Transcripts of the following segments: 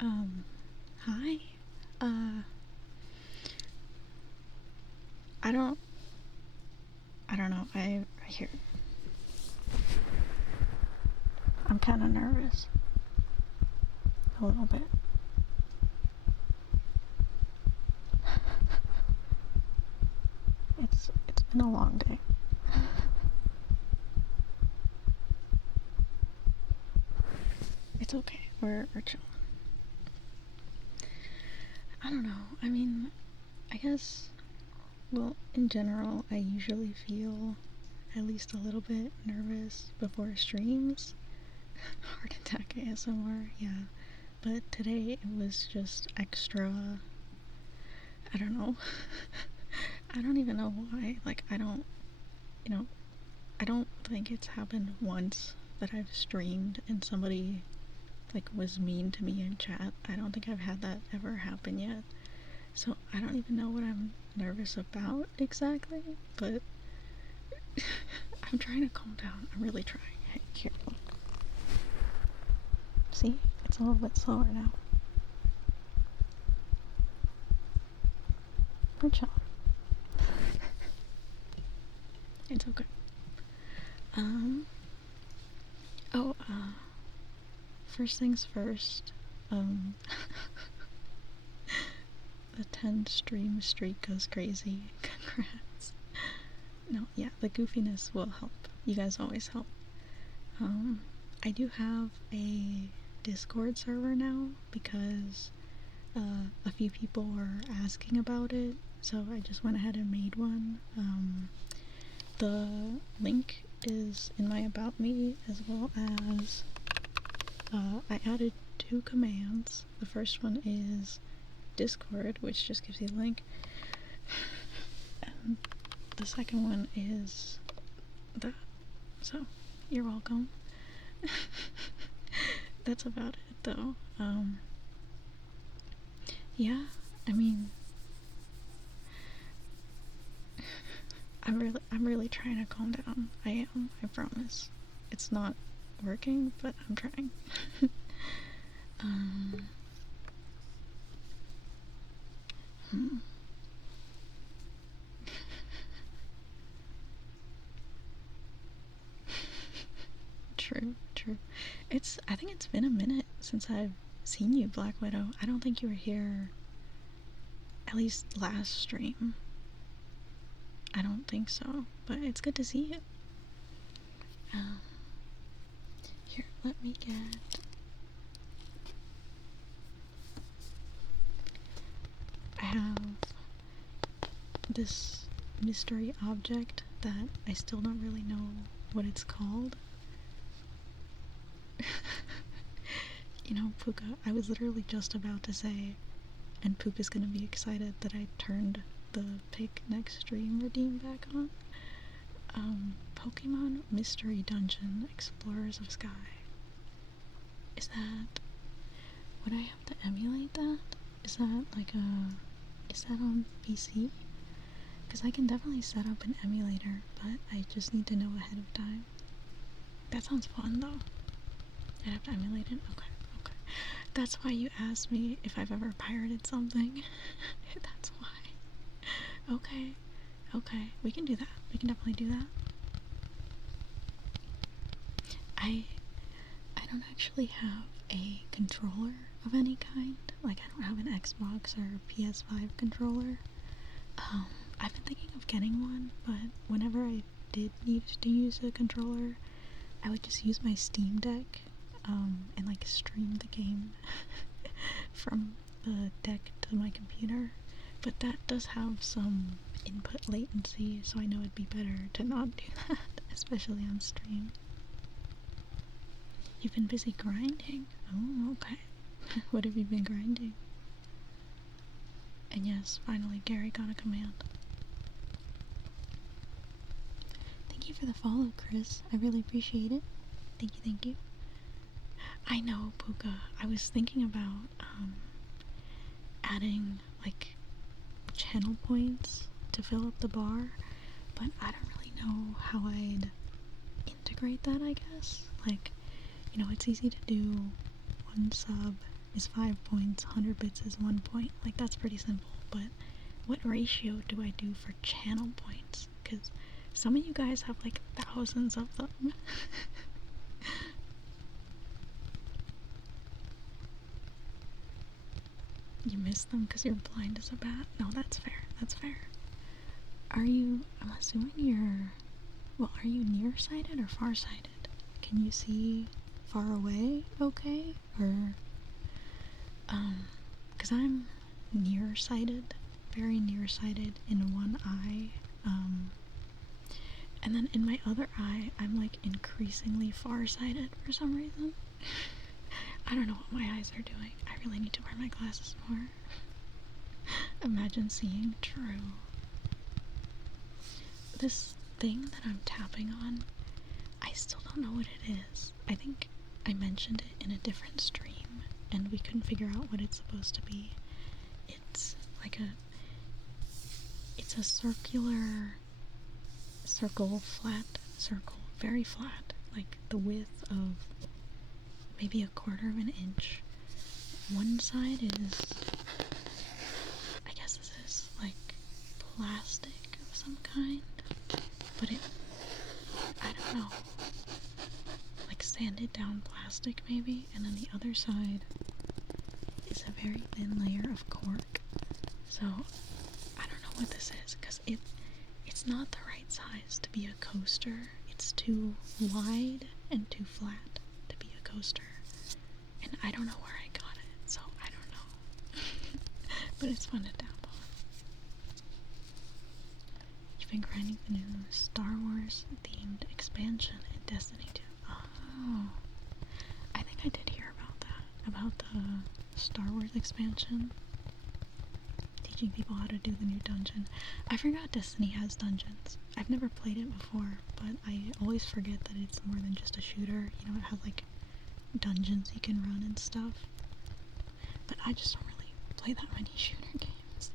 Hi. Uh, I don't, I don't know. I hear, I'm kind of nervous. A little bit. It's been a long day. It's okay. We're chilling. I don't know. I mean, I guess, well, in general, I usually feel at least a little bit nervous before streams. Heart attack ASMR, yeah. But today it was just extra. I don't know. I don't even know why. Like, you know, I don't think it's happened once that I've streamed and somebody like was mean to me in chat. I don't think I've had that ever happen yet. So I don't even know what I'm nervous about exactly, but I'm trying to calm down. I'm really trying. Hey, here. See? It's a little bit slower now. We're chilling. It's okay. Oh, first things first, the 10 stream streak goes crazy. Congrats. No, yeah, the goofiness will help. You guys always help. I do have a Discord server now because a few people were asking about it, so I just went ahead and made one. The link is in my About Me, as well as I added 2 commands. The first one is Discord, which just gives you the link, and the second one is that. So, you're welcome. That's about it, though. Yeah, I mean, I'm really trying to calm down. I am, I promise. It's not working, but I'm trying. True, true. I think it's been a minute since I've seen you, Black Widow. I don't think you were here at least last stream. I don't think so, but it's good to see you. Here, let me get... I have this mystery object that I still don't really know what it's called. You know, Puka, I was literally just about to say, and Puka's gonna be excited that I turned the pick next stream redeem back on. Pokemon Mystery Dungeon Explorers of Sky. Is that... would I have to emulate that? Is that like a... is that on PC? Because I can definitely set up an emulator, but I just need to know ahead of time. That sounds fun though. I'd have to emulate it? Okay, okay. That's why you asked me if I've ever pirated something. That's why. Okay, okay. We can do that. We can definitely do that. I don't actually have a controller of any kind. Like, I don't have an Xbox or PS5 controller. I've been thinking of getting one, but whenever I did need to use a controller, I would just use my Steam Deck, and like stream the game from the deck to my computer. But that does have some input latency, so I know it'd be better to not do that, especially on stream. You've been busy grinding? Oh, okay. What have you been grinding? And yes, finally Gary got a command. Thank you for the follow, Chris. I really appreciate it. Thank you, thank you. I know, Puka. I was thinking about adding like channel points to fill up the bar, but I don't really know how I'd integrate that, I guess. Like, you know, it's easy to do 1 sub is 5 points, 100 bits is 1 point. Like, that's pretty simple, but what ratio do I do for channel points? Because some of you guys have like thousands of them. You miss them because you're blind as a bat? No, that's fair. That's fair. Are you, I'm assuming you're, well, are you nearsighted or farsighted? Can you see far away okay? Or, because I'm nearsighted, very nearsighted in one eye, and then in my other eye, I'm like increasingly farsighted for some reason. I don't know what my eyes are doing. I really need to wear my glasses more. Imagine seeing true. This thing that I'm tapping on, I still don't know what it is. I think I mentioned it in a different stream, and we couldn't figure out what it's supposed to be. It's like it's a circular, flat circle, very flat, like the width of maybe 1/4 of an inch. One side is, I guess this is like plastic of some kind, but I don't know, like sanded down plastic maybe, and then the other side is a very thin layer of cork. So I don't know what this is, because it's not the right size to be a coaster. It's too wide and too flat to be a coaster, and I don't know where I got it, so I don't know. But it's fun to tap on. You've been grinding the new Star Wars themed expansion in Destiny 2. Oh, I think I did hear about that, about the Star Wars expansion, teaching people how to do the new dungeon. I forgot Destiny has dungeons. I've never played it before, but I always forget that it's more than just a shooter. You know, it has like dungeons you can run and stuff. But I just don't really play that many shooter games.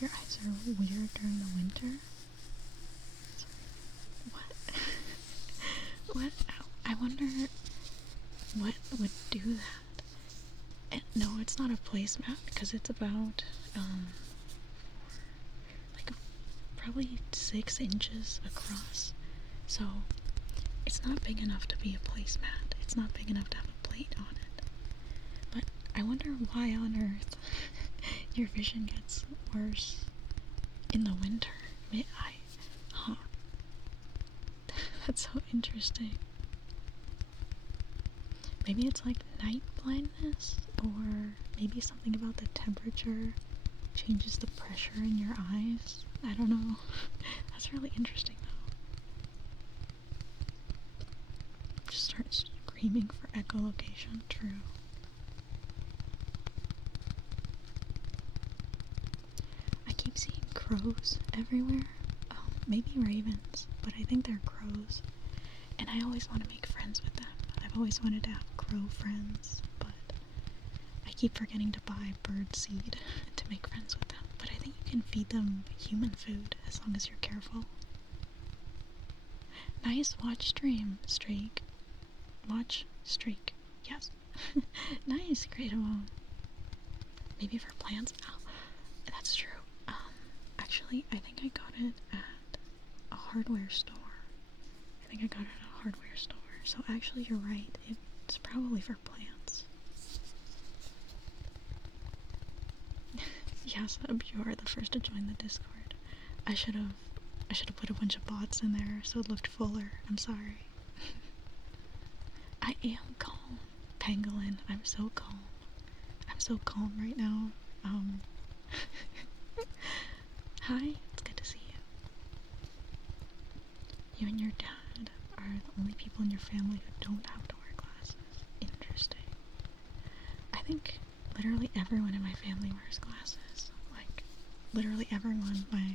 Your eyes are weird during the winter? What? What? I wonder what would do that. And no, it's not a placemat, because it's about, like, probably 6 inches across. So, it's not big enough to be a placemat. It's not big enough to have a plate on it. But I wonder why on earth your vision gets worse in the winter. Huh. That's so interesting. Maybe it's like night blindness, or maybe something about the temperature changes the pressure in your eyes. I don't know. That's really interesting though. Just start screaming for echolocation. True. I keep seeing crows everywhere. Maybe ravens, but I think they're crows. And I always want to make friends with them. I've always wanted to have crow friends, but I keep forgetting to buy bird seed to make friends with them. But I think you can feed them human food as long as you're careful. Nice watch stream, Streak. Watch Streak. Yes. Nice, Credo. Maybe for plants. Oh, that's true. Actually, I think I got it at a hardware store. I think I got it at a hardware store. So actually, you're right. It's probably for plants. Yes, you are the first to join the Discord. I should have put a bunch of bots in there so it looked fuller. I'm sorry. I am calm, Pangolin. I'm so calm. I'm so calm right now. Hi, it's good to see you. You and your dad are the only people in your family who don't have to wear glasses. Interesting. I think literally everyone in my family wears glasses. Like, literally everyone. My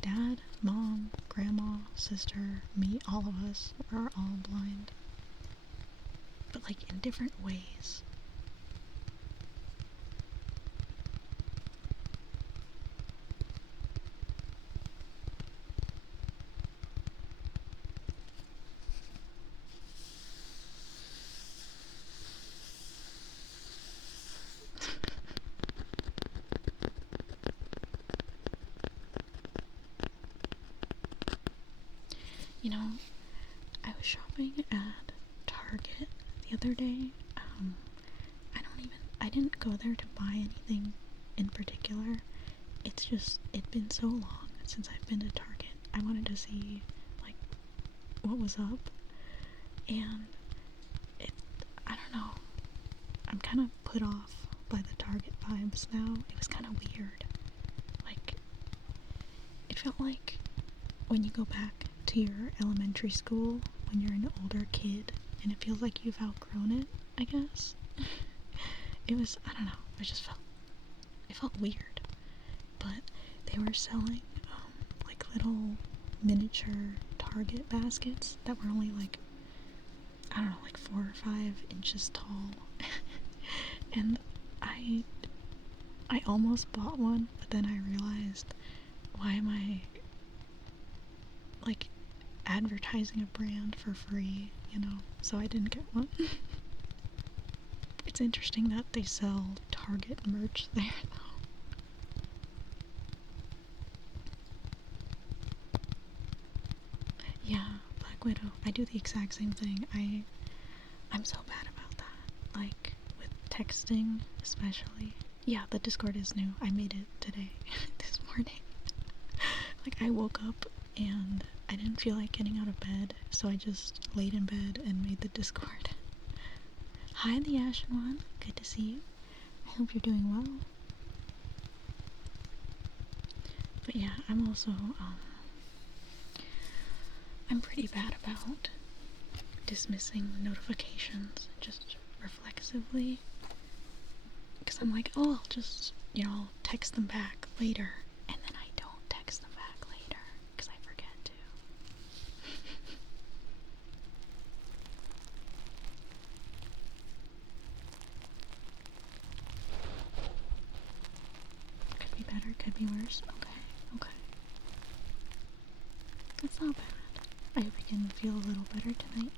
dad, mom, grandma, sister, me, all of us are all blind. But like in different ways. You know, I was shopping at Target the other day. I didn't go there to buy anything in particular. It's just, it's been so long since I've been to Target. I wanted to see, like, what was up. And I don't know. I'm kind of put off by the Target vibes now. It was kind of weird. Like, it felt like when you go back to your elementary school when you're an older kid and it feels like you've outgrown it, I guess. It was, I don't know, it felt weird. But they were selling, like little miniature Target baskets that were only like, I don't know, like 4 or 5 inches tall. And I almost bought one, but then I realized, why am I, like, advertising a brand for free, you know? So I didn't get one. It's interesting that they sell Target merch there, though. Yeah, Black Widow. I do the exact same thing. I'm so bad about that. Like, with texting, especially. Yeah, the Discord is new. I made it today, this morning. Like, I woke up and I didn't feel like getting out of bed, so I just laid in bed and made the Discord. Hi, the Ashen One. Good to see you. I hope you're doing well. But yeah, I'm also, I'm pretty bad about dismissing notifications just reflexively. Because I'm like, oh, I'll just, you know, I'll text them back later. And then I don't text them back later because I forget to. Could be better, could be worse. Okay. That's not bad. I hope you can feel a little better tonight.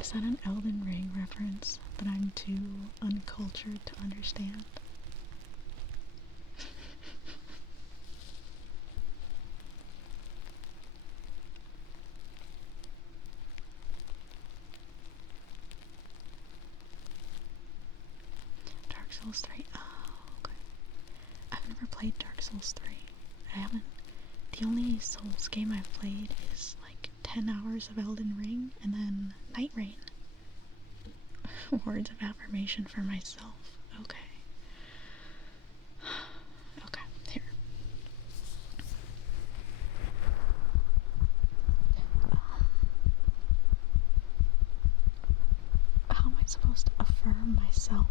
Is that an Elden Ring reference that I'm too uncultured to understand? Dark Souls 3. Oh, okay. I've never played Dark Souls 3. I haven't. The only Souls game I've played is like 10 hours of Elden Ring and then Night Rain. Words of affirmation for myself. Okay. Okay, here. How am I supposed to affirm myself?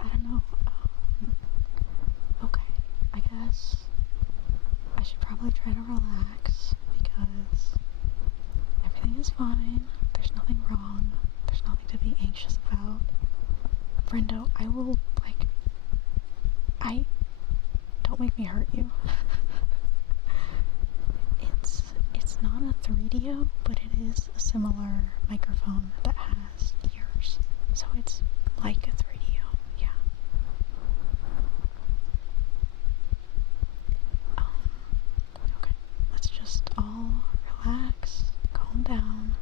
I don't know. Okay, I guess I should probably try to relax because everything is fine. There's nothing wrong. There's nothing to be anxious about. Brendo, I will, like, don't make me hurt you. It's not a 3DO, but it is a similar microphone that has ears. So it's like a 3DO, yeah. Okay, let's just all relax, calm down.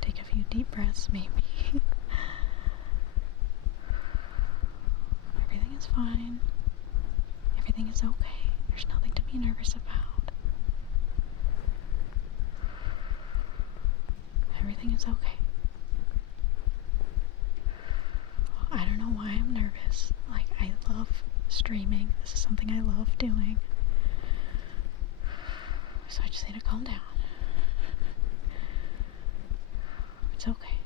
Take a few deep breaths, maybe. Everything is fine. Everything is okay. There's nothing to be nervous about. Everything is okay. I don't know why I'm nervous. Like, I love streaming. This is something I love doing. So I just need to calm down. It's okay.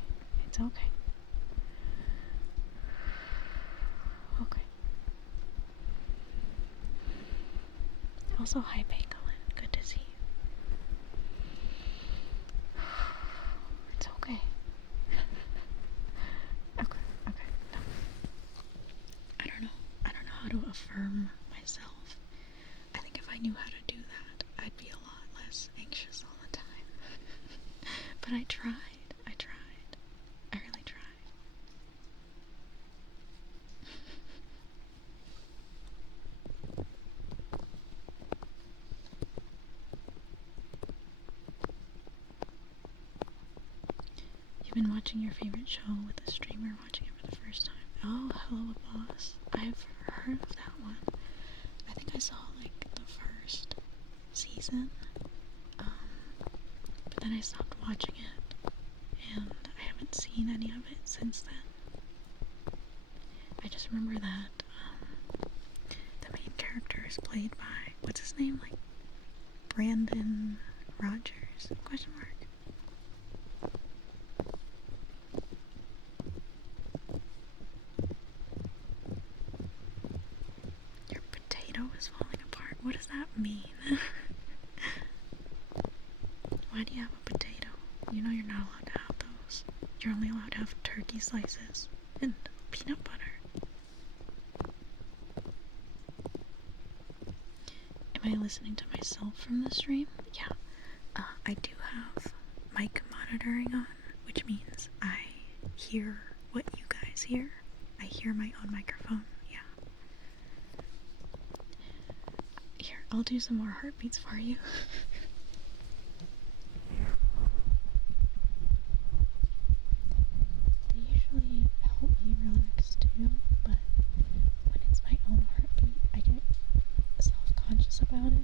It's okay. Okay. Also, hi, Pangolin. Good to see you. It's okay. Okay. No. I don't know how to affirm myself. I think if I knew how to do that, I'd be a lot less anxious all the time. But I tried. I really tried. You've been watching your favorite show with a streamer watching it for the first time. Oh, Hello Boss. I've heard of that one. I think I saw like the first season, but then I stopped watching it, and I haven't seen any of it since then. I just remember that the main character is played by, what's his name, like Brandon Rogers, question mark? Your potato is falling apart. What does that mean? Why do you have a potato? You know you're not allowed to have those. You're only allowed to have turkey slices and peanut butter. Am I listening to myself from the stream? Yeah. I do have mic monitoring on, which means I hear what you guys hear. I hear my own microphone, yeah. Here, I'll do some more heartbeats for you. They usually help me relax too, but when it's my own heartbeat, I get self-conscious about it.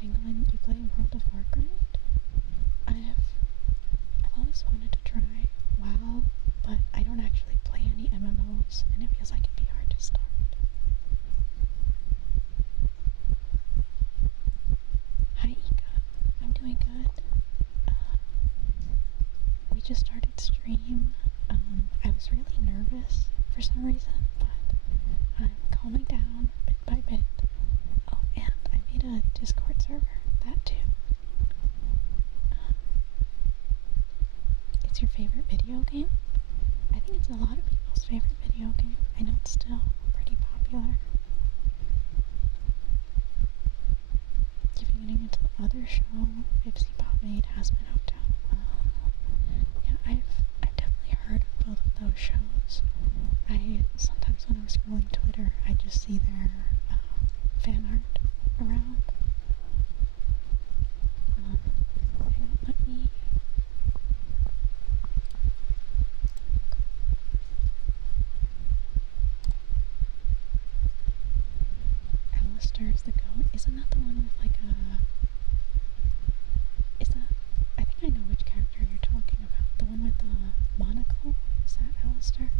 Penguin, you play World of Warcraft? I've always wanted to try WoW, but I don't actually play any MMOs, and it feels like it'd be hard to start. Hi Ika, I'm doing good. We just started stream. I was really nervous for some reason, but I'm calming down bit by bit. Oh, and I made a Discord server, that too. It's your favorite video game? I think it's a lot of people's favorite video game. I know it's still pretty popular. Getting into the other show Ipsy Pop made, Hazbin Hotel. Yeah, I've definitely heard of both of those shows. Sometimes when I'm scrolling Twitter, I just see their fan art around. Let me... Alistair's the goat. Isn't that the one with like a... Is that... I think I know which character you're talking about. The one with the monocle? Is that Alistair?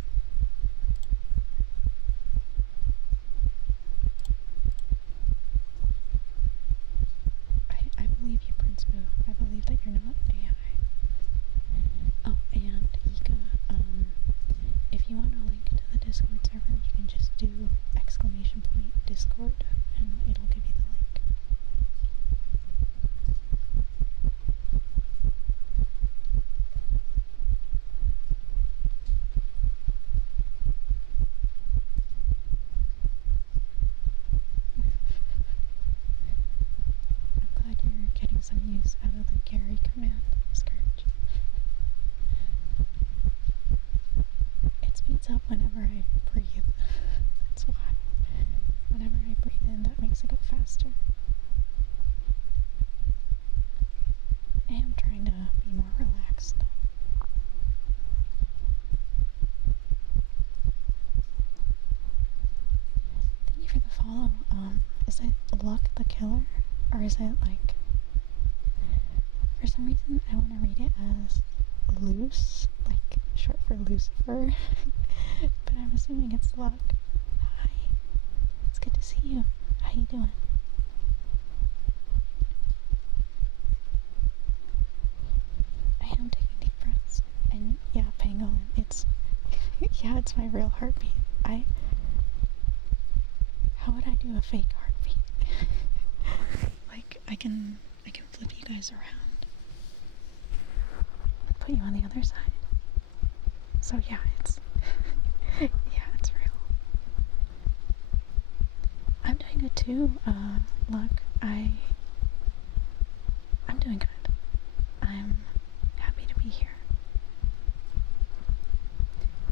I believe you, Prince Boo. I believe that you're not AI. Oh, and Ika, if you want a link to the Discord server, you can just do !Discord, and it'll give you the link. I'm glad you're getting some use out of the Gary command, Scourge. It speeds up whenever I breathe. That's why. Whenever I breathe in, that makes it go faster. I am trying to be more relaxed. Thank you for the follow. Is it Luck the Killer? Or is it like... For some reason, I want to read it as Loose, like short for Lucifer. But I'm assuming it's Luck. Hi. It's good to see you. How you doing? I am taking deep breaths. And yeah, Pangolin, it's... yeah, it's my real heartbeat. How would I do a fake heartbeat? Like, I can flip you guys around. Put you on the other side. So yeah, it's yeah, it's real. I'm doing good too. Look, I'm doing good. I'm happy to be here.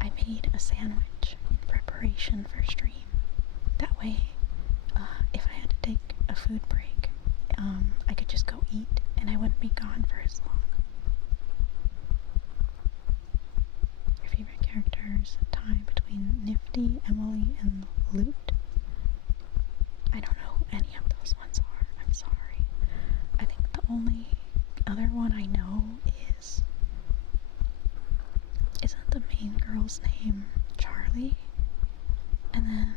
I made a sandwich in preparation for stream. That way, if I had to take a food break, I could just go eat and I wouldn't be gone for as long. Your favorite characters, tie between Nifty, Emily, and Loot? I don't know who any of those ones are. I'm sorry. I think the only other one I know isn't the main girl's name Charlie? And then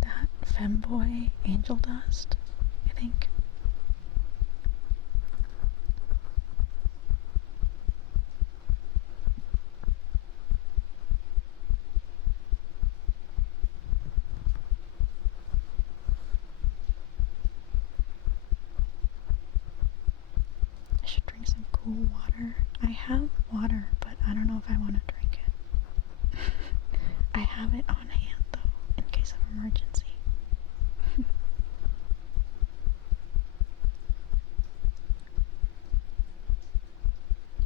that femboy Angel Dust, I think. I should drink some cool water. I have water, but I don't know if I want to drink it. I have it on hand though, in case of emergency.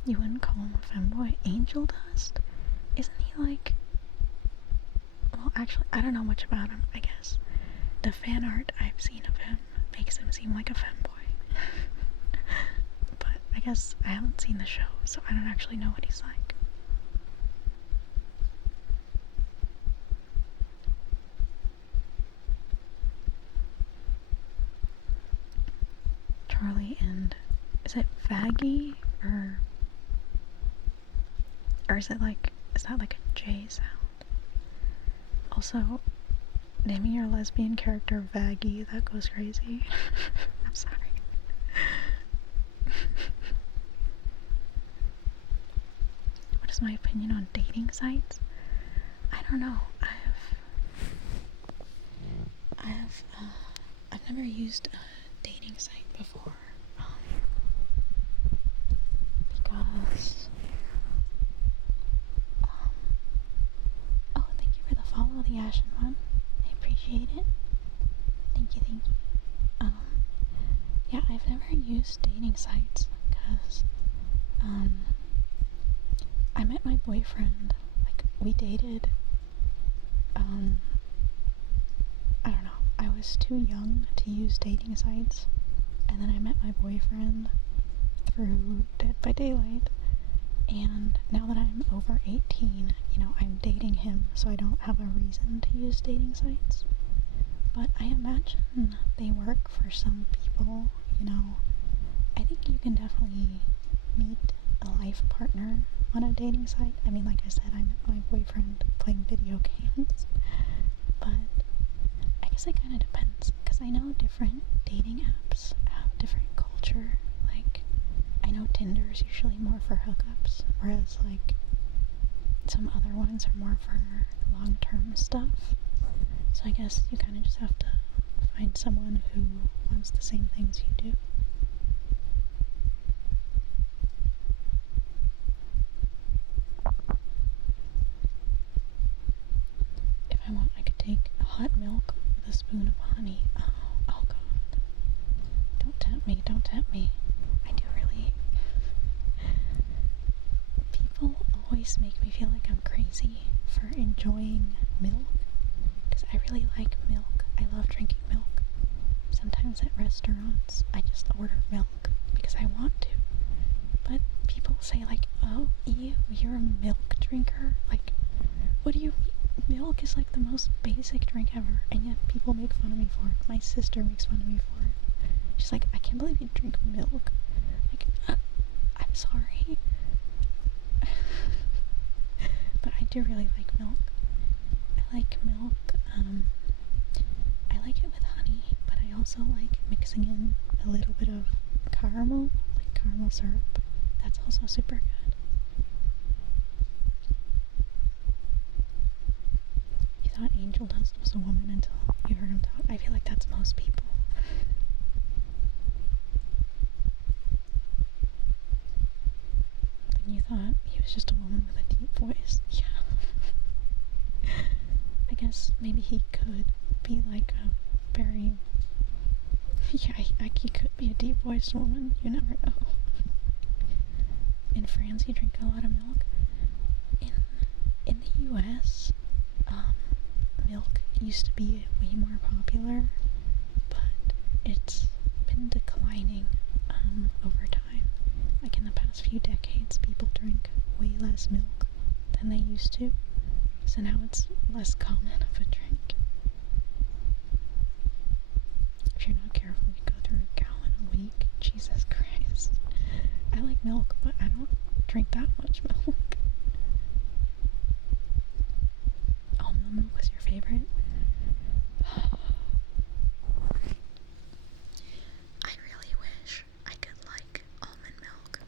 You wouldn't call him a femboy? Angel Dust? Isn't he like... Well, actually, I don't know much about him, I guess. The fan art I've seen of him makes him seem like a femboy. But I guess I haven't seen the show, so I don't actually know what he's like. Charlie and... Is it Vaggie? Or is that like a J sound? Also, naming your lesbian character Vaggie, that goes crazy. I'm sorry. What is my opinion on dating sites? I don't know. I've never used a dating site before. Because oh, thank you for the follow, the Ashen one. I appreciate it. Thank you. Yeah, I've never used dating sites because I met my boyfriend, like, we dated, I don't know, I was too young to use dating sites, and then I met my boyfriend through Dead by Daylight, and now that I'm over 18, you know, I'm dating him, so I don't have a reason to use dating sites. But I imagine they work for some people, you know. I think you can definitely meet a life partner on a dating site. I mean, like I said, I met my boyfriend playing video games. But I guess it kind of depends, because I know different dating apps have different culture. Like, I know Tinder's usually more for hookups, whereas, like, some other ones are more for long-term stuff. So I guess you kind of just have to find someone who wants the same things you do. If I want, I could take hot milk with a spoon of honey. Oh god. Don't tempt me. I do really... People always make me feel like I'm crazy for enjoying milk. Because I really like milk. I love drinking milk. Sometimes at restaurants, I just order milk because I want to. But people say like, oh, you're a milk drinker? Like, what do you mean? Milk is like the most basic drink ever, and yet people make fun of me for it. My sister makes fun of me for it. She's like, I can't believe you drink milk. Like, I'm sorry. But I do really like milk. I like milk, I like it with honey, but I also like mixing in a little bit of caramel, like caramel syrup. That's also super good. You thought Angel Dust was a woman until you heard him talk? I feel like that's most people. But you thought he was just a woman with a deep voice. Yeah. I guess maybe he could be like a very... Yeah, he could be a deep-voiced woman. You never know. In France, you drink a lot of milk. In the U.S., milk used to be way more popular, but it's been declining over time. Like in the past few decades, people drink way less milk than they used to, so now it's less common of a drink. If you're not careful, you go through a gallon a week. Jesus Christ. I like milk, but I don't drink that much milk. Almond milk was your favorite? I really wish I could like almond milk,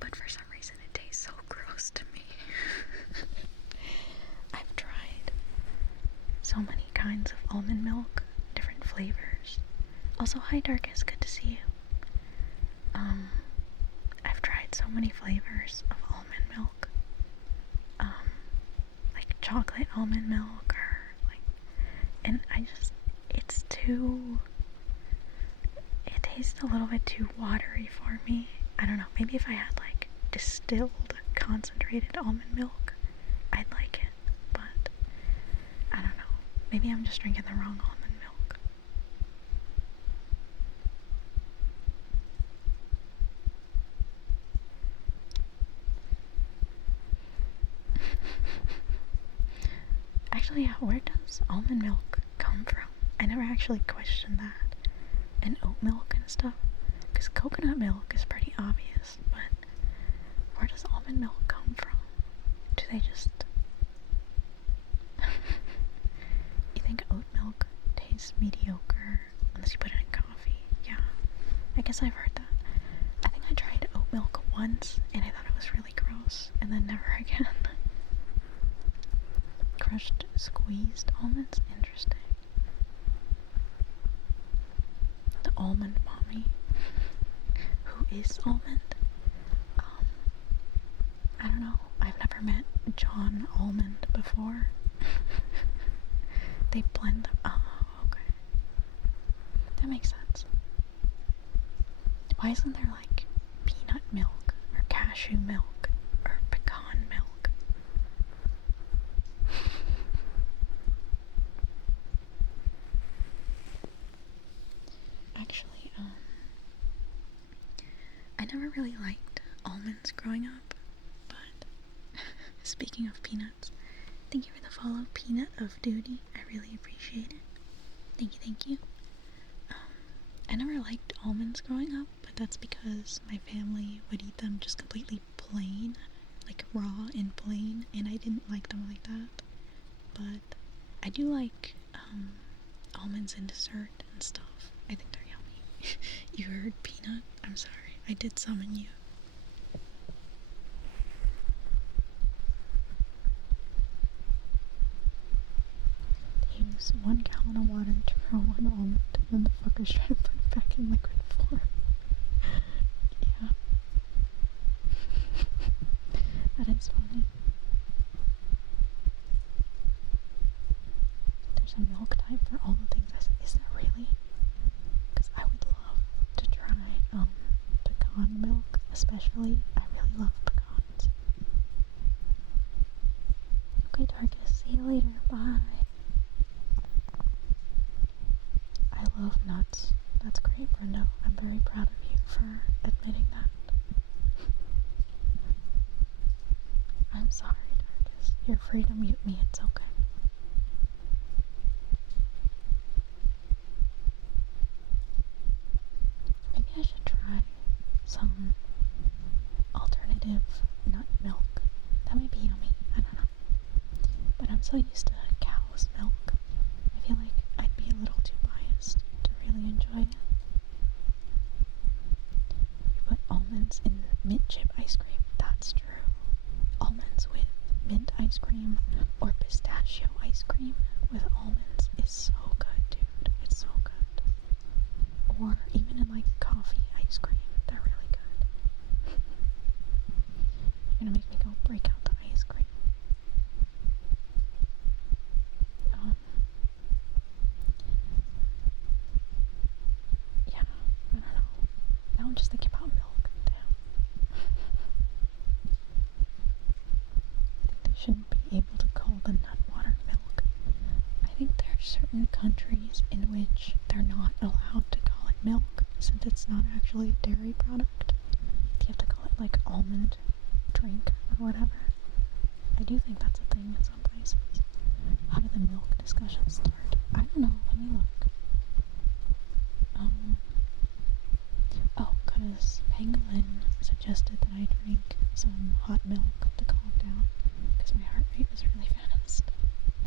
but for some reason it tastes so gross to me. I've tried so many kinds of almond milk, different flavors. Also, hi Darkus, good to see you. I've tried so many flavors of almond milk. Like chocolate almond milk, or like, and it tastes a little bit too watery for me. I don't know, maybe if I had like distilled, concentrated almond milk, I'd like it, but I don't know. Maybe I'm just drinking the wrong almond milk. Actually, yeah, where does almond milk come from? I never actually questioned that. And oat milk and stuff. Because coconut milk is pretty obvious, but where does almond milk come from? Do they just... You think oat milk tastes mediocre unless you put it in coffee? Yeah, I guess I've heard that. I think I tried oat milk once and I thought it was really gross, and then never again. Crushed squeezed almonds? Interesting. The almond mommy. Who is almond? I don't know. I've never met John Almond before. They blend them. Oh, okay. That makes sense. Why isn't there like peanut milk or cashew milk or pecan milk? Actually, I never really liked almonds growing up, but speaking of peanuts, thank you for the follow, Peanut of Duty. I really appreciate it. Thank you, thank you. I never liked almonds growing up, but that's because my family would eat them just completely plain, like raw and plain, and I didn't like them like that. But I do like almonds in dessert and stuff. I think they're yummy. You heard Peanut? I'm sorry. I did summon you. They use 1 gallon of water to grow 1 almond, and then the fuckers try to put it back in liquid form. Yeah. That is funny. There's a milk type for all the things. Is there really? Because I would love to try pecan milk, especially. I really love pecans. Okay, Darkus, see you later. Bye. I love nuts. That's great, Brenda. I'm very proud of you for admitting that. I'm sorry, Darkus. You're free to mute me. It's okay. Maybe I should try some alternative nut milk. That might be yummy. I don't know. But I'm so used to cow's milk. I feel like I'd be a little too biased to really enjoy it. You put almonds in mint chip ice cream. That's true. Almonds with mint ice cream or pistachio ice cream with almonds is so good, dude. It's so good. Or even in like coffee ice cream. They're really good. You're gonna make me break out the ice cream. Yeah, I don't know. Now I'm just thinking about milk. Damn. I think they shouldn't be able to call the nut water milk. I think there are certain countries in which they're not allowed to call it milk, since it's not actually a dairy product. You have to call it like almond drink or whatever. I do think that's a thing in some places. How did the milk discussion start? I don't know. Let me look. Because Pangolin suggested that I drink some hot milk to calm down because my heart rate was really fast.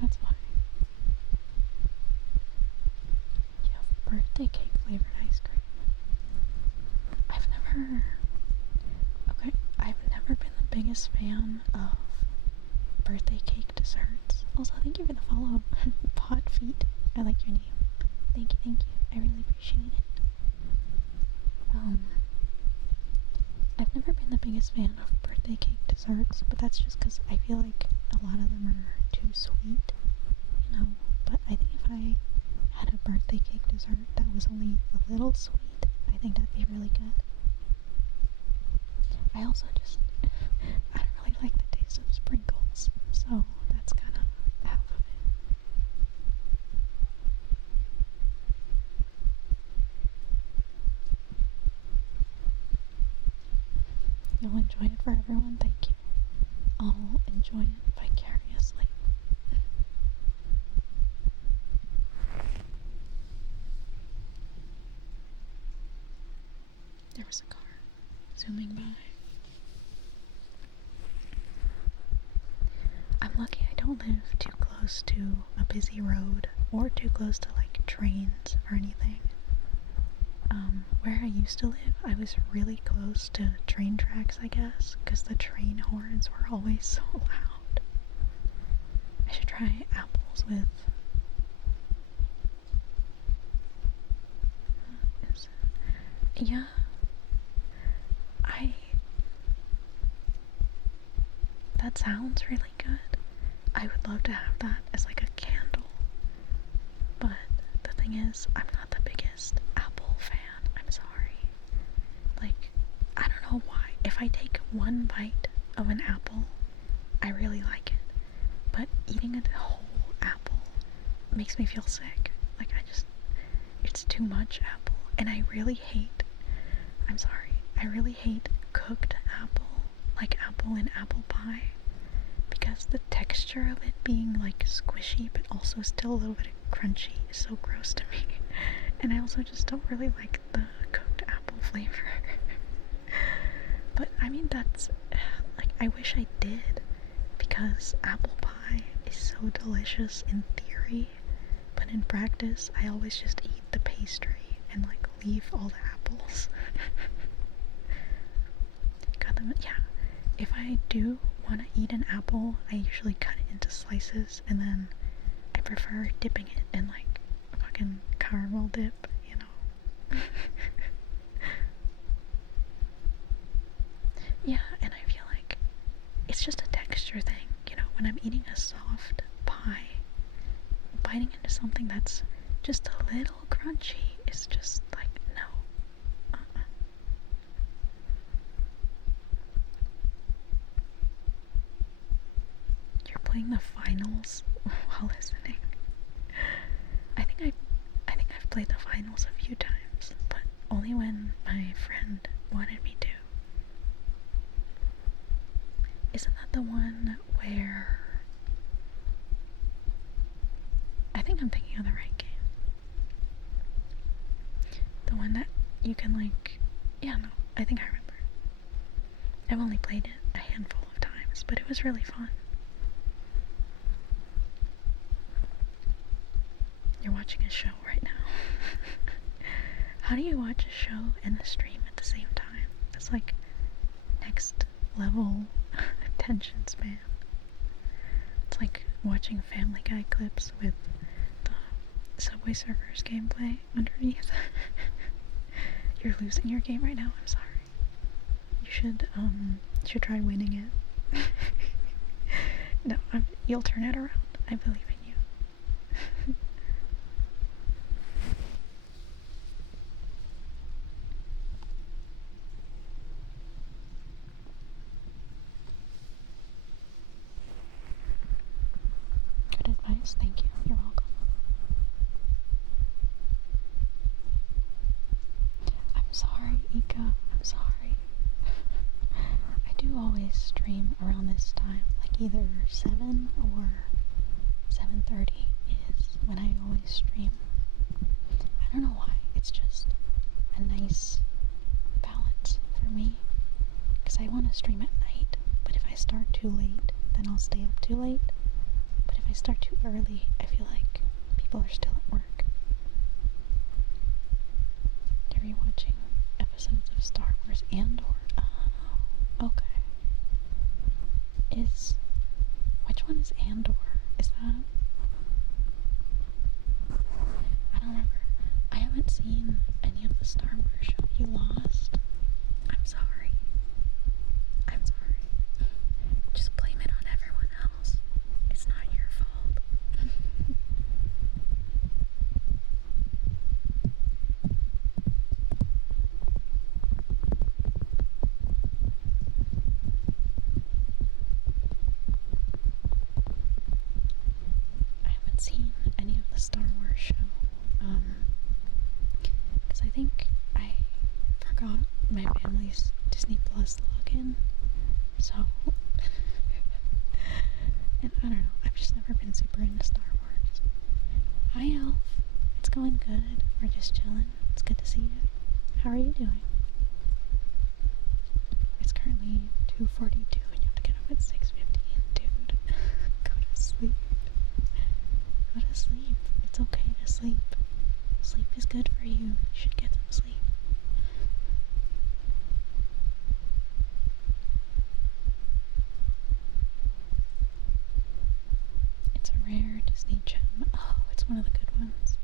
That's why. You have birthday cake flavored ice cream. I've never been the biggest fan of birthday cake desserts. Also, thank you for the follow, Pot Feet. I like your name. Thank you. I really appreciate it. I've never been the biggest fan of birthday cake desserts, but that's just because I feel like a lot of them are too sweet, you know. But I think if I had a birthday cake dessert that was only a little sweet, I think that'd be really good. I also just, I don't really like the taste of sprinkles, so that's kind of half of it. You'll enjoy it for everyone, thank you. I'll enjoy it vicariously. There was a car zooming by. I'm lucky I don't live too close to a busy road or too close to like trains or anything. Where I used to live, I was really close to train tracks, I guess, because the train horns were always so loud. I should try apples with... Yeah. That sounds really good. I would love to have that as like a candle. But the thing is, I'm not the biggest apple fan. I'm sorry. Like, I don't know why. If I take one bite of an apple, I really like it. But eating a whole apple makes me feel sick. Like, it's too much apple. And I really hate cooked apple, like apple in apple pie. Because the texture of it being like squishy but also still a little bit crunchy is so gross to me. And I also just don't really like the cooked apple flavor. But I mean, that's like, I wish I did, because apple pie is so delicious in theory, but in practice I always just eat the pastry and like leave all the apples. Yeah, if I do want to eat an apple, I usually cut it into slices, and then I prefer dipping it in like a fucking caramel dip, you know. Yeah, and I feel like it's just a texture thing, you know. When I'm eating a soft pie, biting into something that's just a little crunchy is just like, no. You're playing the finals while listening. I think I've played the finals a few times, but only when my friend wanted me to. Isn't that the one where... I think I'm thinking of the right game. The one that you can like... Yeah, no, I think I remember. I've only played it a handful of times, but it was really fun. You're watching a show right now. How do you watch a show and a stream at the same time? That's like next level attention span. It's like watching Family Guy clips with the Subway Surfers gameplay underneath. You're losing your game right now? I'm sorry. You should try winning it. No, you'll turn it around. I believe in you. Good advice. Thank you. You're welcome. I'm sorry, Ika. I'm sorry. I do always stream around this time, like either 7 or 7:30 is when I always stream. I don't know why. It's just a nice balance for me, because I want to stream at night, but if I start too late, then I'll stay up too late. But if I start too early, I feel like people are still at work. Are you watching episodes of Star Wars Andor? Oh, okay. Which one is Andor? Is that? I don't remember. I haven't seen any of the Star Wars show. You lost? I'm sorry. I'm sorry. Just blame it on everyone else. It's not your fault. I haven't seen any of the Star Wars show. Because I think I forgot my family's Disney Plus login. So, and I don't know, I've just never been super into Star Wars. Hi, Elf. It's going good. We're just chilling. It's good to see you. How are you doing? It's currently 2:42 and you have to get up at 6:15. Dude, go to sleep. Go to sleep. It's okay to sleep. Sleep is good for you. You should get some sleep. It's a rare Disney gem. Oh, it's one of the good ones.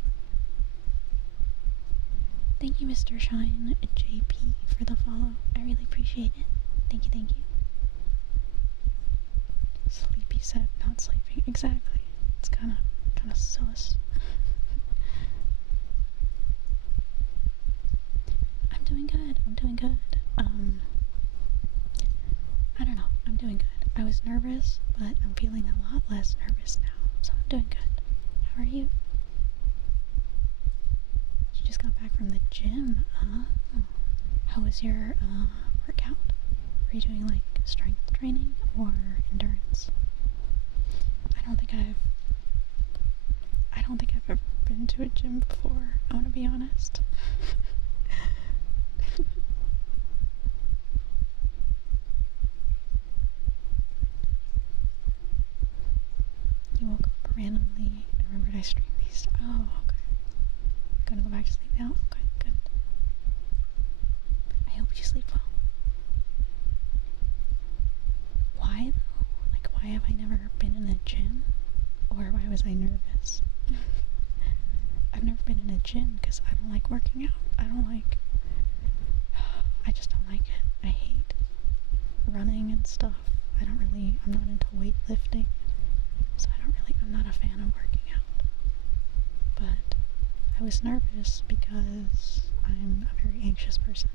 Thank you, Mr. Shine JP, for the follow. I really appreciate it. Thank you, thank you. Sleepy said, not sleeping. Exactly. It's kind of sus. I'm doing good. I'm doing good. I don't know. I'm doing good. I was nervous, but I'm feeling a lot less nervous now, so I'm doing good. How are you? You just got back from the gym. How was your workout? Were you doing like strength training or endurance? I don't think I've ever been to a gym before. I want to be honest. You woke up randomly and remembered I streamed these. Oh, okay. Gonna go back to sleep now? Okay, good. I hope you sleep well. Why though? Like, why have I never been in a gym? Or why was I nervous? I've never been in a gym because I don't like working out. I just don't like it. I hate running and stuff. I'm not into weightlifting. So I'm not a fan of working out. But I was nervous because I'm a very anxious person.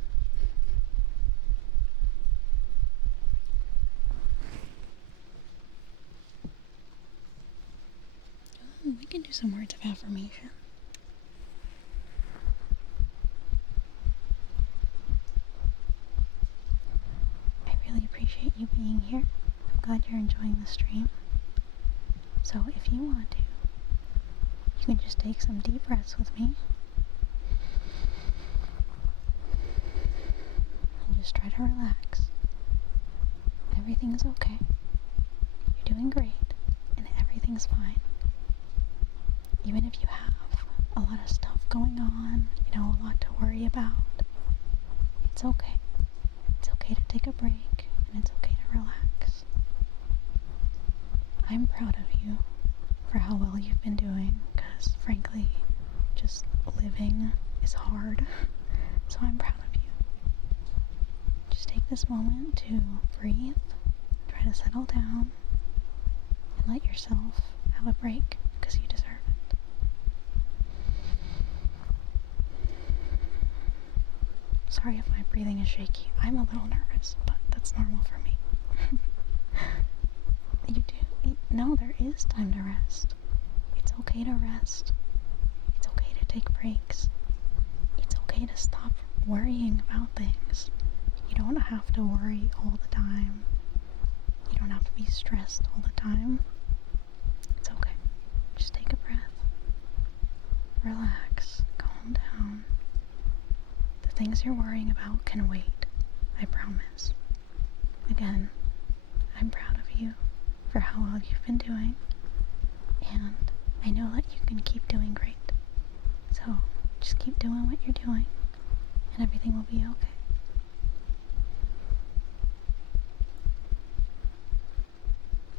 Ooh, we can do some words of affirmation. I really appreciate you being here. I'm glad you're enjoying the stream. So if you want to, you can just take some deep breaths with me. And just try to relax. Everything's okay. You're doing great. And everything's fine. Even if you have a lot of stuff going on, a lot to worry about, it's okay. It's okay to take a break, and it's okay to relax. I'm proud of you for how well you've been doing, because frankly, just living is hard, so I'm proud of you. Just take this moment to breathe, try to settle down, let yourself have a break because you deserve it. Sorry if my breathing is shaky. I'm a little nervous, but that's normal for me. No, there is time to rest. It's okay to rest. It's okay to take breaks. It's okay to stop worrying about things. You don't have to worry all the time. You don't have to be stressed all the time. It's okay. Just take a breath. Relax. Calm down. The things you're worrying about can wait. I promise. Again, I'm proud of you for how well you've been doing, and I know that you can keep doing great. So just keep doing what you're doing, and everything will be okay.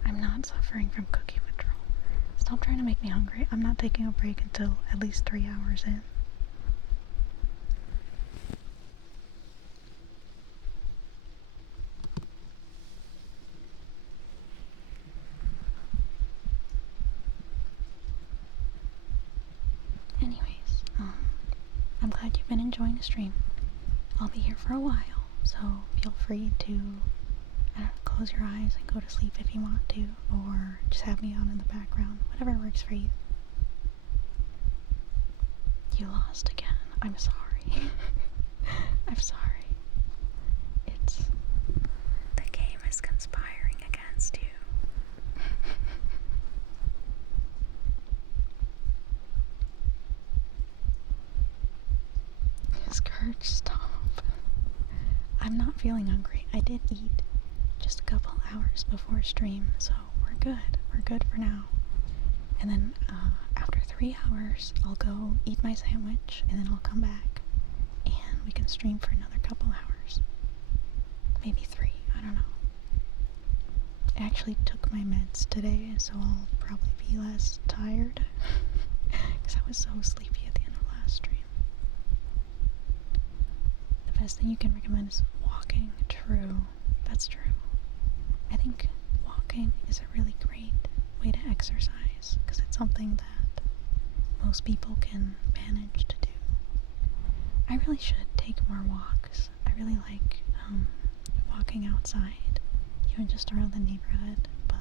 I'm not suffering from cookie withdrawal. Stop trying to make me hungry. I'm not taking a break until at least 3 hours in. Anyways, I'm glad you've been enjoying the stream. I'll be here for a while, so feel free to close your eyes and go to sleep if you want to, or just have me on in the background, whatever works for you. You lost again. I'm sorry. I'm sorry. The game is conspiring against you. Scourge, stop. I'm not feeling hungry. I did eat just a couple hours before stream, so we're good. We're good for now. And then after 3 hours, I'll go eat my sandwich, and then I'll come back, and we can stream for another couple hours. Maybe 3, I don't know. I actually took my meds today, so I'll probably be less tired, because I was so sleepy at the end of last stream. The best thing you can recommend is walking. True. That's true. I think walking is a really great way to exercise, because it's something that most people can manage to do. I really should take more walks. I really like walking outside, even just around the neighborhood, but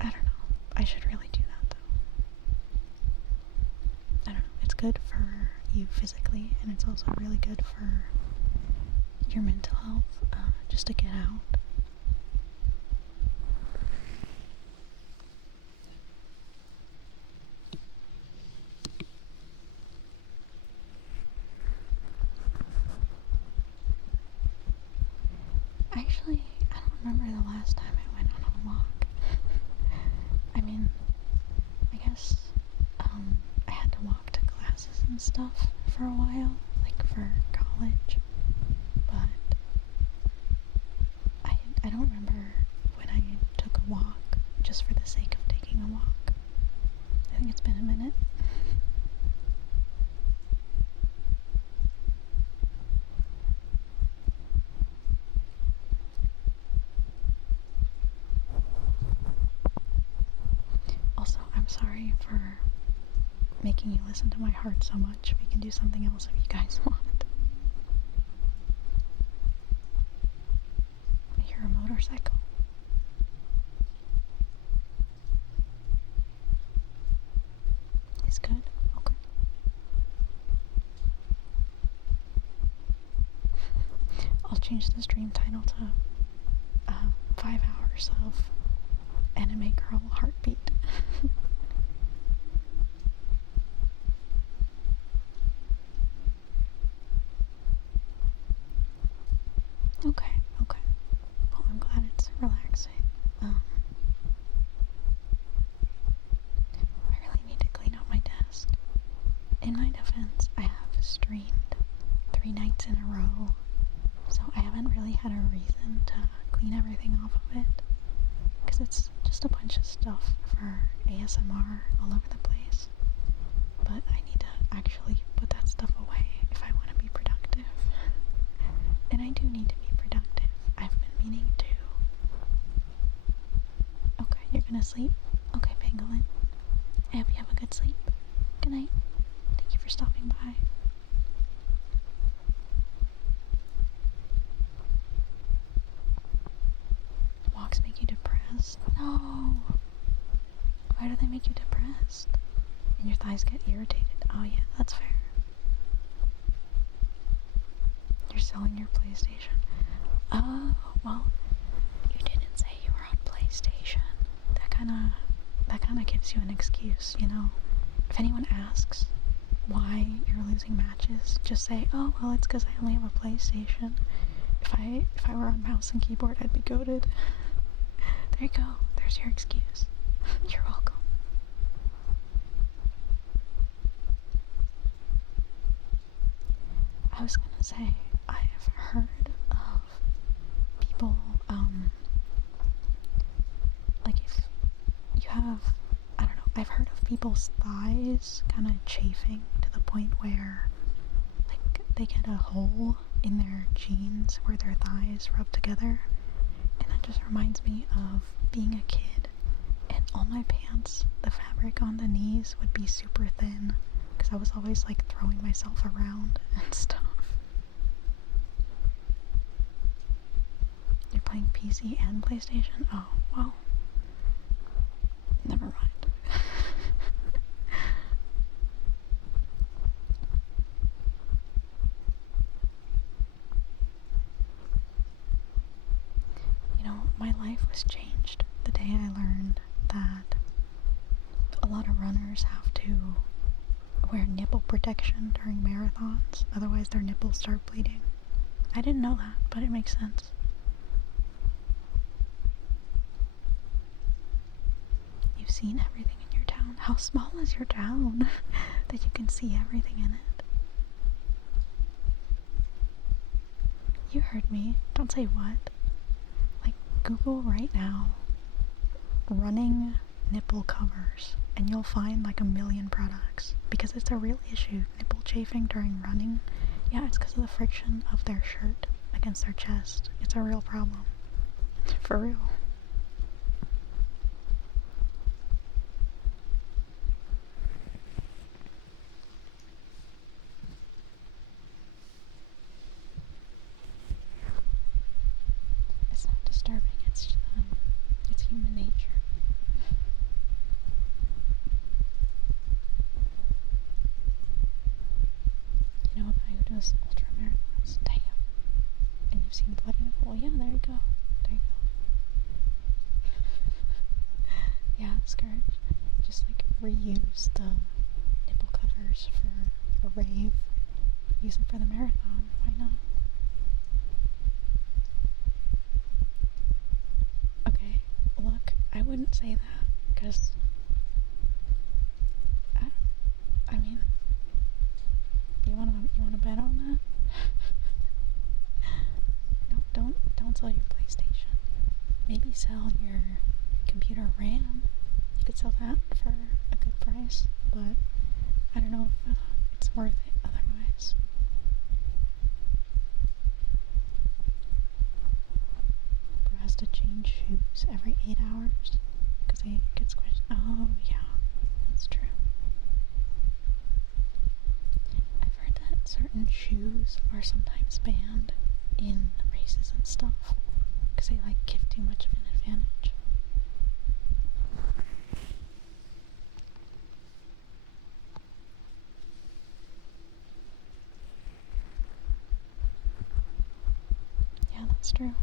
I don't know. I should really do that, though. I don't know. It's good for you physically, and it's also really good for your mental health, just to get out. Actually, I don't remember the last time I went on a walk. I mean, I guess, I had to walk to classes and stuff for a while, like for college, but I don't remember when I took a walk just for the sake of taking a walk. I think it's been a minute. Also, I'm sorry for making you listen to my heart so much. We can do something else if you guys want. I hear a motorcycle. It's good? Okay. I'll change the stream title to 5 hours of anime girl heartbeat. Okay. Well, I'm glad it's relaxing. I really need to clean up my desk. In my defense, I have streamed 3 nights in a row, so I haven't really had a reason to clean everything off of it, because it's just a bunch of stuff for ASMR all over the place. But I need to actually put that stuff away if I want to be productive. And I do need to be productive. I've been meaning to gonna sleep? Okay, Pangolin. I hope you have a good sleep. Good night. Thank you for stopping by. Walks make you depressed? No. Why do they make you depressed? And your thighs get irritated? Oh yeah, that's fair. You're selling your PlayStation. Oh, well, you didn't say you were on PlayStation. That kinda gives you an excuse, you know? If anyone asks why you're losing matches, just say, oh, well, it's because I only have a PlayStation. If I were on mouse and keyboard, I'd be goated. There you go. There's your excuse. You're welcome. I was gonna say, I have heard of people, like if you have, I don't know, I've heard of people's thighs kind of chafing to the point where, like, they get a hole in their jeans where their thighs rub together, and that just reminds me of being a kid, and all my pants, the fabric on the knees would be super thin, because I was always, like, throwing myself around and stuff. You're playing PC and PlayStation? Oh, well. Never mind. You know, my life was changed the day I learned that a lot of runners have to wear nipple protection during marathons, otherwise their nipples start bleeding. I didn't know that, but it makes sense. You've seen everything in your town. How small is your town that you can see everything in it? You heard me. Don't say what. Like, Google right now running nipple covers and you'll find like a million products, because it's a real issue. Nipple chafing during running. Yeah, it's because of the friction of their shirt against their chest. It's a real problem. For real. It's not disturbing, it's human nature. You know a guy who does ultra marathons? Damn. And you've seen plenty of, well, yeah, there you go. There you go. Yeah, Scourge. Just like reuse the nipple covers for a rave. Use them for the marathon. Why not? Okay, look, I wouldn't say that, because I mean, you wanna bet on that? No, don't sell your PlayStation. Maybe sell your computer RAM. You could sell that for a good price, but I don't know if it's worth it otherwise. Bro has to change shoes every 8 hours because they get squished. Oh yeah, that's true. I've heard that certain shoes are sometimes banned in races and stuff because they like give too much of an advantage. Yeah, that's true.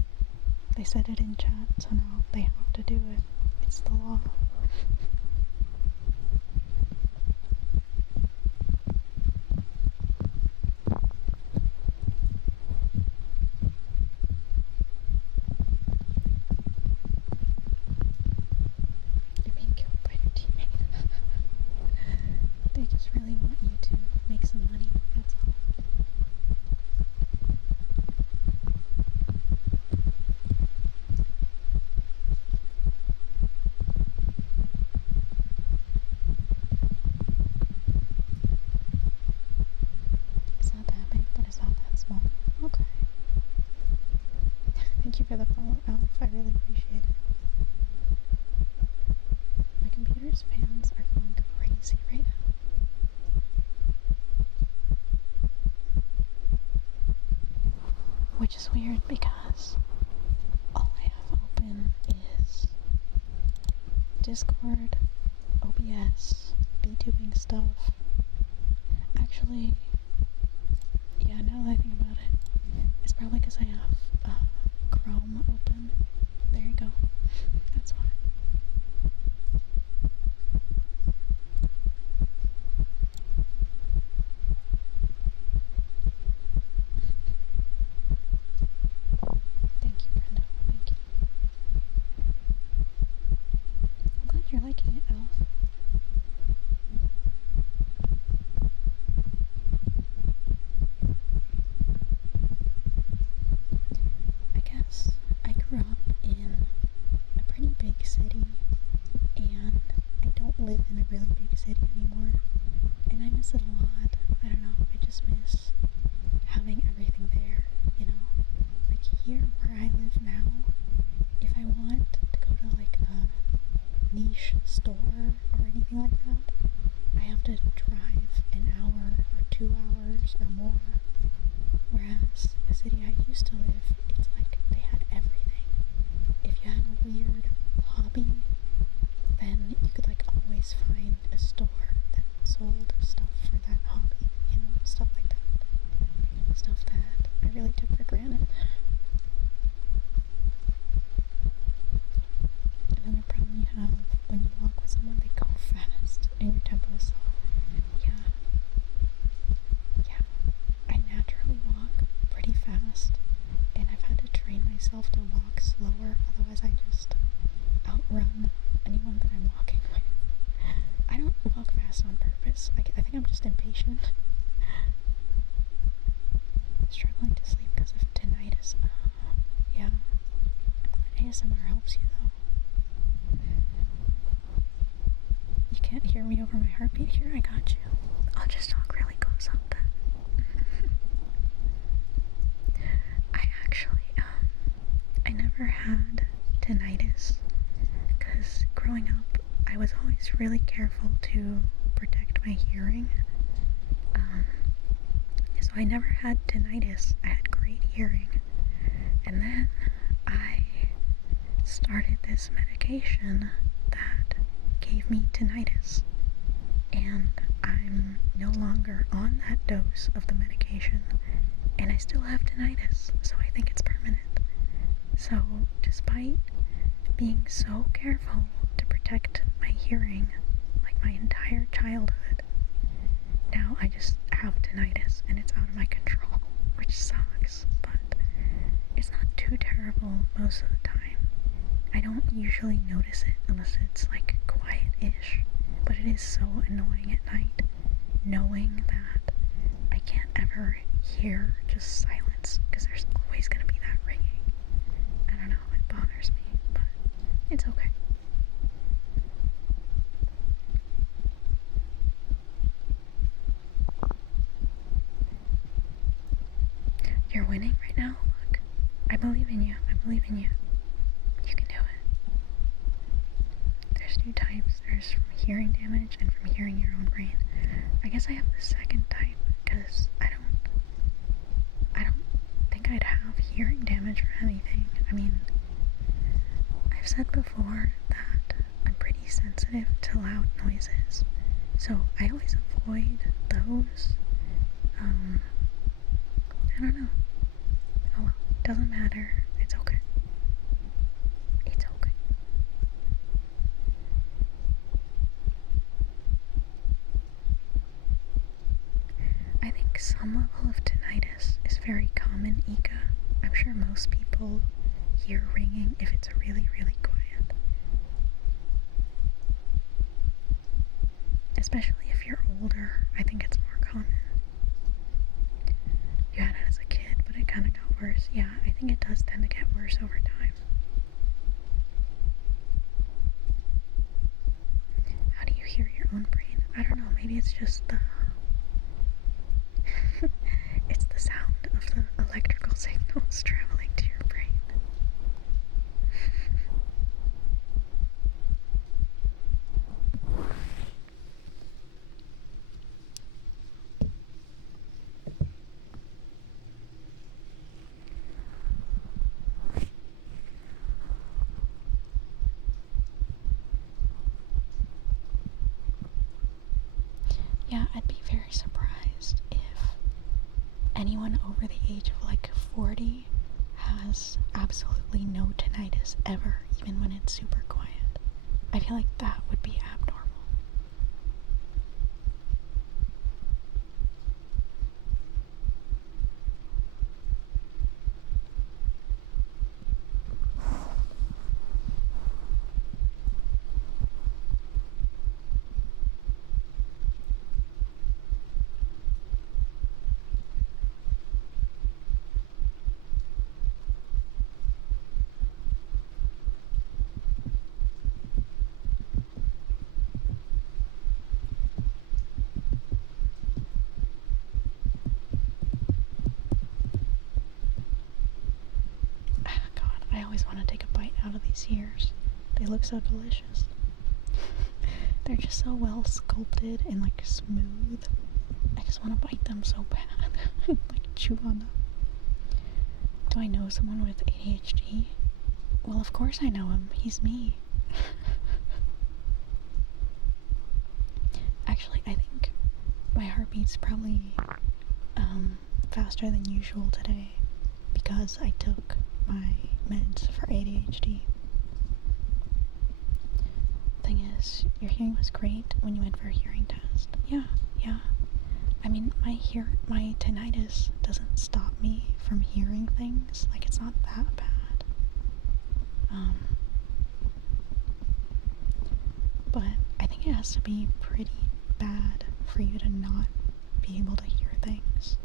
They said it in chat, so now they have to do it. It's the law. You're being killed by your teammate. They just really want you to make some money, that's all. It's not that big, but it's not that small. Okay. Thank you for the follow, Alf. I really appreciate it. Bonner's fans are going crazy right now. Which is weird because all I have open is Discord, OBS, VTubing stuff. Actually, yeah, now that I think about it, it's probably because I have Chrome open. There you go. That's why. Thank you, Brenda. Thank you. I'm glad you're liking it, Elf. I guess I grew up in a pretty big city, and I don't live in a really big city anymore, and I miss it a lot. I don't know, I just miss having everything there, you know? Like here where I live now, if I want to go to like a niche store or anything like that, I have to drive an hour or 2 hours or more. Whereas the city I used to live, it's like they had everything. If you had a weird hobby, then you could like always find a store that sold stuff for that hobby, you know, stuff like that. Stuff that I really took for granted. Another problem you have when you walk with someone, they go fast and your tempo is slow. Yeah. I naturally walk pretty fast, and I've had to train myself to walk slower, otherwise I just outrun anyone that I'm walking with. I don't walk fast on purpose. I think I'm just impatient. Struggling to sleep because of tinnitus. Yeah. I'm glad ASMR helps you though. You can't hear me over my heartbeat here? I got you. I'll just talk really close up then. I actually, I never had tinnitus because growing up I was always really careful to protect my hearing. So I never had tinnitus. I had great hearing. And then I started this medication that gave me tinnitus. And I'm no longer on that dose of the medication. And I still have tinnitus, so I think it's permanent. So, despite being so careful to protect my hearing, like my entire childhood, now I just have tinnitus and it's out of my control, which sucks, but it's not too terrible most of the time. I don't usually notice it unless it's like quiet-ish, but it is so annoying at night knowing that I can't ever hear just silence because there's always going to be that ringing. I don't know, it bothers me, but it's okay. You're winning right now? Look, I believe in you. I believe in you. You can do it. There's two types. There's from hearing damage and from hearing your own brain. I guess I have the second type because I don't think I'd have hearing damage or anything. I mean, I've said before that I'm pretty sensitive to loud noises, so I always avoid those. I don't know. Oh well, doesn't matter. It's okay. It's okay. I think some level of tinnitus is very common, Ika. I'm sure most people hear ringing if it's really, really quiet. Especially if you're older, I think it's more common. You had it as a kid, but it kind of got worse. Yeah, I think it does tend to get worse over time. How do you hear your own brain? I don't know, maybe it's just the it's the sound of the electrical signals traveling to your brain. anyone over the age of like 40 has absolutely no tinnitus ever, even when it's super quiet. I feel like that would be abnormal. I always want to take a bite out of these ears. They look so delicious. They're just so well sculpted and like smooth. I just want to bite them so bad. Like chew on them. Do I know someone with ADHD? Well, of course I know him. He's me. Actually, I think my heartbeat's probably faster than usual today because I took my meds for ADHD. Thing is, your hearing was great when you went for a hearing test. Yeah. I mean, my tinnitus doesn't stop me from hearing things. Like, it's not that bad. But I think it has to be pretty bad for you to not be able to hear things.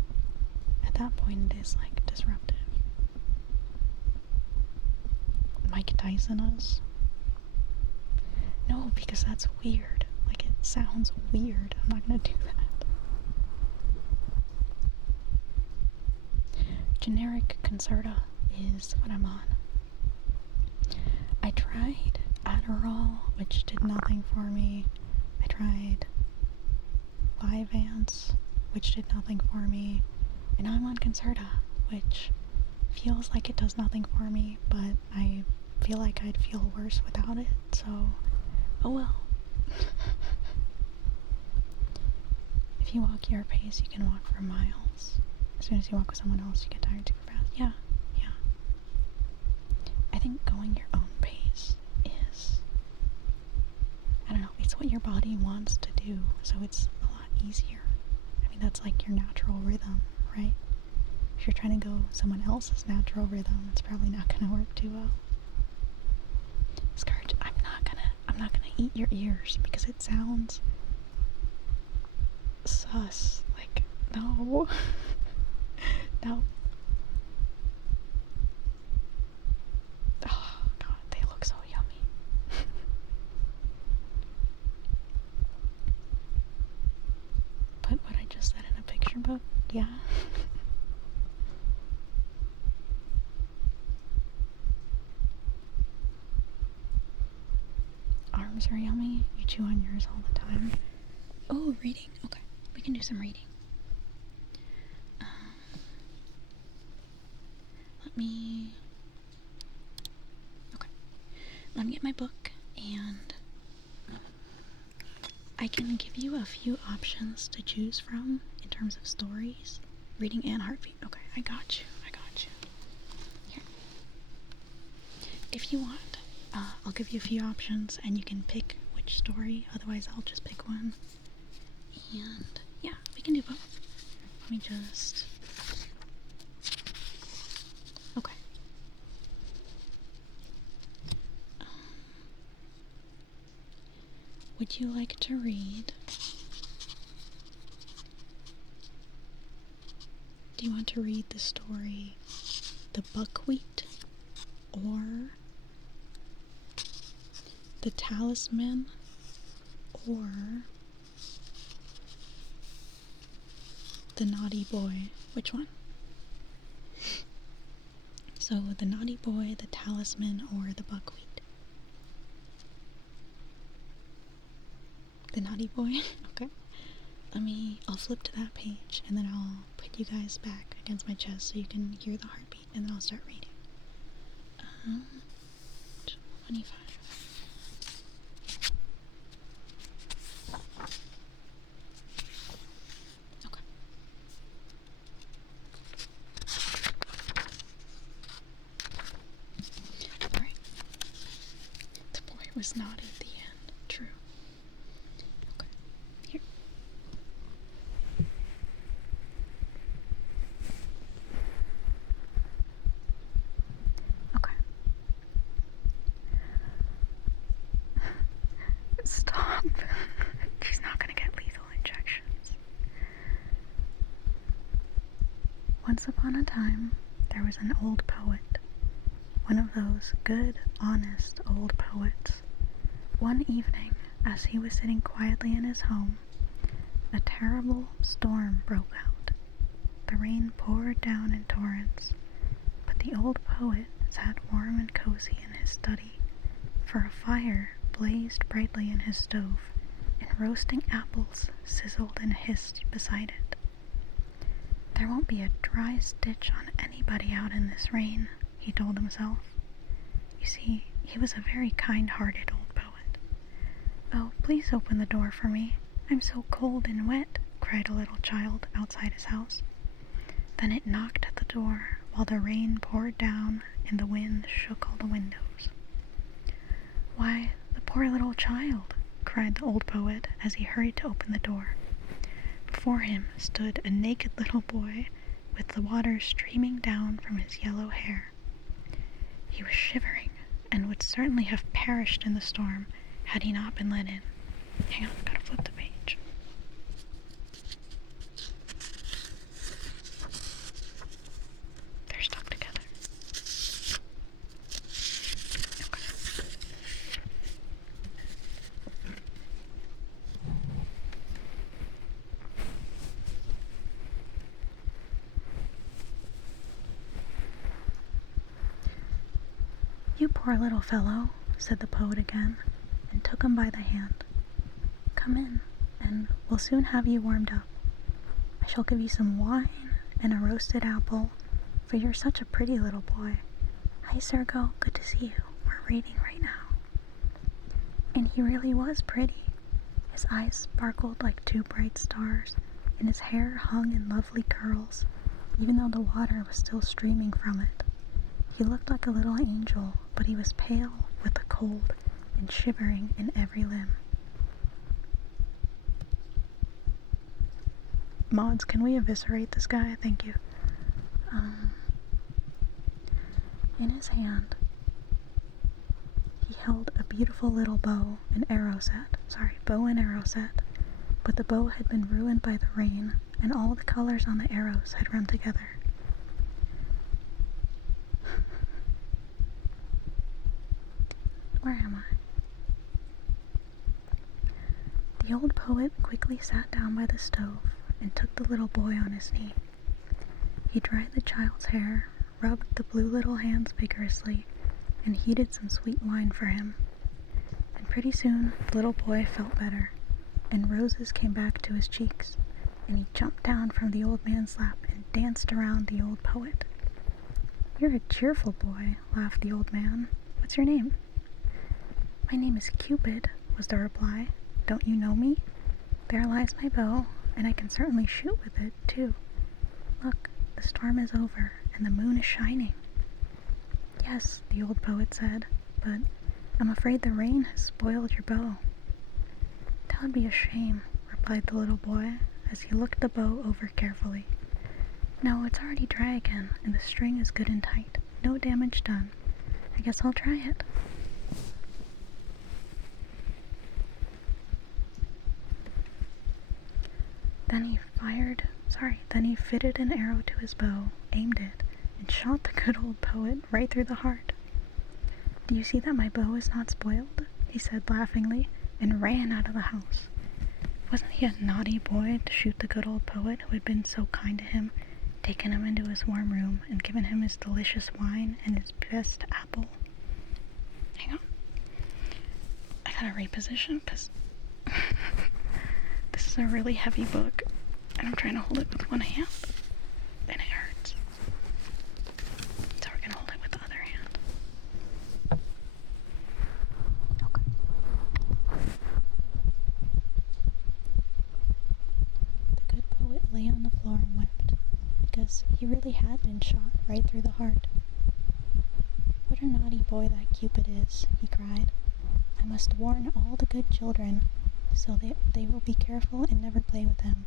At that point, it is, like, disruptive. Mike Tyson us? No, because that's weird. Like, it sounds weird. I'm not gonna do that. Generic Concerta is what I'm on. I tried Adderall, which did nothing for me. I tried Vyvanse, which did nothing for me. And now I'm on Concerta, which feels like it does nothing for me, but I feel like I'd feel worse without it, so oh well. If you walk your pace, you can walk for miles. As soon as you walk with someone else, you get tired super fast. Yeah. I think going your own pace is, I don't know, it's what your body wants to do, so it's a lot easier. I mean, that's like your natural rhythm, right? If you're trying to go someone else's natural rhythm, it's probably not gonna work too well. Scourge, I'm not gonna eat your ears because it sounds sus. Like, no. No. Oh god, they look so yummy. Put what I just said in a picture book? Yeah. Arms are yummy. You chew on yours all the time. Oh, reading. Okay, we can do some reading. Let me get my book, and I can give you a few options to choose from in terms of stories, reading, and heartbeat. Okay, I got you. Here. If you want, I'll give you a few options, and you can pick which story. Otherwise, I'll just pick one. And yeah, we can do both. Let me just... Okay. Would you like to read? Do you want to read the story The Buckwheat or The Talisman or The Naughty Boy? Which one? So, The Naughty Boy, The Talisman, or The Buckwheat? The Naughty Boy? Okay. I'll flip to that page, and then I'll put you guys back against my chest so you can hear the heartbeat, and then I'll start reading. 25. Okay. It was not at the end. True. Okay. Here. Okay. Stop. She's not gonna get lethal injections. Once upon a time, there was an old poet. One of those good, honest old poets. One evening, as he was sitting quietly in his home, a terrible storm broke out. The rain poured down in torrents, but the old poet sat warm and cozy in his study, for a fire blazed brightly in his stove, and roasting apples sizzled and hissed beside it. There won't be a dry stitch on anybody out in this rain, he told himself. You see, he was a very kind-hearted old poet. Oh, please open the door for me. I'm so cold and wet, cried a little child outside his house. Then it knocked at the door while the rain poured down and the wind shook all the windows. Why, the poor little child, cried the old poet as he hurried to open the door. Before him stood a naked little boy with the water streaming down from his yellow hair. He was shivering and would certainly have perished in the storm had he not been let in. Hang on, gotta flip the page. They're stuck together. Okay. You poor little fellow, said the poet again, and took him by the hand. Come in, and we'll soon have you warmed up. I shall give you some wine and a roasted apple, for you're such a pretty little boy. Hi, Sergo, good to see you. We're reading right now. And he really was pretty. His eyes sparkled like two bright stars, and his hair hung in lovely curls, even though the water was still streaming from it. He looked like a little angel, but he was pale with the cold and shivering in every limb. Mods, can we eviscerate this guy? Thank you. In his hand, he held a beautiful little bow and arrow set. But the bow had been ruined by the rain, and all the colors on the arrows had run together. Where am I? The old poet quickly sat down by the stove and took the little boy on his knee. He dried the child's hair, rubbed the blue little hands vigorously, and heated some sweet wine for him. And pretty soon the little boy felt better, and roses came back to his cheeks, and he jumped down from the old man's lap and danced around the old poet. You're a cheerful boy, laughed the old man. What's your name? My name is Cupid, was the reply. Don't you know me? There lies my bow, and I can certainly shoot with it, too. Look, the storm is over, and the moon is shining. Yes, the old poet said, but I'm afraid the rain has spoiled your bow. That would be a shame, replied the little boy, as he looked the bow over carefully. No, it's already dry again, and the string is good and tight. No damage done. I guess I'll try it. Then he fitted an arrow to his bow, aimed it, and shot the good old poet right through the heart. Do you see that my bow is not spoiled? He said laughingly, and ran out of the house. Wasn't he a naughty boy to shoot the good old poet who had been so kind to him, taken him into his warm room, and given him his delicious wine and his best apple? Hang on. I gotta reposition, because this is a really heavy book, and I'm trying to hold it with one hand, and it hurts. So we're gonna hold it with the other hand. Okay. The good poet lay on the floor and wept, because he really had been shot right through the heart. What a naughty boy that Cupid is, he cried. I must warn all the good children, so they will be careful and never play with him,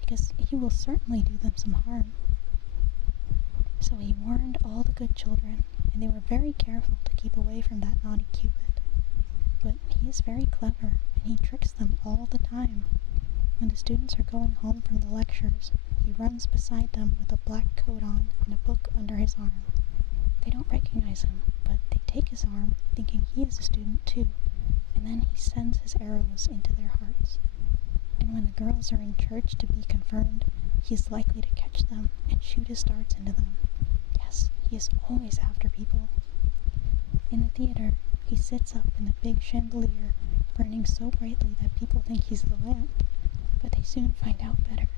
because he will certainly do them some harm. So he warned all the good children, and they were very careful to keep away from that naughty Cupid. But he is very clever, and he tricks them all the time. When the students are going home from the lectures, he runs beside them with a black coat on and a book under his arm. They don't recognize him, but they take his arm, thinking he is a student too, and then he sends his arrows into their hearts. And when the girls are in church to be confirmed, he is likely to catch them and shoot his darts into them. Yes, he is always after people. In the theater, he sits up in the big chandelier, burning so brightly that people think he's the lamp, but they soon find out better.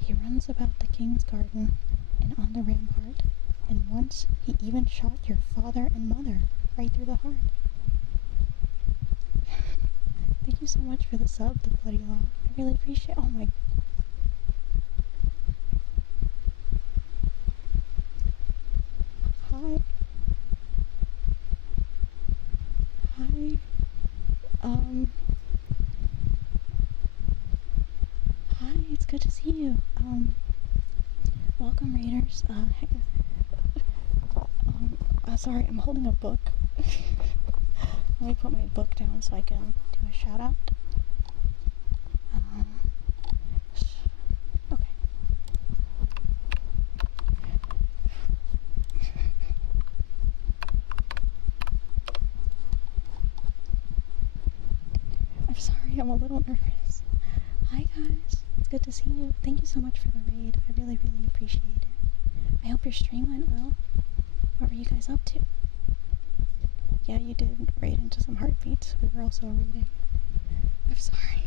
He runs about the king's garden and on the rampart, and once he even shot your father and mother right through the heart. Thank you so much for the sub, the bloody law. I really appreciate. Oh my. Hi. Hi. Hi. It's good to see you. Welcome, readers. Sorry, I'm holding a book. Let me put my book down so I can do a shout out. Okay. I'm sorry, I'm a little nervous. Hi guys, it's good to see you. Thank you so much for the raid. I really, really appreciate it. I hope your stream went well. What were you guys up to? Yeah, you did raid into some heartbeats. We were also reading. I'm sorry.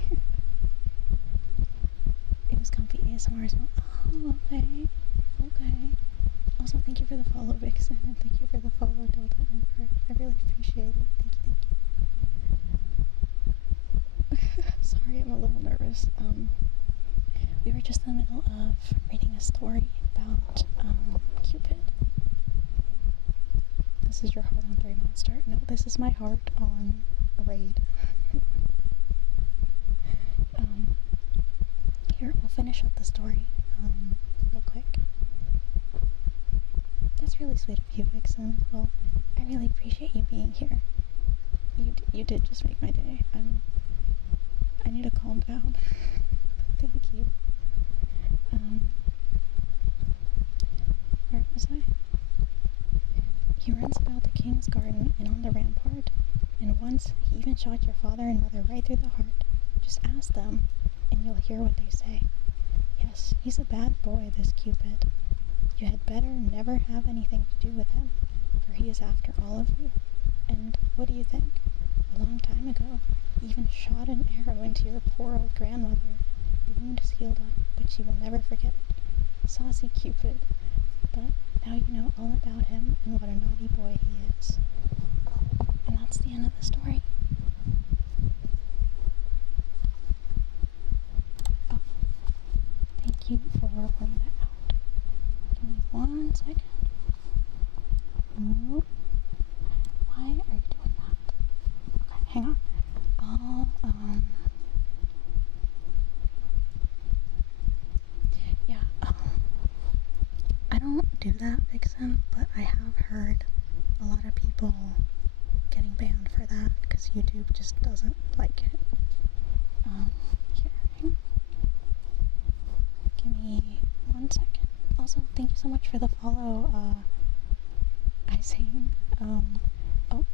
It was comfy ASMR as well. Oh, okay. Okay. Also, thank you for the follow, Vixen, and thank you for the follow, Delta Emperor. I really appreciate it. Thank you. Sorry, I'm a little nervous. We were just in the middle of reading a story about, Cupid. This is your heart on 3 monster. No, this is my heart on a raid. Here, we'll finish up the story, real quick. That's really sweet of you, Vixen. Well, I really appreciate you being here. You did just make my day. I need to calm down. Thank you. Where was I? He runs about the king's garden and on the rampart, and once he even shot your father and mother right through the heart. Just ask them, and you'll hear what they say. Yes, he's a bad boy, this Cupid. You had better never have anything to do with him, for he is after all of you. And what do you think? A long time ago, he even shot an arrow into your poor old grandmother. The wound is healed up, but she will never forget it. Saucy Cupid. But now you know all about him and what a naughty boy he is. And that's the end of the story. Oh, thank you for pointing that out. Give me 1 second. No. Why are you doing that? Okay, hang on. Yeah, I don't do that, Vixen, but I have heard a lot of people getting banned for that because YouTube just doesn't like it. Here, hang on. Give me 1 second. Also, thank you so much for the follow, Isane. Oh, okay.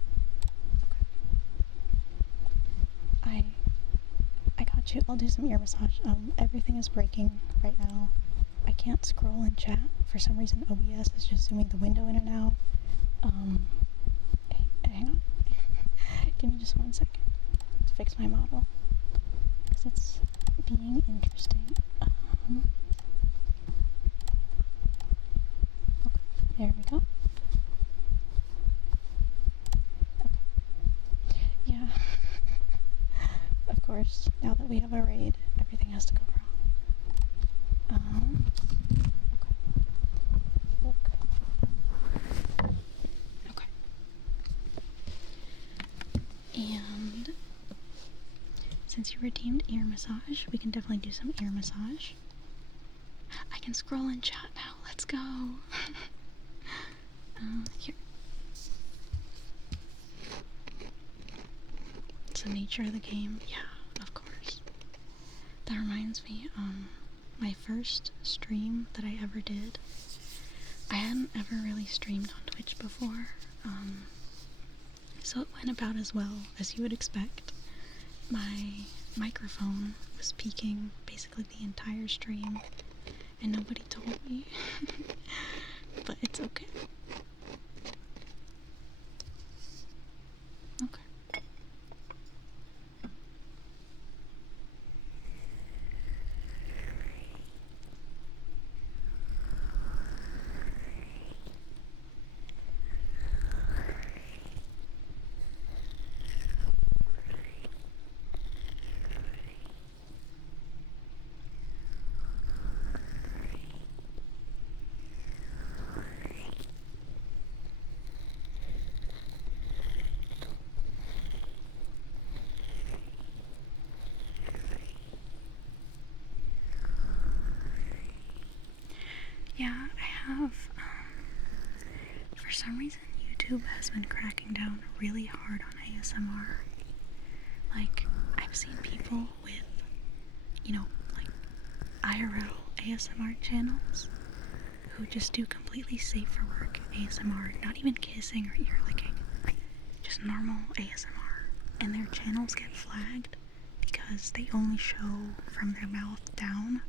I got you. I'll do some ear massage. Everything is breaking right now. I can't scroll and chat. For some reason, OBS is just zooming the window in and out. Hang on. Give me just 1 second to fix my model, because it's being interesting. Okay, there we go. Okay. Yeah. Of course, now that we have a raid, everything has to go wrong. Okay. Look. Okay. And since you redeemed ear massage, we can definitely do some ear massage. I can scroll in chat now. Let's go. Here. It's the nature of the game. Yeah, of course. That reminds me, my first stream that I ever did, I hadn't ever really streamed on Twitch before, so it went about as well as you would expect. My microphone was peaking basically the entire stream, and nobody told me. But it's okay. Okay. Yeah, I have, for some reason YouTube has been cracking down really hard on ASMR. Like, I've seen people with, like, IRL ASMR channels who just do completely safe for work ASMR, not even kissing or ear licking, just normal ASMR, and their channels get flagged because they only show from their mouth down,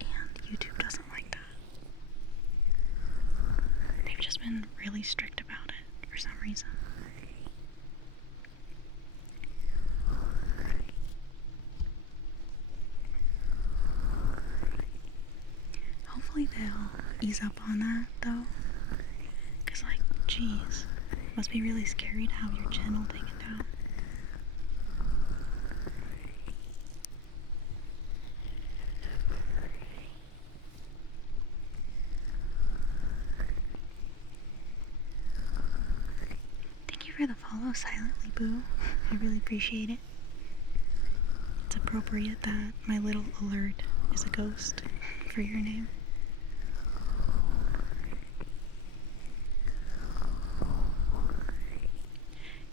and YouTube doesn't like that. They've just been really strict about it for some reason. Hopefully they'll ease up on that, though. Cause, like, geez, must be really scary to have your channel taken down. Thank you for the follow, Silently Boo. I really appreciate it. It's appropriate that my little alert is a ghost for your name.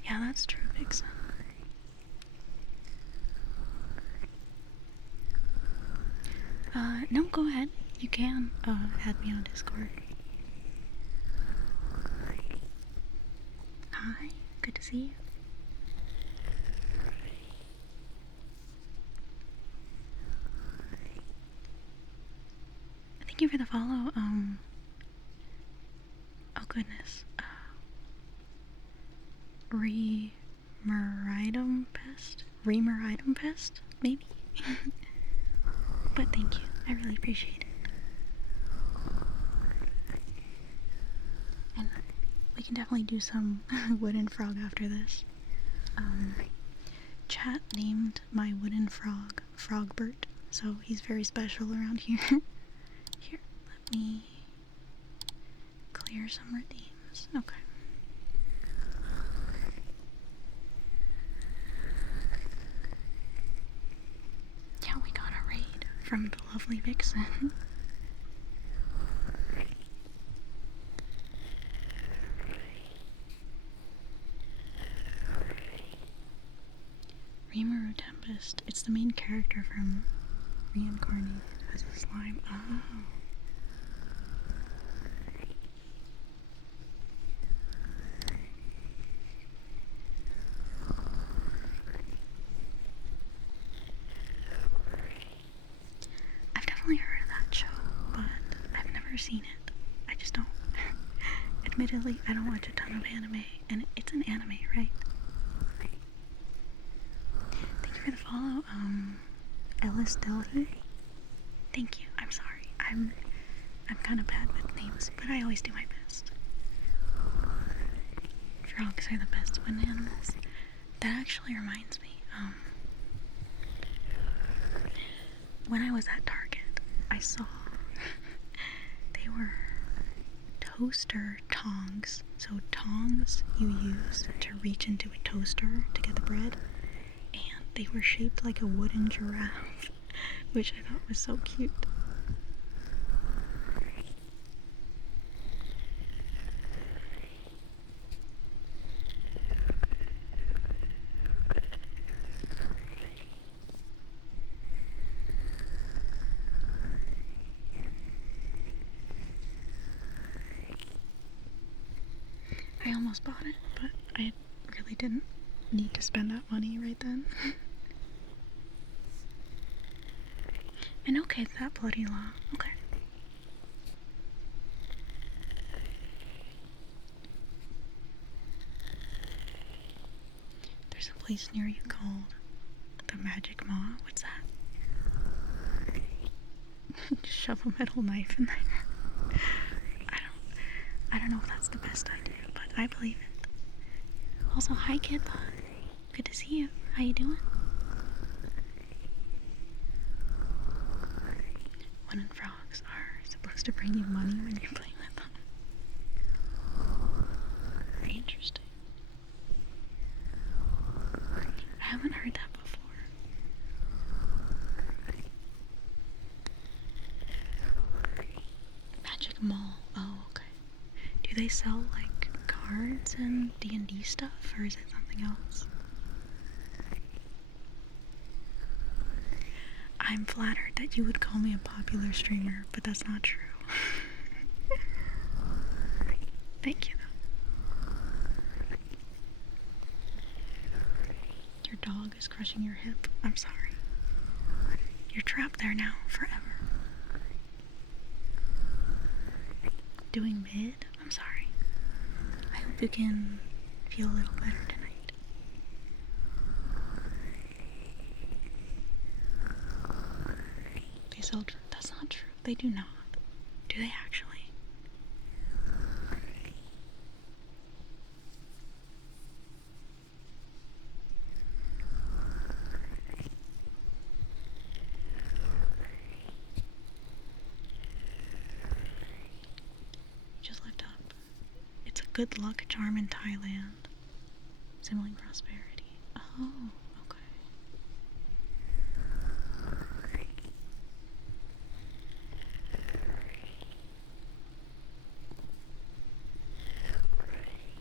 Yeah, that's true, Vixen. No, go ahead. You can, add me on Discord. Hi, good to see you. Thank you for the follow, oh goodness, Remeridum Pest, maybe? But thank you, I really appreciate it. And we can definitely do some wooden frog after this. Chat named my wooden frog Frogbert, so he's very special around here. Here, let me clear some redeems. Okay. Yeah, we got a raid from the lovely Vixen. Rimuru Tempest. It's the main character from Reincarnated as a Slime. Oh. I've definitely heard of that show, but I've never seen it. I just don't. Admittedly, I don't watch a ton of anime, and it's an anime, right? Thank you for the follow, Ellis Delhi. Thank you. I'm sorry. I'm kind of bad with names, but I always do my best. Frogs are the best wind animals. That actually reminds me, when I was at Target, I saw they were toaster tongs. So tongs you use to reach into a toaster to get the bread, and they were shaped like a wooden giraffe, which I thought was so cute. I almost bought it, but I really didn't need to spend that money right then. And okay, that bloody law. Okay. There's a place near you called the Magic Maw. What's that? Just shove a metal knife in there. I don't know if that's the best idea, but I believe it. Also, hi kid. Good to see you. How you doing? Wooden frogs are supposed to bring you money when you play with them. Interesting. I haven't heard that before. Magic Mall. Oh, okay. Do they sell like cards and D&D stuff, or is it something else? I'm flattered that you would call me a popular streamer, but that's not true. Thank you, though. Your dog is crushing your hip. I'm sorry. You're trapped there now, forever. Doing mid? I'm sorry. I hope you can feel a little better tonight. They sell truth. That's not true. They do not. Do they actually? Just lift up. It's a good luck charm in Thailand. Sibling prosperity. Oh, okay.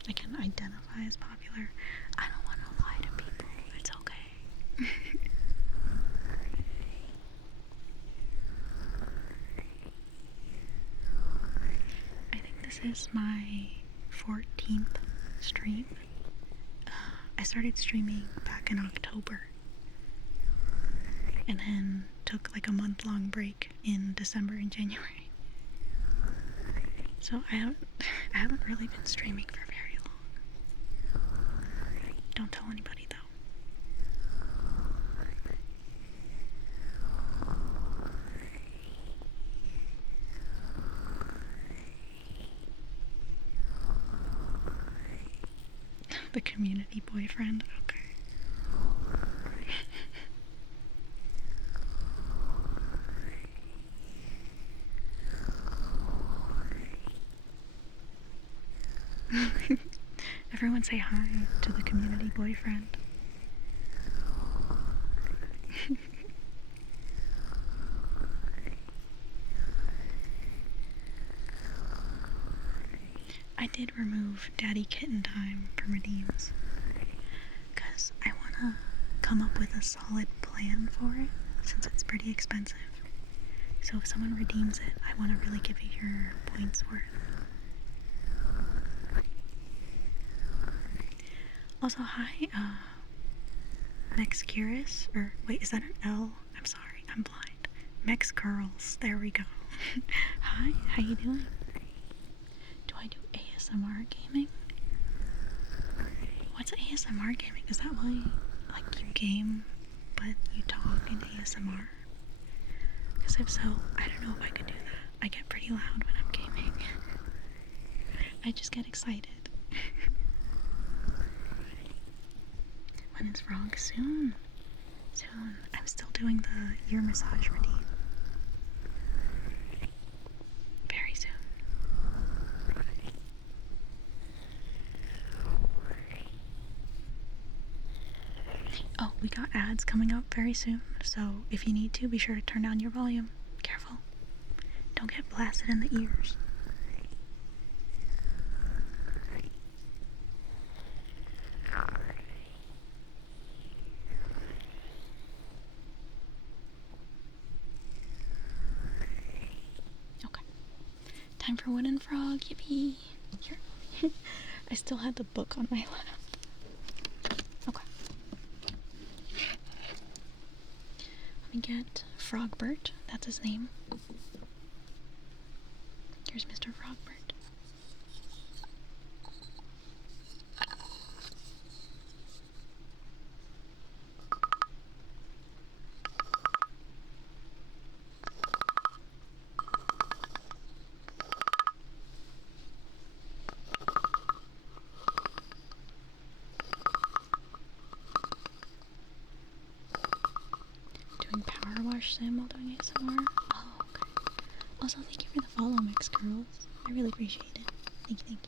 I can identify as popular. I don't want to lie to people. It's okay. I think this is my 14th stream. I started streaming back in October, and then took like a month-long break in December and January. So I haven't really been streaming for very long. Don't tell anybody though. The community boyfriend? Okay. Everyone say hi to the community boyfriend. I did remove Daddy Kitten Time from redeems, because I want to come up with a solid plan for it, since it's pretty expensive. So if someone redeems it, I want to really give it your points worth. Also, hi, Mex Curious, or wait, is that an L? I'm sorry, I'm blind. Mex Curls, there we go. Hi, how you doing? Do I do ASMR gaming? What's ASMR gaming? Is that why, like, you game, but you talk in ASMR? Because if so, I don't know if I could do that. I get pretty loud when I'm gaming. I just get excited. When is wrong? Soon. Soon. I'm still doing the ear massage routine. Very soon. Oh, we got ads coming up very soon, so if you need to, be sure to turn down your volume. Careful. Don't get blasted in the ears. Okay. Time for Wooden Frog. Yippee. Here. I still had the book on my lap. Okay. Let me get Frogbert. That's his name. Here's Mr. Frogbert. Doing power wash sim while doing ASMR. Oh, okay. Also, thank you for the follow, Mix Girls. I really appreciate it. Thank you, thank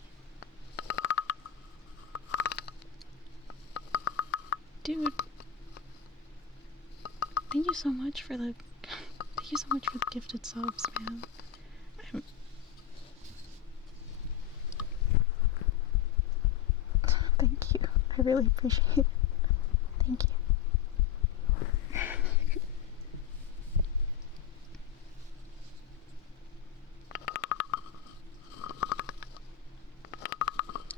you. Dude. Thank you so much for the thank you so much for the gifted subs, man. Thank you. I really appreciate it. Thank you.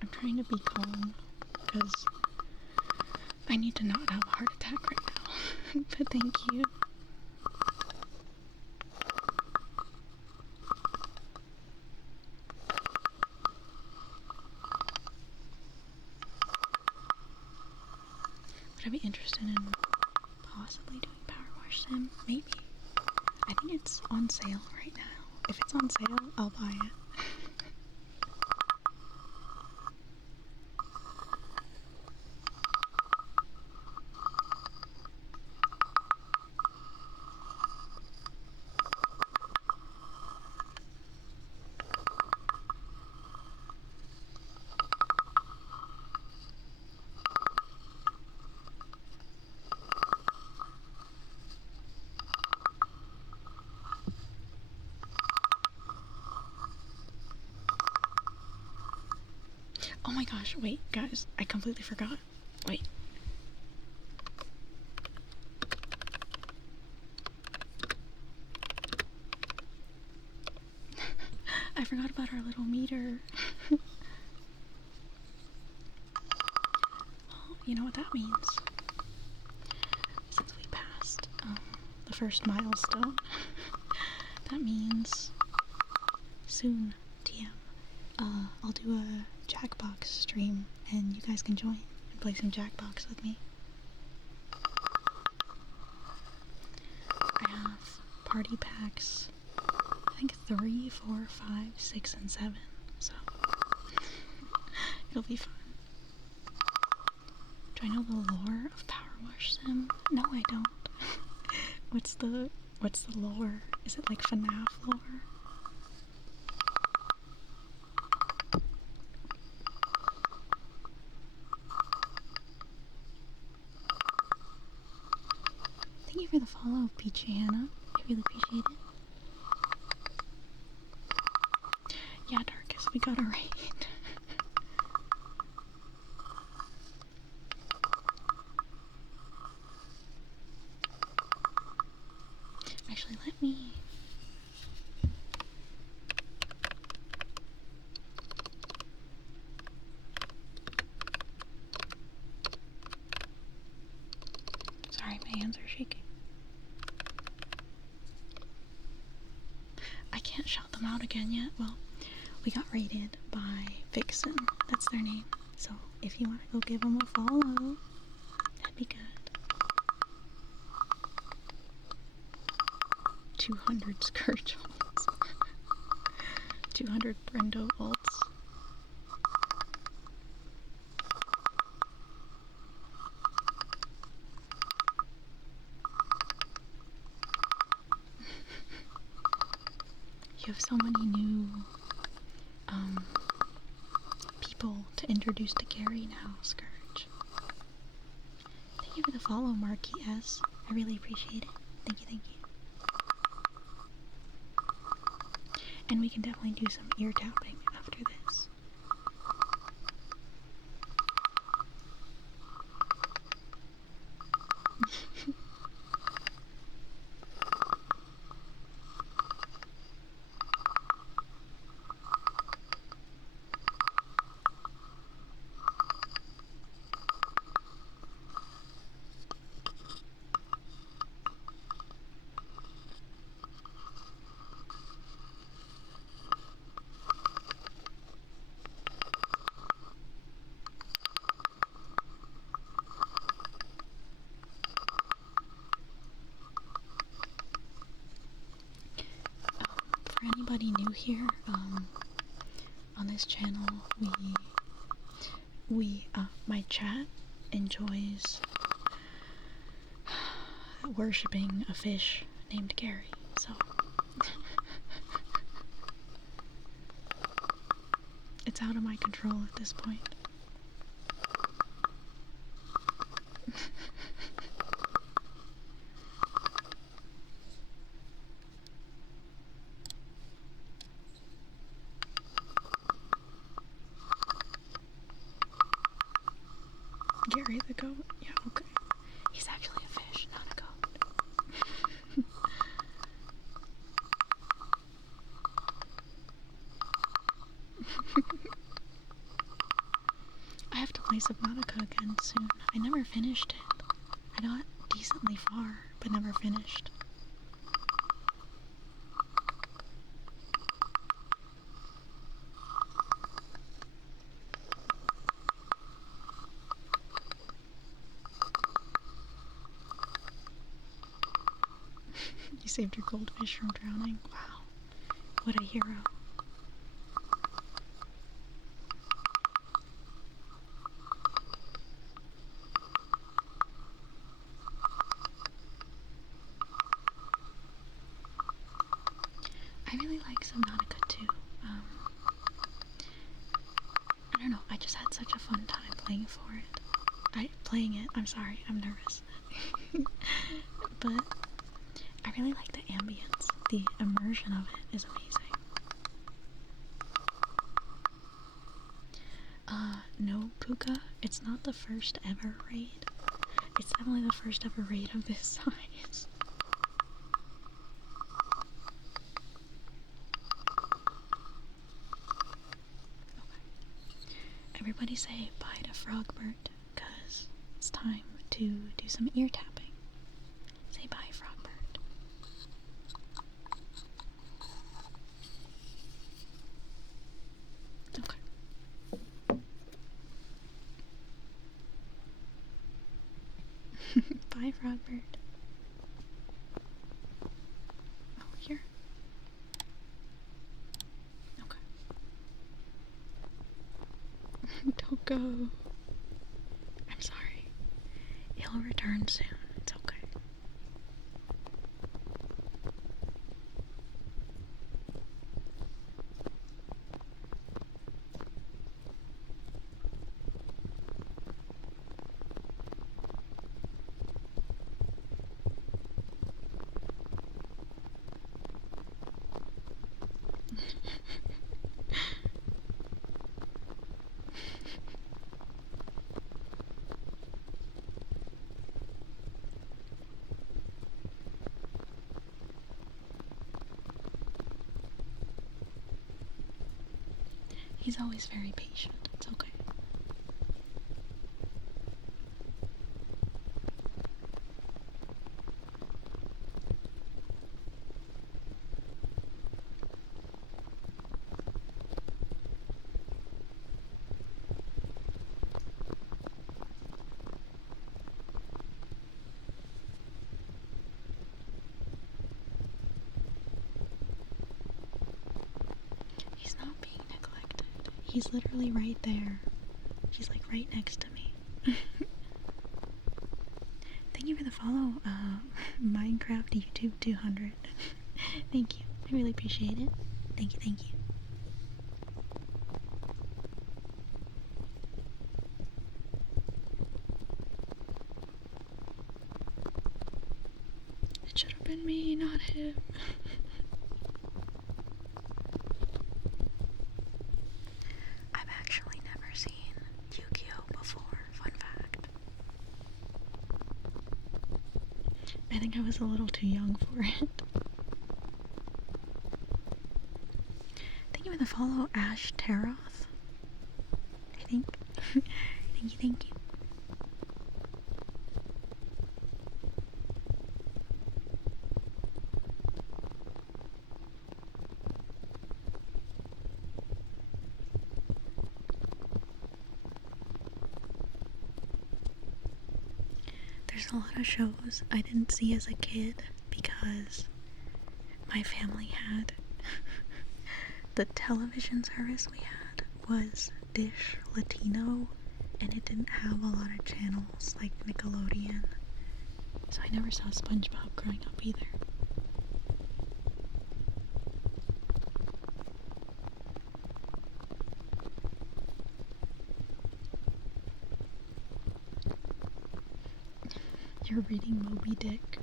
I'm trying to be calm because I need to not have a heart attack right now. But thank you. Would I be interested in possibly doing Power Wash Sim? Maybe. I think it's on sale right now. If it's on sale, I'll buy it. Oh my gosh, wait, guys, I completely forgot. Wait. I forgot about our little meter. Well, you know what that means. Since we passed the first milestone, that means soon, TM. I'll do a Jackbox stream, and you guys can join and play some Jackbox with me. I have party packs, I think 3, 4, 5, 6, and 7, so it'll be fun. Do I know the lore of Power Wash Sim? No, I don't. What's the lore? Is it like FNAF lore? Thank you for the follow, Peachy Hannah. I really appreciate it. Yeah, Darkus, we got a raid. Actually, let me... Sorry, my hands are shaking. I can't shout them out again yet. Well, we got raided by Vixen. That's their name. So if you want to go give them a follow, that'd be good. 200 Scourge ults. 200 Brendo ults. You have so many new people to introduce to Gary now, Scourge. Thank you for the follow, Marky S. I really appreciate it. Thank you, thank you. And we can definitely do some ear tapping after this. For anybody new here, on this channel, my chat enjoys worshipping a fish named Gary, so it's out of my control at this point. Gary the goat? Yeah, okay. He's actually a fish, not a goat. I have to play Subnautica again soon. I never finished it. I got decently far, but never finished. You saved your goldfish from drowning. Wow. What a hero. I really like Subnautica too. I don't know, I just had such a fun time playing for it. I'm sorry, I'm nervous. But I really like the ambience. The immersion of it is amazing. No, Puka, it's not the first ever raid. It's definitely the first ever raid of this size. Okay. Everybody say bye to Frogbert, because it's time to do some ear tapping. Say bye, Frogbert. Okay. Bye, Frogbert. Oh, here. Okay. Don't go. I'm sorry. He'll return soon. It's okay. He's always very patient. It's okay. He's not being neglected. He's literally right there. She's like right next to me. Thank you for the follow, Minecraft YouTube 200. Thank you. I really appreciate it. Thank you, thank you. been me, not him. I've actually never seen Yu-Gi-Oh! Before, fun fact. I think I was a little too young for it. Thank you for the follow, Ash Taroth. I think. Thank you. There's a lot of shows I didn't see as a kid because my family had the television service we had was Dish Latino, and it didn't have a lot of channels like Nickelodeon, so I never saw SpongeBob growing up either. You're reading Moby Dick?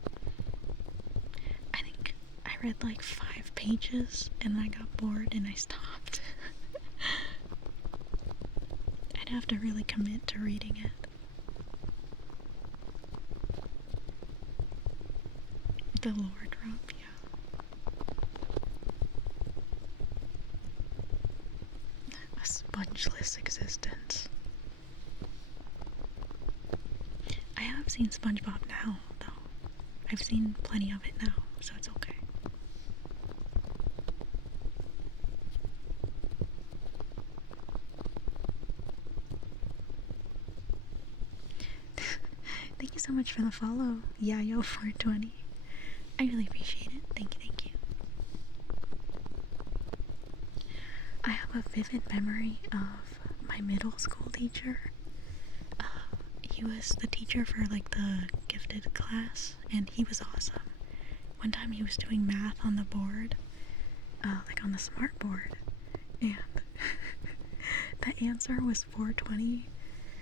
I think I read like 5 pages and I got bored and I stopped. I'd have to really commit to reading it. The lore drop, yeah. A spongeless existence. I have seen SpongeBob now, though. I've seen plenty of it now, so it's okay. Thank you so much for the follow, Yayo420. I really appreciate it. Thank you. I have a vivid memory of my middle school teacher. He was the teacher for like the gifted class, and he was awesome. One time he was doing math on the board, like on the smart board, and the answer was 420.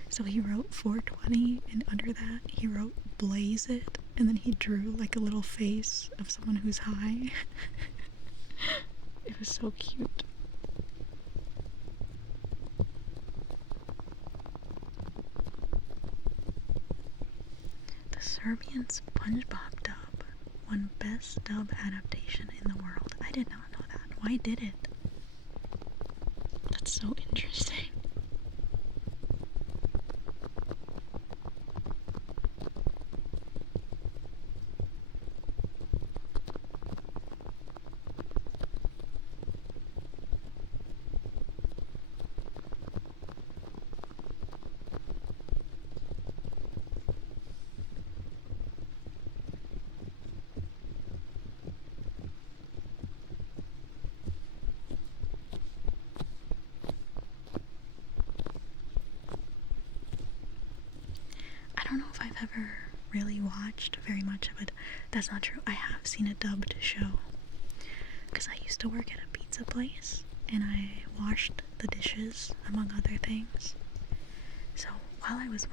So he wrote 420, and under that he wrote blaze it, and then he drew like a little face of someone who's high. It was so cute. The Serbian SpongeBob dub won Best Dub Adaptation in the World. I did not know that. Why did it? That's so interesting. I don't know if I've ever really watched very much of it. That's not true. I have seen a dubbed show. Because I used to work at a pizza place, and I washed the dishes, among other things. So while I was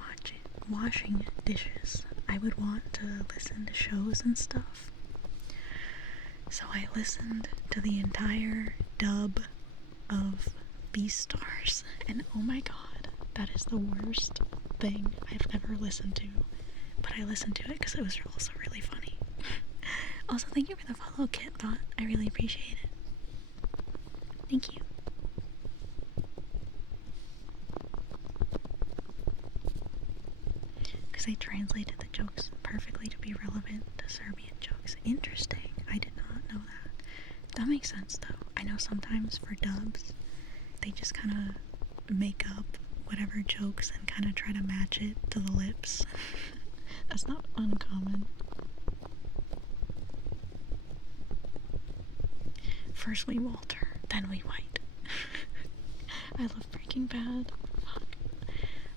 washing dishes, I would want to listen to shows and stuff. So I listened to the entire dub of Beastars, and oh my god, that is the worst thing I've ever listened to, but I listened to it because it was also really funny. Also, thank you for the follow, Kitbot. I really appreciate it. Thank you. Because I translated the jokes perfectly to be relevant to Serbian jokes. Interesting. I did not know that. That makes sense, though. I know sometimes for dubs, they just kind of make up whatever jokes and kind of try to match it to the lips. That's not uncommon. First we Walter, then we White. I love Breaking Bad. Fuck.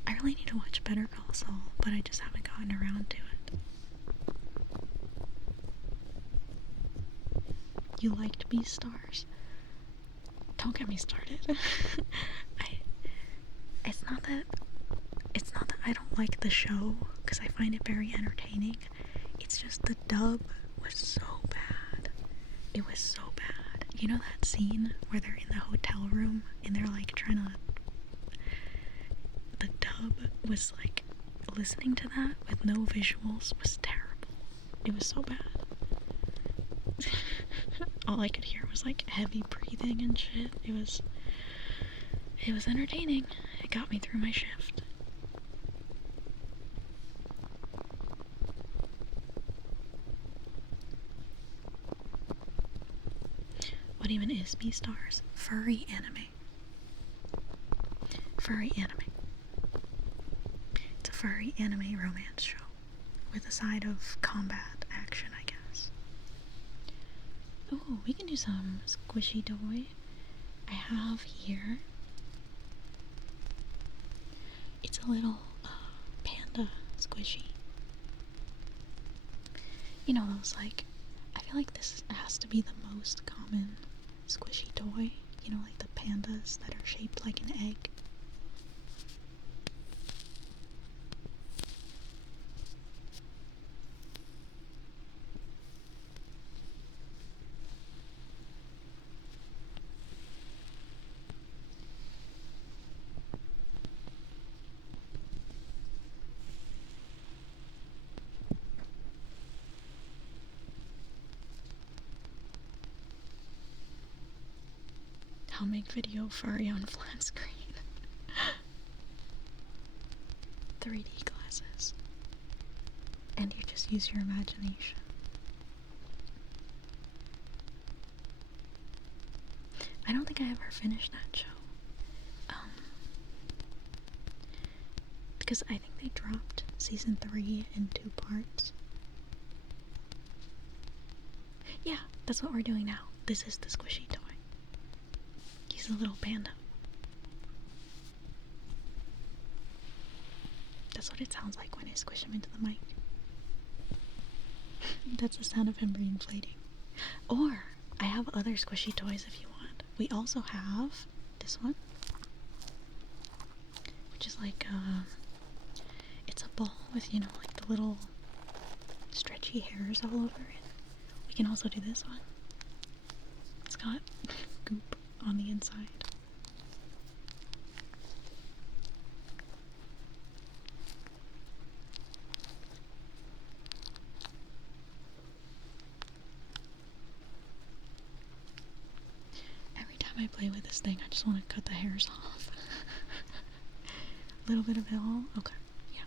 I really need to watch Better Call Saul, but I just haven't gotten around to it. You liked Beastars? Don't get me started. It's not that I don't like the show, because I find it very entertaining. It's just the dub was so bad. It was so bad. You know that scene where they're in the hotel room and they're like trying to... The dub was like, listening to that with no visuals was terrible. It was so bad. All I could hear was like heavy breathing and shit. It was entertaining. It got me through my shift. What even is Beastars? Furry anime. Furry anime. It's a furry anime romance show with a side of combat action, I guess. Oh, we can do some squishy toy. I have here. It's a little panda squishy. You know those, like, I feel like this has to be the most common squishy toy. You know, like the pandas that are shaped like an egg. I'll make video furry on flat screen. 3D glasses. And you just use your imagination. I don't think I ever finished that show. Because I think they dropped season 3 in 2 parts. Yeah, that's what we're doing now. This is the squishy toy. He's a little panda. That's what it sounds like when I squish him into the mic. That's the sound of him reinflating. Or, I have other squishy toys if you want. We also have this one, which is like, it's a ball with, you know, like the little stretchy hairs all over it. We can also do this one. It's got goop on the inside. Every time I play with this thing, I just want to cut the hairs off. A little bit of it all? Okay, yeah.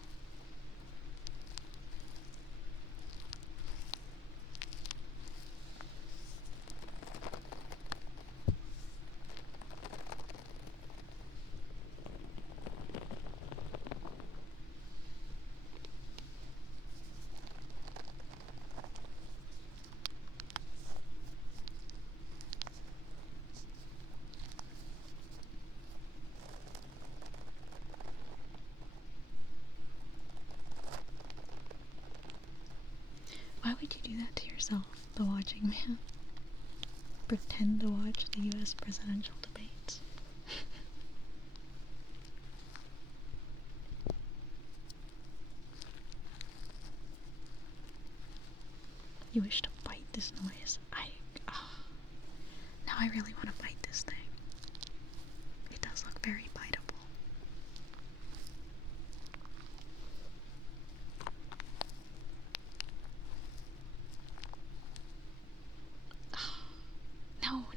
Why would you do that to yourself, the watching man? Pretend to watch the US presidential debates. You wish to bite this noise. Now I really want to bite this thing. It does look very biteable.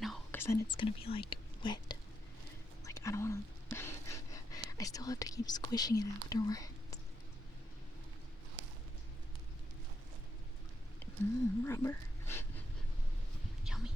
No, because then it's gonna be like wet. Like, I don't want to. I still have to keep squishing it afterwards. Rubber. Yummy.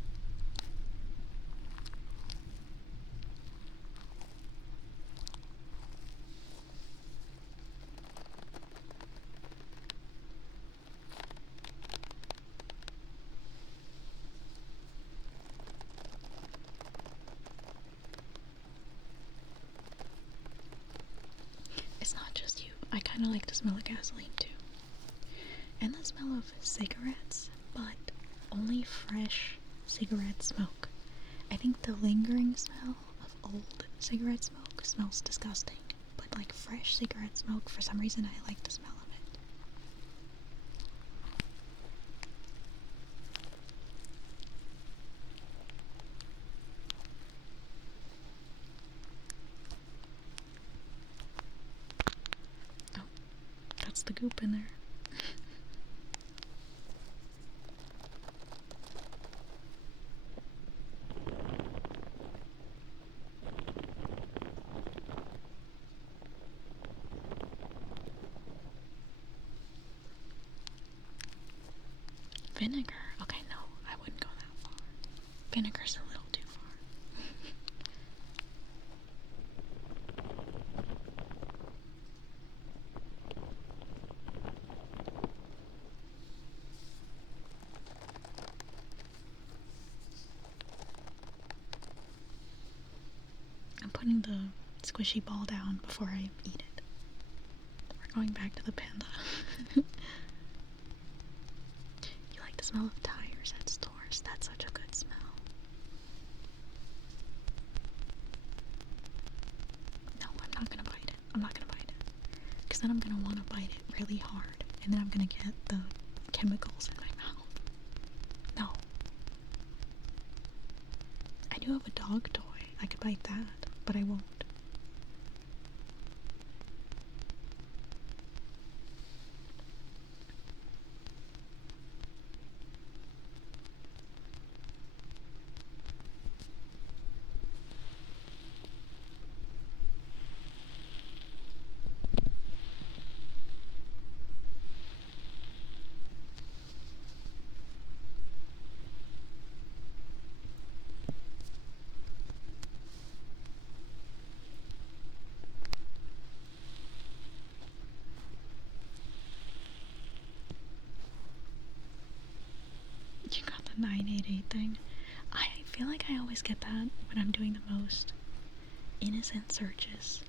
It's not just you. I kind of like the smell of gasoline too. And the smell of cigarettes, but only fresh cigarette smoke. I think the lingering smell of old cigarette smoke smells disgusting, but like fresh cigarette smoke, for some reason I like the smell of it. What's the goop in there? Vinegar? Okay, no, I wouldn't go that far. Vinegar's a little too far. I'm putting the squishy ball down before I eat it. We're going back to the panda. You like the smell of tires at stores? That's such a good smell. No, I'm not gonna bite it. I'm not gonna bite it. Because then I'm gonna want to bite it really hard. And then I'm gonna get the chemicals in my mouth. No. I do have a dog toy. I could bite that, but I won't. You got the 988 thing. I feel like I always get that when I'm doing the most innocent searches.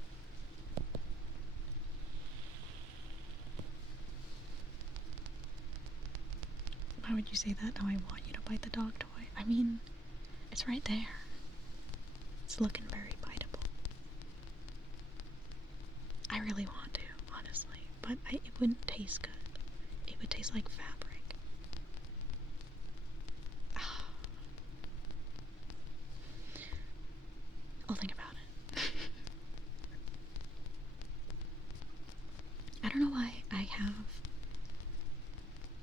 Why would you say that? Now I want you to bite the dog toy. I mean, it's right there. It's looking very biteable. I really want to, honestly, but it wouldn't taste good. It would taste like fabric. I'll think about it. I don't know why I have,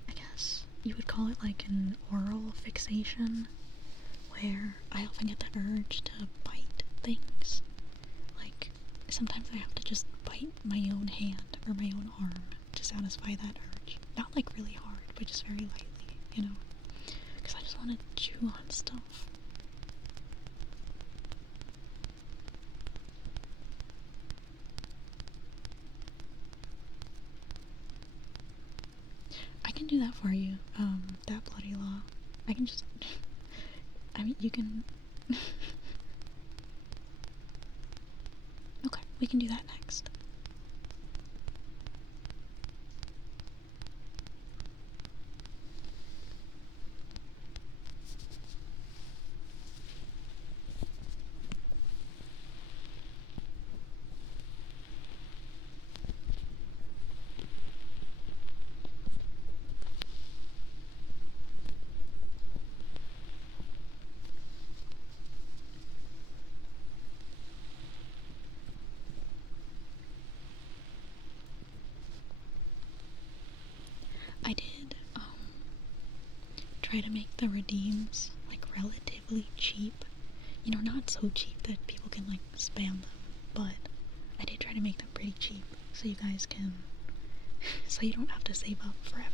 I guess you would call it like an oral fixation, where I often get the urge to bite things. Like, sometimes I have to just bite my own hand or my own arm to satisfy that urge. Not like really hard, but just very lightly, you know? Because I just want to chew on stuff. I can do that for you, that bloody law. I can just, I mean, you can, okay, we can do that next. I did, try to make the redeems, like, relatively cheap. You know, not so cheap that people can, like, spam them, but I did try to make them pretty cheap, so you guys can, so you don't have to save up forever.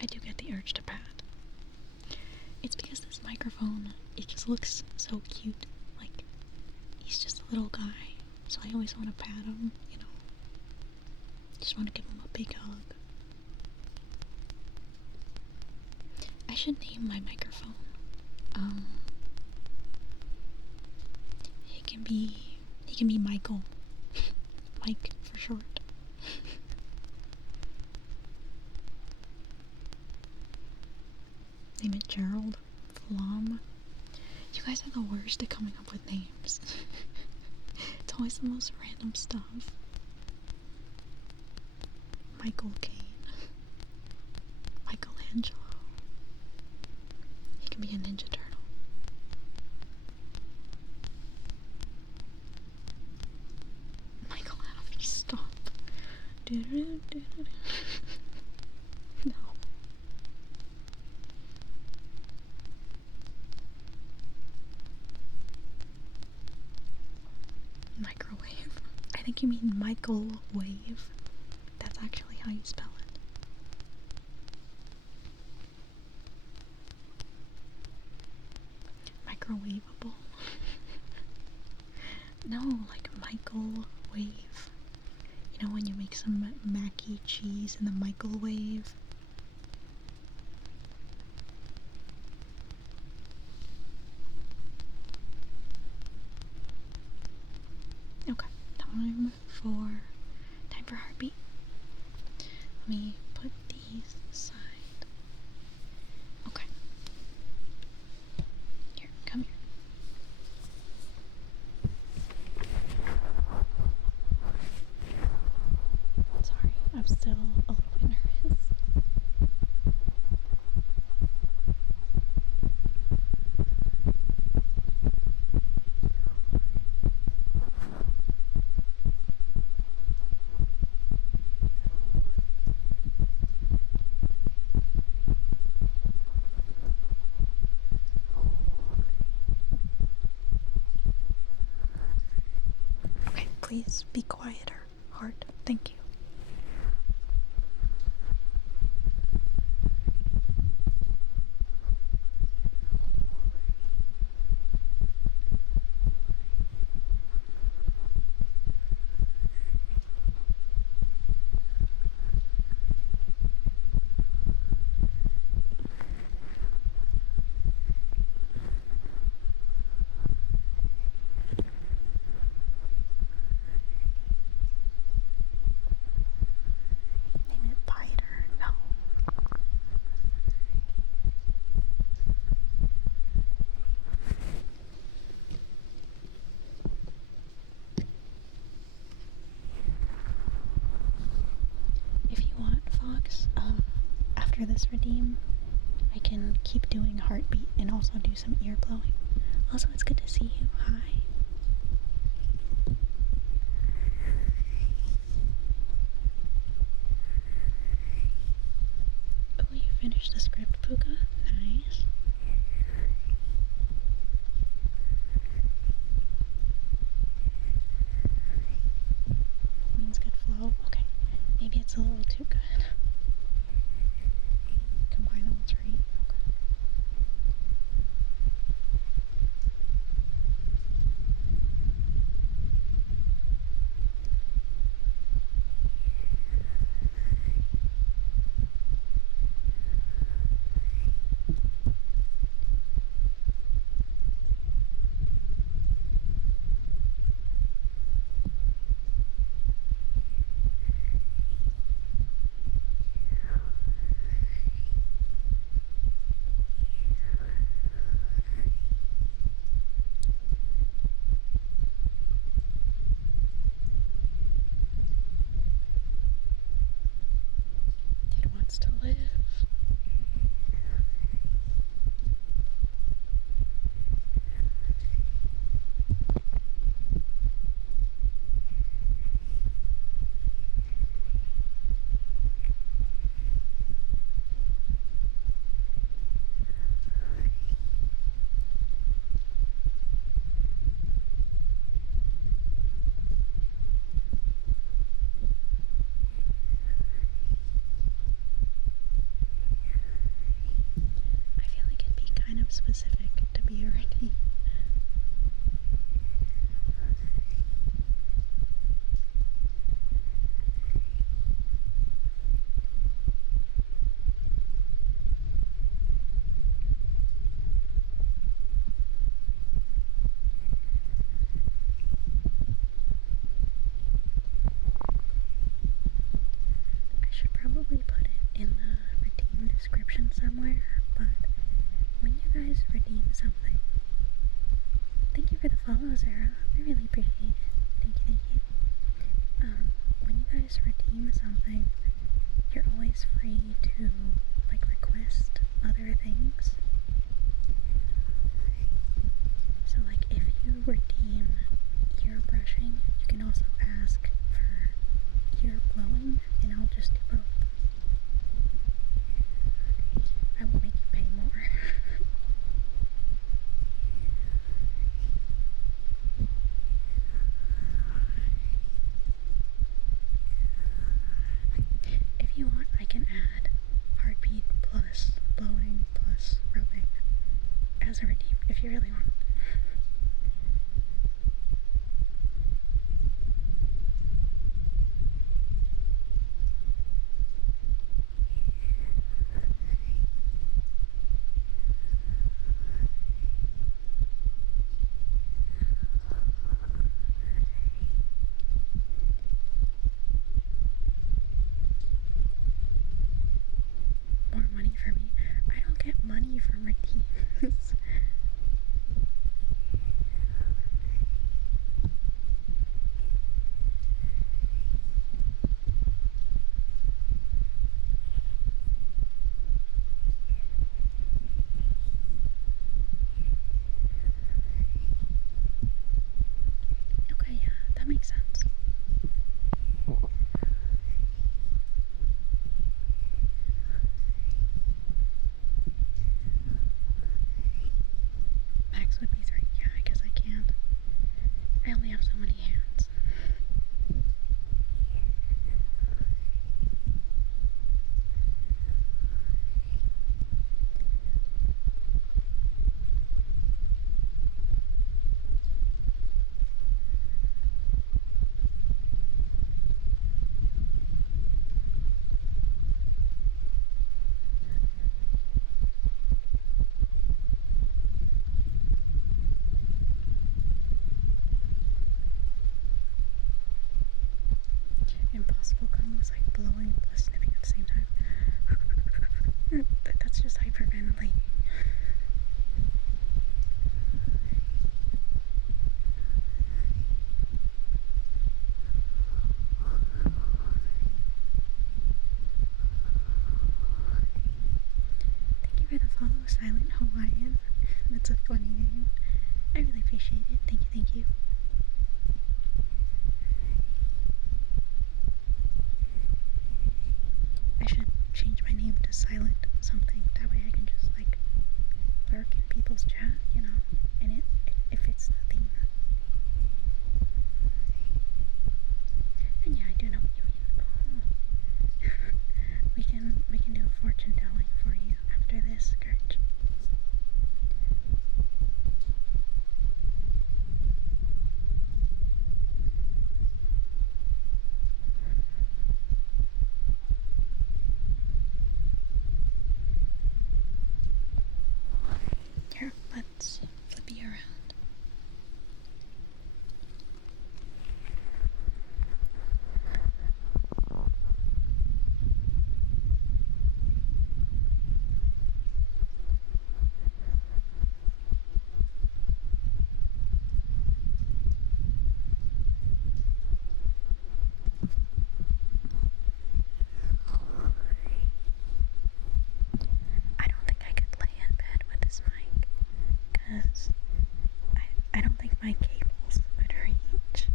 I do get the urge to pat. It's because this microphone, it just looks so cute. Like, he's just a little guy, so I always want to pat him, you know. Just want to give him a big hug. I should name my microphone. He can be Michael. Mike for short. Name it Gerald, Lum. You guys are the worst at coming up with names. It's always the most random stuff. Michael Caine. Michelangelo. He can be a Ninja Turtle. Michael Alfie, stop. No. Microwave. I think you mean Michael Wave. That's actually how you spell it. Microwavable. No, like Michael Wave. You know when you make some mac and cheese in the microwave? Okay, time for heartbeat. Let me put these aside. Okay. Here, come here. Sorry, I'm still a little bit nervous. Okay, please be quieter, heart. Thank you. Name it Biter. No. If you want, Fox, after this redeem, I can keep doing heartbeat and also do some ear blowing. Also, it's good to see you. Hi. Oh, you finished the script, Puka? Nice. Means good flow. Okay. Maybe it's a little too good. Combine all three. Okay. It wants to live. I feel like it'd be kind of specific to be a redeem. I should probably put it in the redeem description somewhere, but when you guys guys redeem something, thank you for the follow, Sarah. I really appreciate it. Thank you. When you guys redeem something, you're always free to, like, request other things. So, like, if you redeem ear brushing, you can also ask for ear blowing, and I'll just do both. I won't make you pay more. If you want, I can add heartbeat plus blowing plus rubbing as a redeem, if you really want. More money for me? I don't get money from redeems. Okay, yeah, that makes sense. Max would be 3. Yeah, I guess I can't. I only have so many hands. Impossible combos like blowing plus sniffing at the same time. That's just hyperventilating. Thank you for the follow, Silent Hawaiian. That's a funny name. I really appreciate it. Thank you. I should change my name to Silent something. That way I can just, like, lurk in people's chat, you know, and it fits the theme. And yeah, I do know what you mean. Ooh. we can do a fortune telling for you after this, Gurch. Here, let's flip you around. I don't think I could lay in bed with this mic, because I don't think my cables would reach.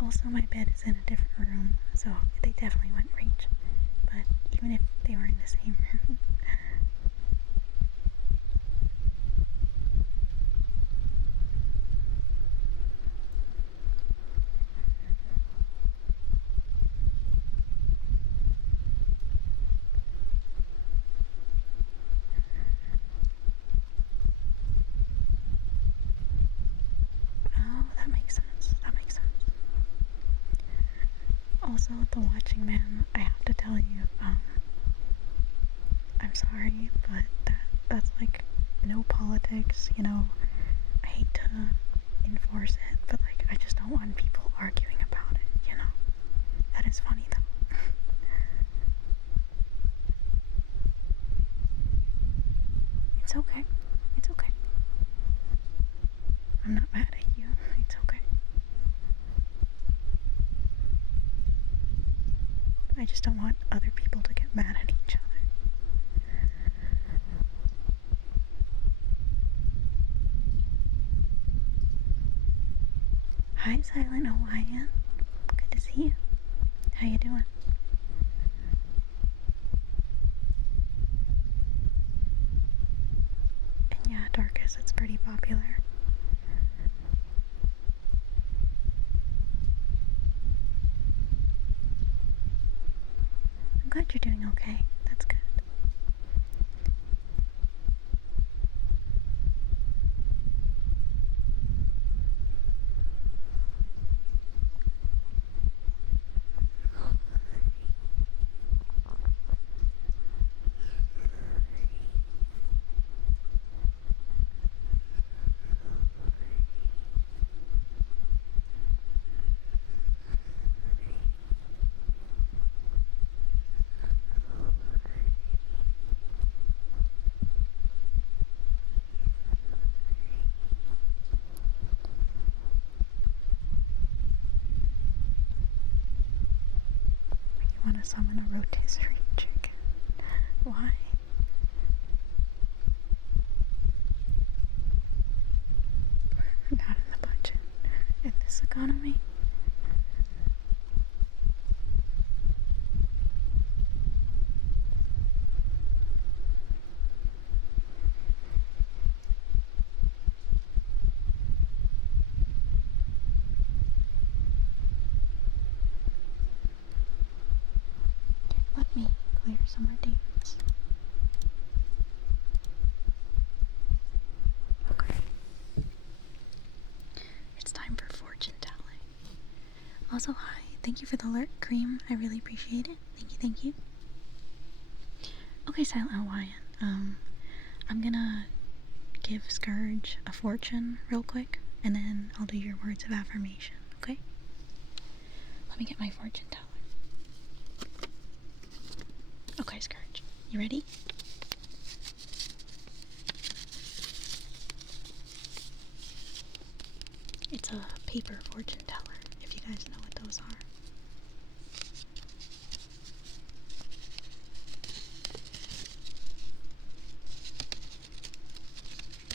Also, my bed is in a different room, so they definitely wouldn't reach. But even if they were in the same room. Oh, that makes sense. Also, the watching man, I have to tell you, I'm sorry, but that's like no politics, you know. I hate to enforce it, but like I just don't want people arguing about it, you know. That is funny though. It's okay. I'm not mad at you. It's okay. I just don't want other people to get mad at each other. Hi, Silent Hawaiian. Good to see you. How you doing? And yeah, Darkus, it's pretty popular. I'm glad you're doing okay. That's good. You want to summon a rotisserie chicken? Why? Not in the budget. In this economy? Let me clear some more demons. Okay. It's time for fortune telling. Also, hi. Thank you for the alert, Cream. I really appreciate it. Thank you, thank you. Okay, Silent Hawaiian. I'm gonna give Scourge a fortune real quick, and then I'll do your words of affirmation, okay? Let me get my fortune teller. Okay, Scourge. You ready? It's a paper fortune teller, if you guys know what those are.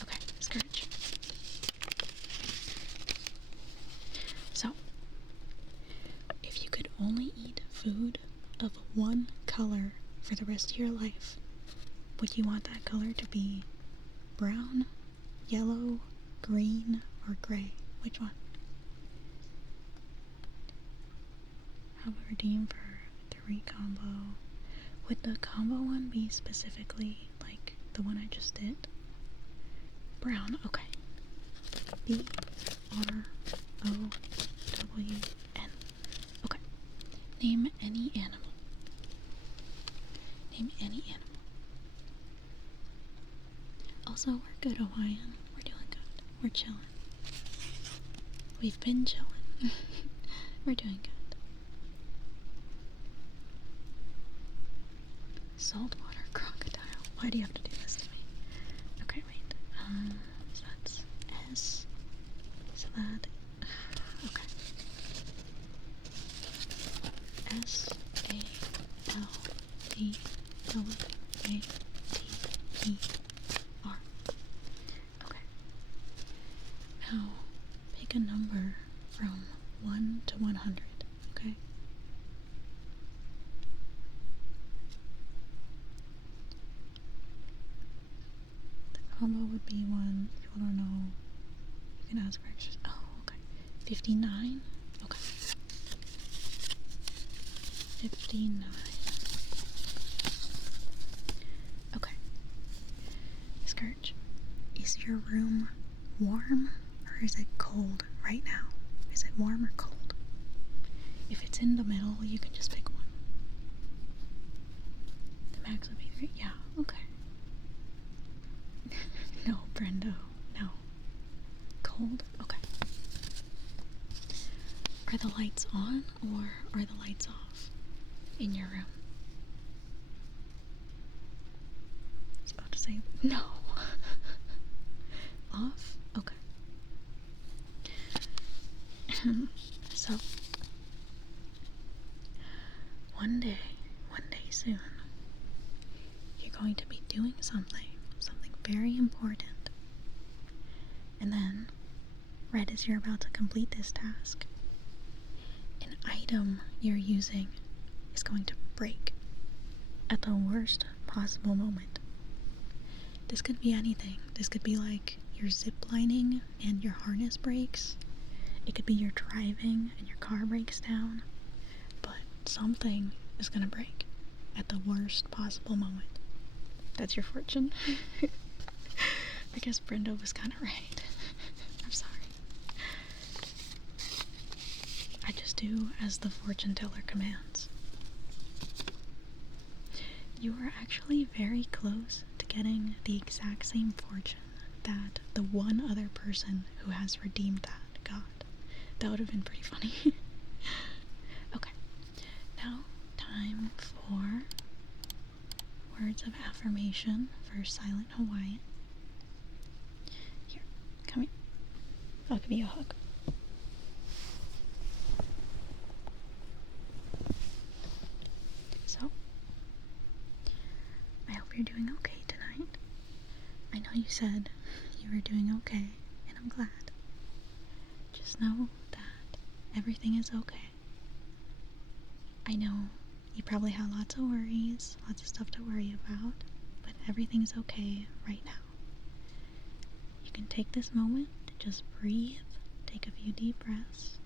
Okay, Scourge. So, if you could only eat food of one color for the rest of your life, would you want that color to be brown, yellow, green, or gray? Which one? How about redeem for 3 combo? Would the combo one be specifically like the one I just did? Brown, okay. BROWN. Okay. Name any animal. Name any animal. Also, we're good, Hawaiian. We're doing good. We're chilling. We've been chilling. We're doing good. Saltwater crocodile. Why do you have to do this to me? Okay, wait. So that's S. So that. Okay. SALDWATER. Okay. Now, pick a number from 1 to 100, okay? The combo would be 1. If you want to know, you can ask for extras. Oh, okay. 59? Okay. 59. Okay. Scourge, is your room warm or is it cold right now? Is it warm or cold? If it's in the middle, you can just pick one. The max would be 3. Yeah, okay. No, Brendo. No. Cold? Okay. Are the lights on or are the lights off in your room? I was about to say no. Off? Okay. So, one day soon, you're going to be doing something very important. And then, right as you're about to complete this task, an item you're using is going to break at the worst possible moment. This could be anything. This could be like your zip lining and your harness breaks. It could be you're driving and your car breaks down. But something is gonna break at the worst possible moment. That's your fortune. I guess Brenda was kind of right. I'm sorry. I just do as the fortune teller commands. You are actually very close to getting the exact same fortune that the one other person who has redeemed that got. That would have been pretty funny. Okay, now time for words of affirmation for Silent Hawaiian. Here, come here. I'll give you a hug. So, I hope you're doing okay tonight. I know you said you were doing okay, and I'm glad. Just know that everything is okay. I know you probably have lots of worries, lots of stuff to worry about, but everything's okay right now. You can take this moment to just breathe, take a few deep breaths,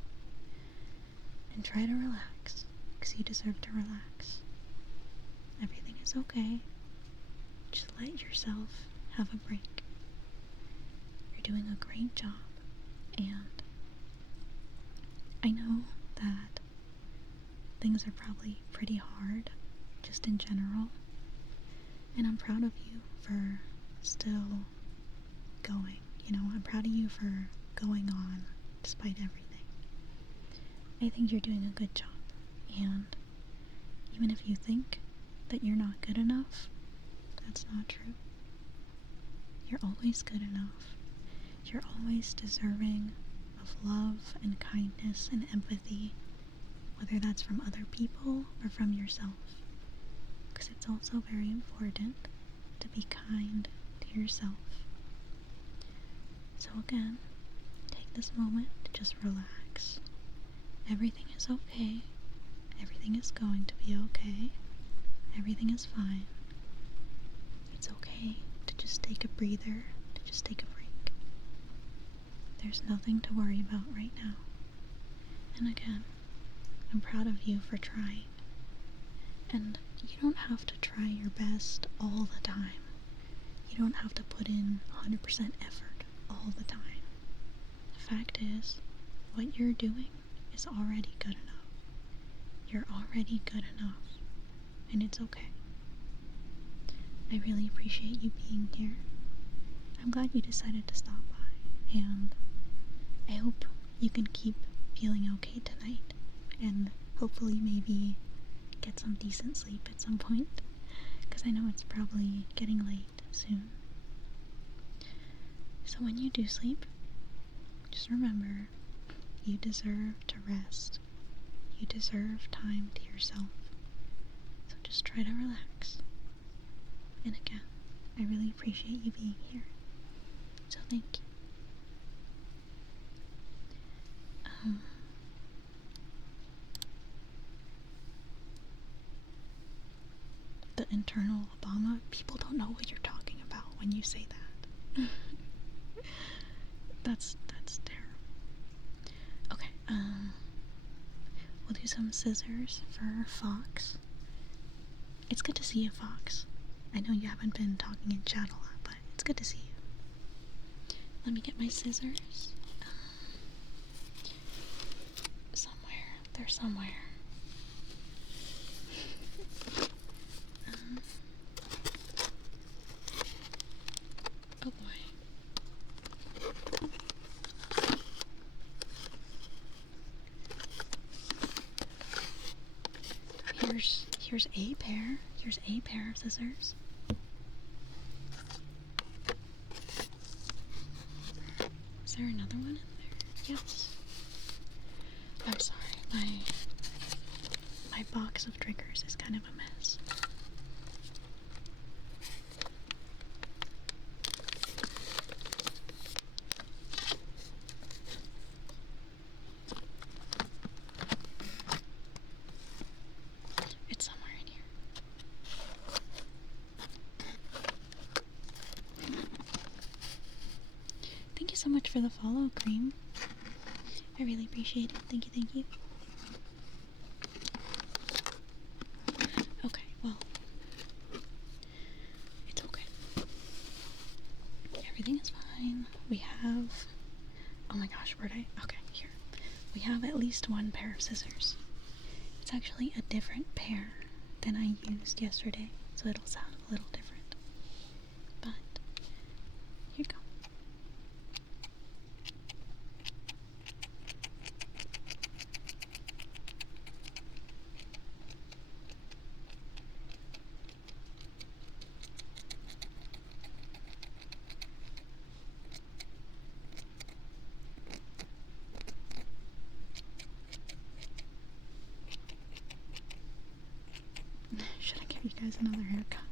and try to relax, because you deserve to relax. Everything is okay. Just let yourself have a break. You're doing a great job, and I know that things are probably pretty hard, just in general, and I'm proud of you for still going. You know, I'm proud of you for going on despite everything. I think you're doing a good job, and even if you think that you're not good enough, that's not true. You're always good enough. You're always deserving of love and kindness and empathy, whether that's from other people or from yourself. Because it's also very important to be kind to yourself. So again, take this moment to just relax. Everything is okay. Everything is going to be okay. Everything is fine. It's okay to just take a breather, to just take a break. There's nothing to worry about right now. And again, I'm proud of you for trying. And you don't have to try your best all the time. You don't have to put in 100% effort all the time. The fact is, what you're doing is already good enough. You're already good enough. And it's okay. I really appreciate you being here. I'm glad you decided to stop by. And I hope you can keep feeling okay tonight. And hopefully maybe get some decent sleep at some point, because I know it's probably getting late soon. So when you do sleep, just remember, you deserve to rest. You deserve time to yourself. So just try to relax. And again, I really appreciate you being here. So thank you. The internal Obama, people don't know what you're talking about when you say that. That's terrible. Okay, we'll do some scissors for Fox. It's good to see you, Fox. I know you haven't been talking in chat a lot, but it's good to see you. Let me get my scissors. They're somewhere. Oh boy. Here's a pair. Here's a pair of scissors. Is there another one in there? Yes. I'm sorry, my box of triggers is kind of a mess. It's somewhere in here. Thank you so much for the follow, Cream. I really appreciate it. Thank you, thank you. Okay, well, it's okay. Everything is fine. We have, oh my gosh, where'd okay, here. We have at least one pair of scissors. It's actually a different pair than I used yesterday, so it'll sound a little different. But, here you go. Should I give you guys another haircut?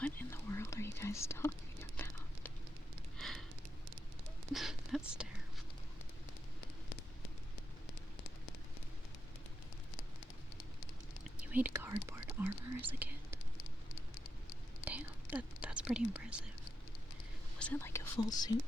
What in the world are you guys talking about? That's terrible. You made cardboard armor as a kid? Damn, that's pretty impressive. Was it like a full suit?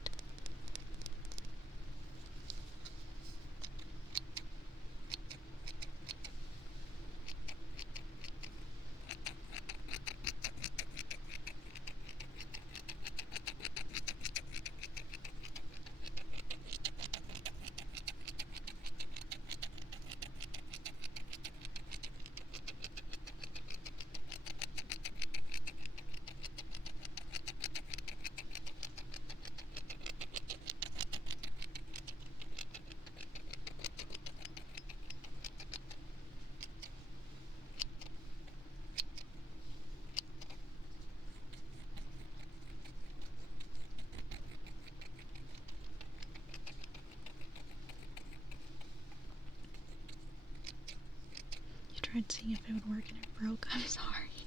Tried seeing if it would work and it broke. I'm sorry.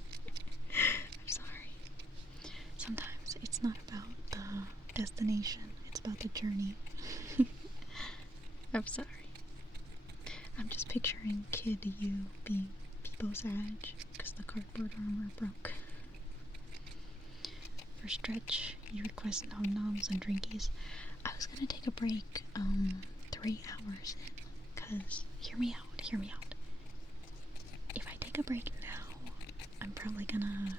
I'm sorry. Sometimes it's not about the destination, it's about the journey. I'm sorry. I'm just picturing Kid You being Peebo's Edge because the cardboard armor broke. For Stretch, you request nom noms and drinkies. I was gonna take a break 3 hours in, cause hear me out. If I take a break now, I'm probably gonna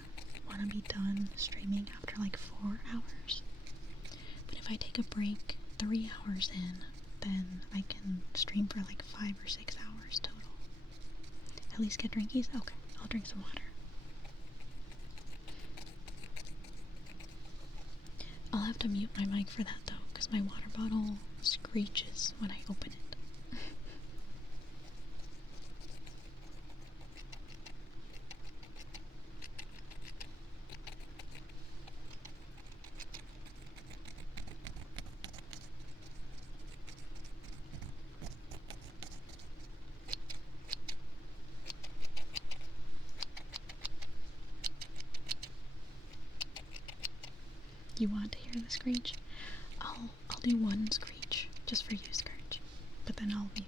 wanna be done streaming after like 4 hours. But if I take a break 3 hours in, then I can stream for like 5 or 6 hours total. At least get drinkies? Okay, I'll drink some water. I'll have to mute my mic for that though, because my water bottle screeches when I open it. You want to hear the screech? I'll do one screech just for you, Screech, but then I'll mute.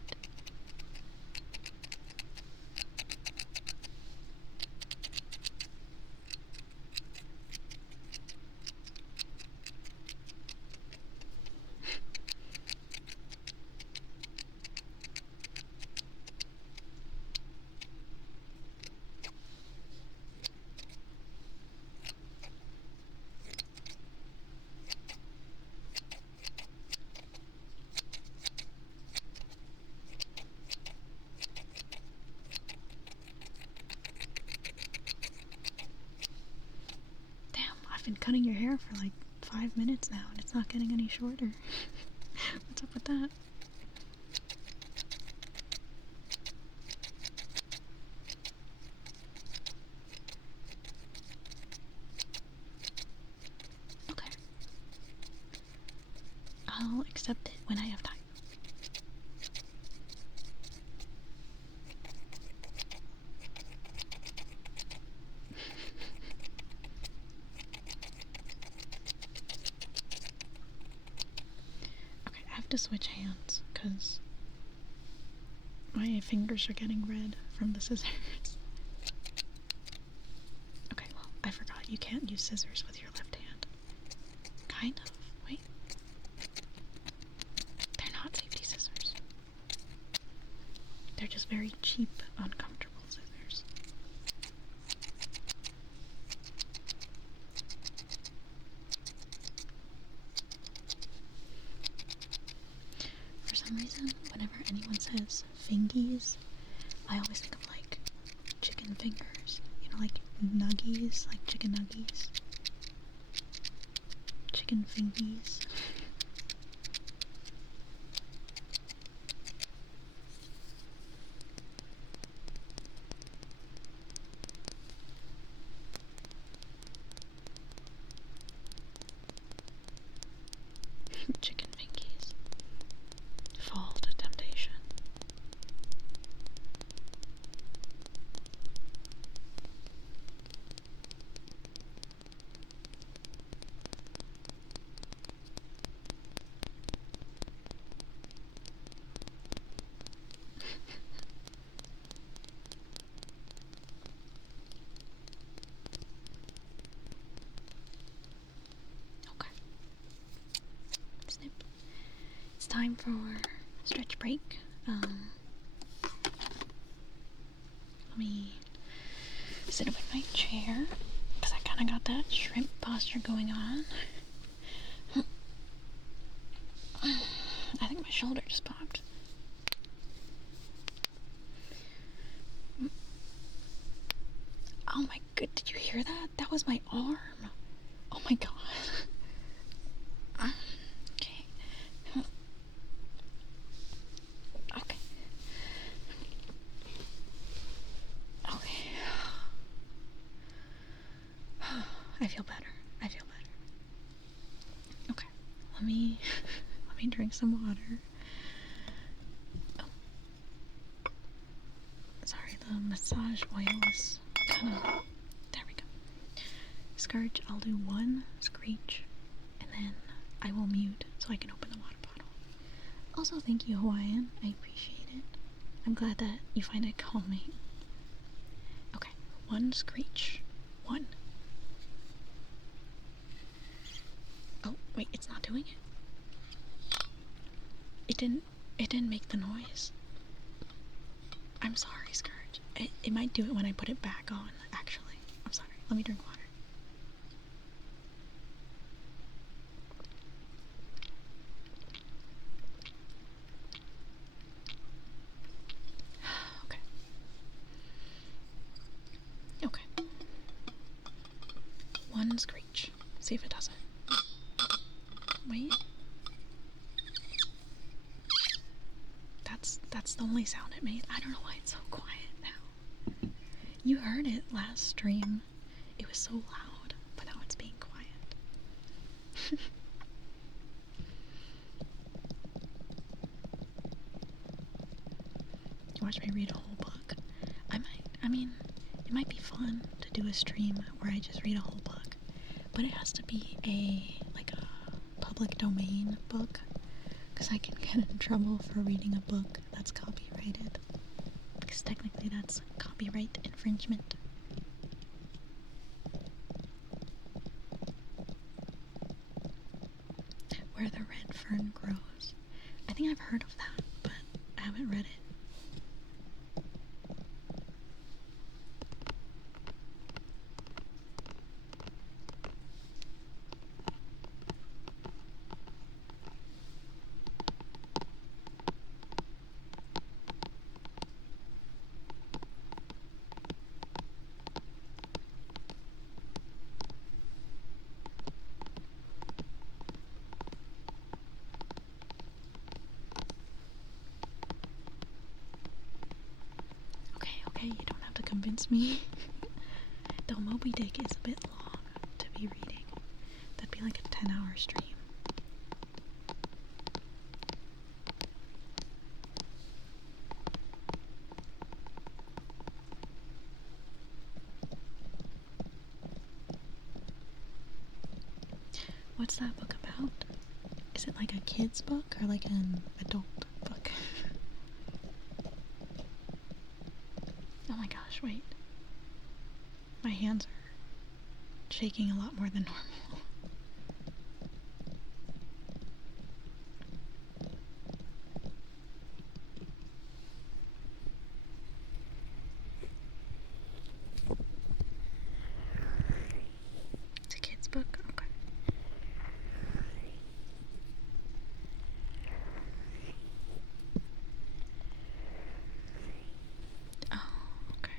I've been cutting your hair for like 5 minutes now and it's not getting any shorter. What's up with that? Okay. I'll accept it when I have time. Okay, I have to switch hands because my fingers are getting red from the scissors. Okay, well, I forgot you can't use scissors with your left hand. Kind of. Wait. They're not safety scissors. They're just very cheap, uncomfortable scissors. For some reason, whenever anyone says fingies, I always think of like chicken fingers. You know, like nuggies, like chicken nuggies. Chicken fingies. Chicken fingies. Fall to temptation. Okay. Snip. It's time for stretch break. Let me sit up in my chair because I kind of got that shrimp posture going on. I think my shoulder just popped. Oh my god, did you hear that? That was my arm. Oh my god. Okay. Okay. Okay. I feel better. I feel better. Okay. Let me drink some water. Oh. Sorry, the massage oil is kind of... There we go. Scourge, I'll do 1 screech, and then I will mute so I can open the water bottle. Also, thank you, Hawaiian. I appreciate it. I'm glad that you find it calming. Okay, 1 screech. 1. Oh, wait, it's not doing it. It didn't make the noise. I'm sorry, Scourge. It might do it when I put it back on, actually. I'm sorry. Let me drink water. Okay. Okay. 1 screech. See if it does it. Wait. That's the only sound it made. I don't know why it's so quiet now. You heard it last stream. It was so loud, but now it's being quiet. You watch me read a whole book. I mean, it might be fun to do a stream where I just read a whole book, but it has to be a public domain book, because I can get in trouble for reading a book that's copyrighted, because technically that's copyright infringement. Where the red fern grows. I think I've heard of that, but I haven't read it. okay, you don't have to convince me. Though Moby Dick is a bit long to be reading. That'd be like a 10-hour stream. What's that book about? Is it like a kid's book or like an adult book? Oh my gosh, wait. My hands are shaking a lot more than normal. It's a kid's book? Okay. Oh, okay.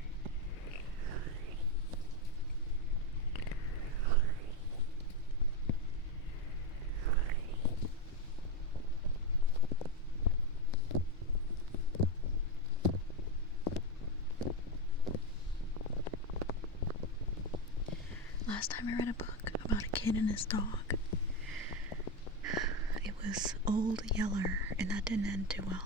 Last time I read a book about a kid and his dog, it was Old Yeller, and that didn't end too well.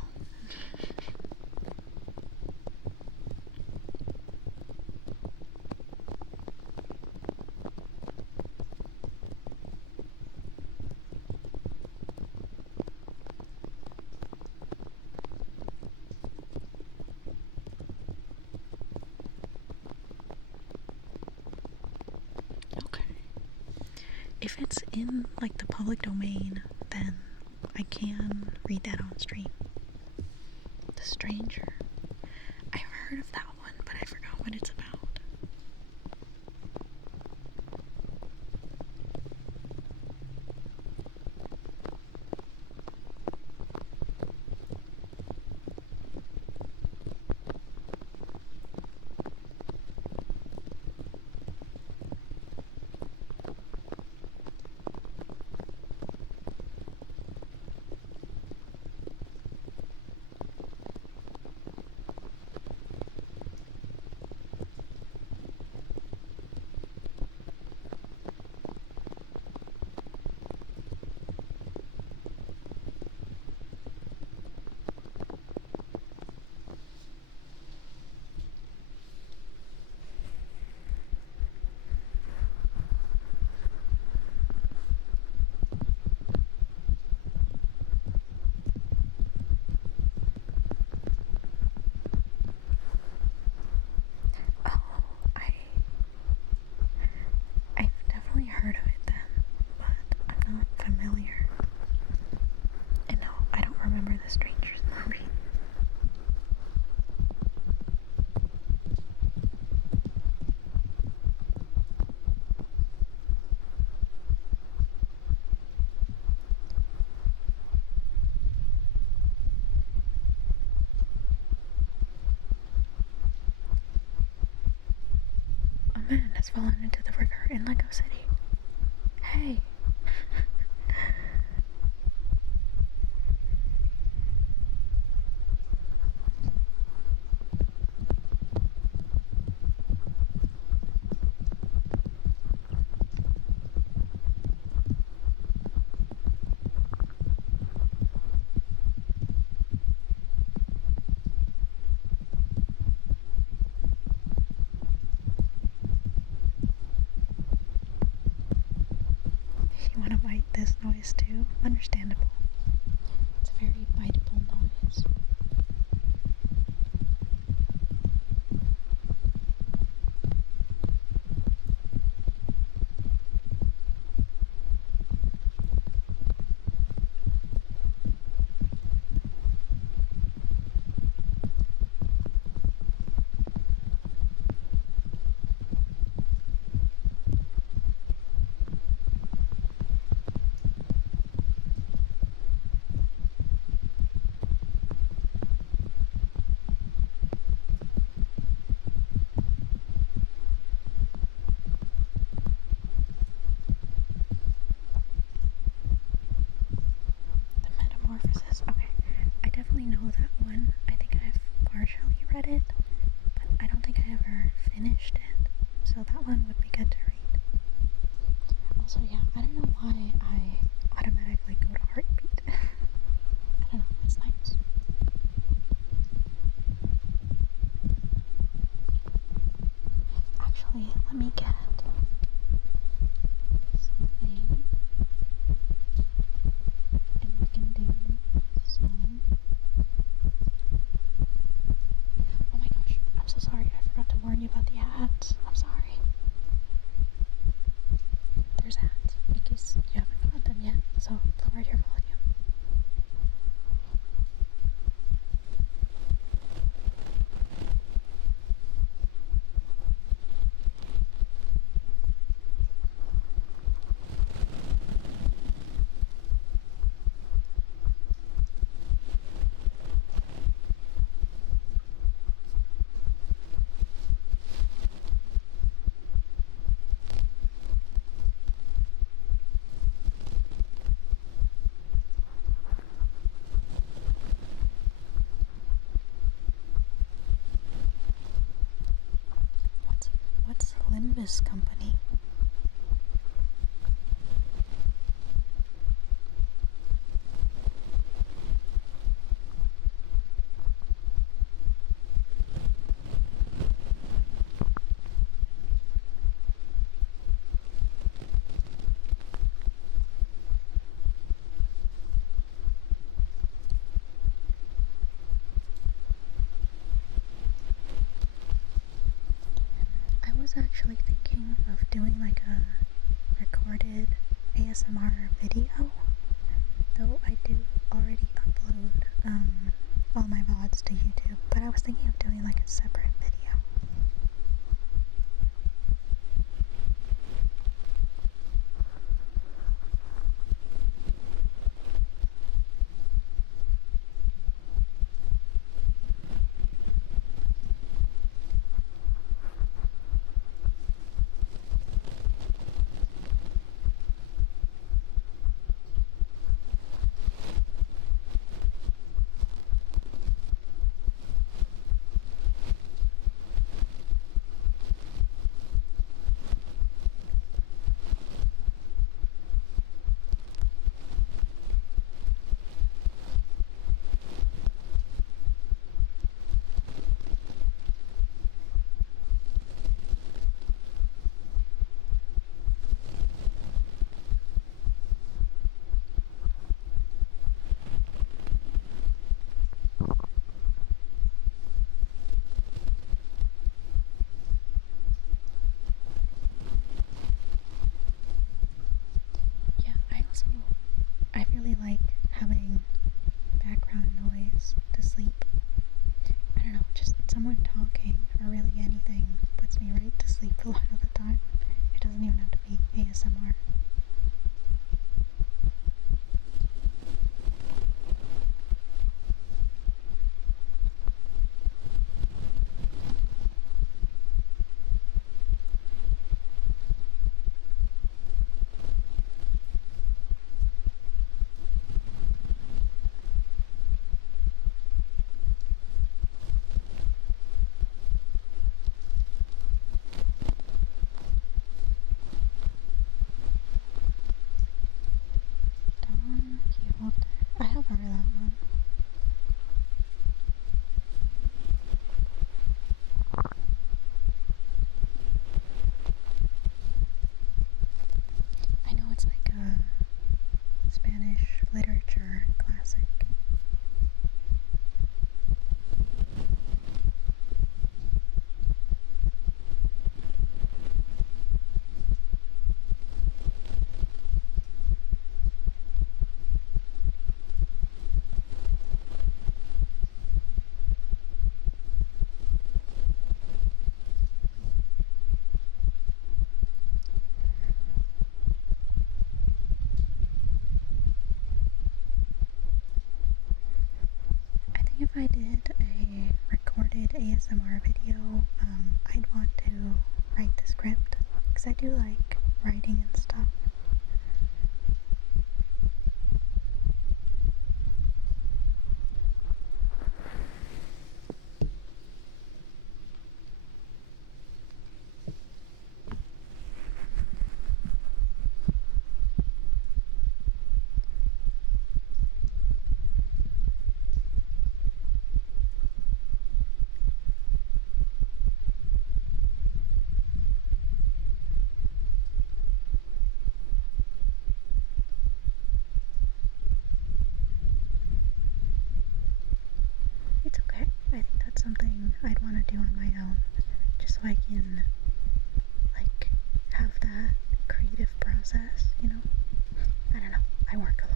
Okay. If it's in, like, the public domain, then I can read that on stream. The Stranger. I've heard of that one, but I forgot what it's about. Heard of it then, but I'm not familiar. And no, I don't remember the Stranger's movie. A man has fallen into the river in Lego City. Hey. You want to bite this noise too? Understandable. It's a very biteable noise. Okay, I definitely know that one. I think I've partially read it, but I don't So that one would be good to read. Also, yeah, I don't know why I automatically go to heartbeat. I don't know, it's nice. Actually, let me get something, and we can do some... Oh my gosh, I'm so sorry, I forgot to warn you about the ads. I'm sorry. There's ads, in case you haven't got them yet, so lower your volume. What's Limbus Company? I was actually thinking of doing like a recorded ASMR video, though I do already upload all my VODs to YouTube, but I was thinking of doing like a separate video. I really like having background noise to sleep. I don't know, just someone talking or really anything puts me right to sleep a lot of the time. It doesn't even have to be ASMR. I have heard of that one. I know it's like a Spanish literature classic. If I did a recorded ASMR video, I'd want to write the script, because I do like writing and stuff. not something I'd want to do on my own, just so I can, like, have that creative process, you know? I don't know, I work alone.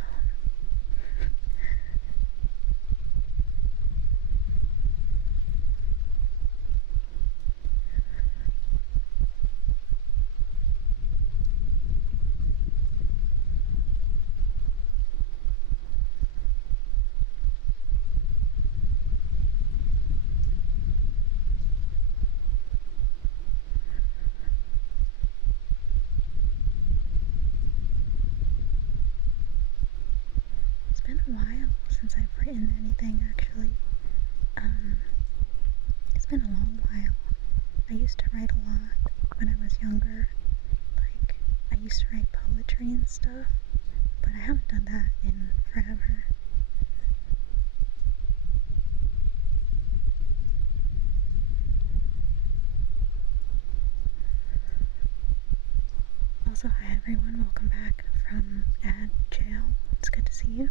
It's been a while since I've written anything, actually. It's been a long while. I used to write a lot when I was younger. Like, I used to write poetry and stuff, but I haven't done that in forever. Also, hi everyone, welcome back from ad jail. It's good to see you.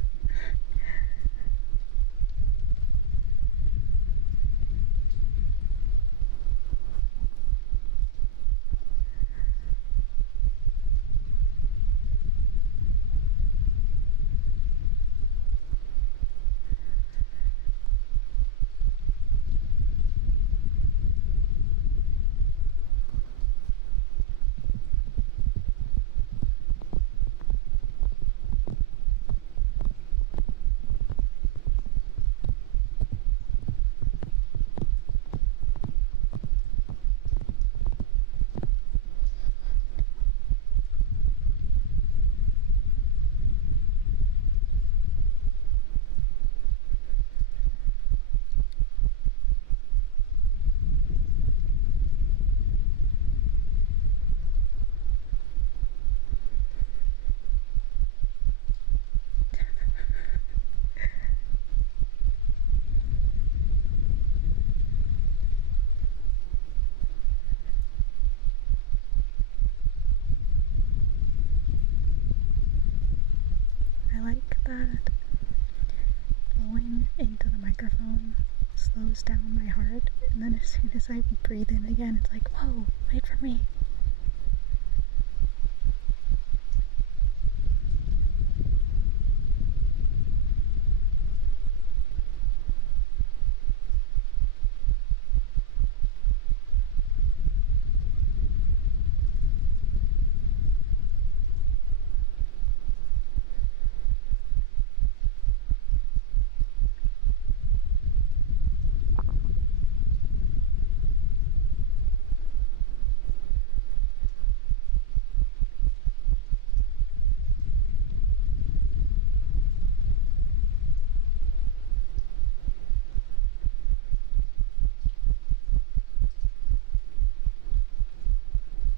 I like that blowing into the microphone slows down my heart, and then as soon as I breathe in again, it's like, whoa, wait for me.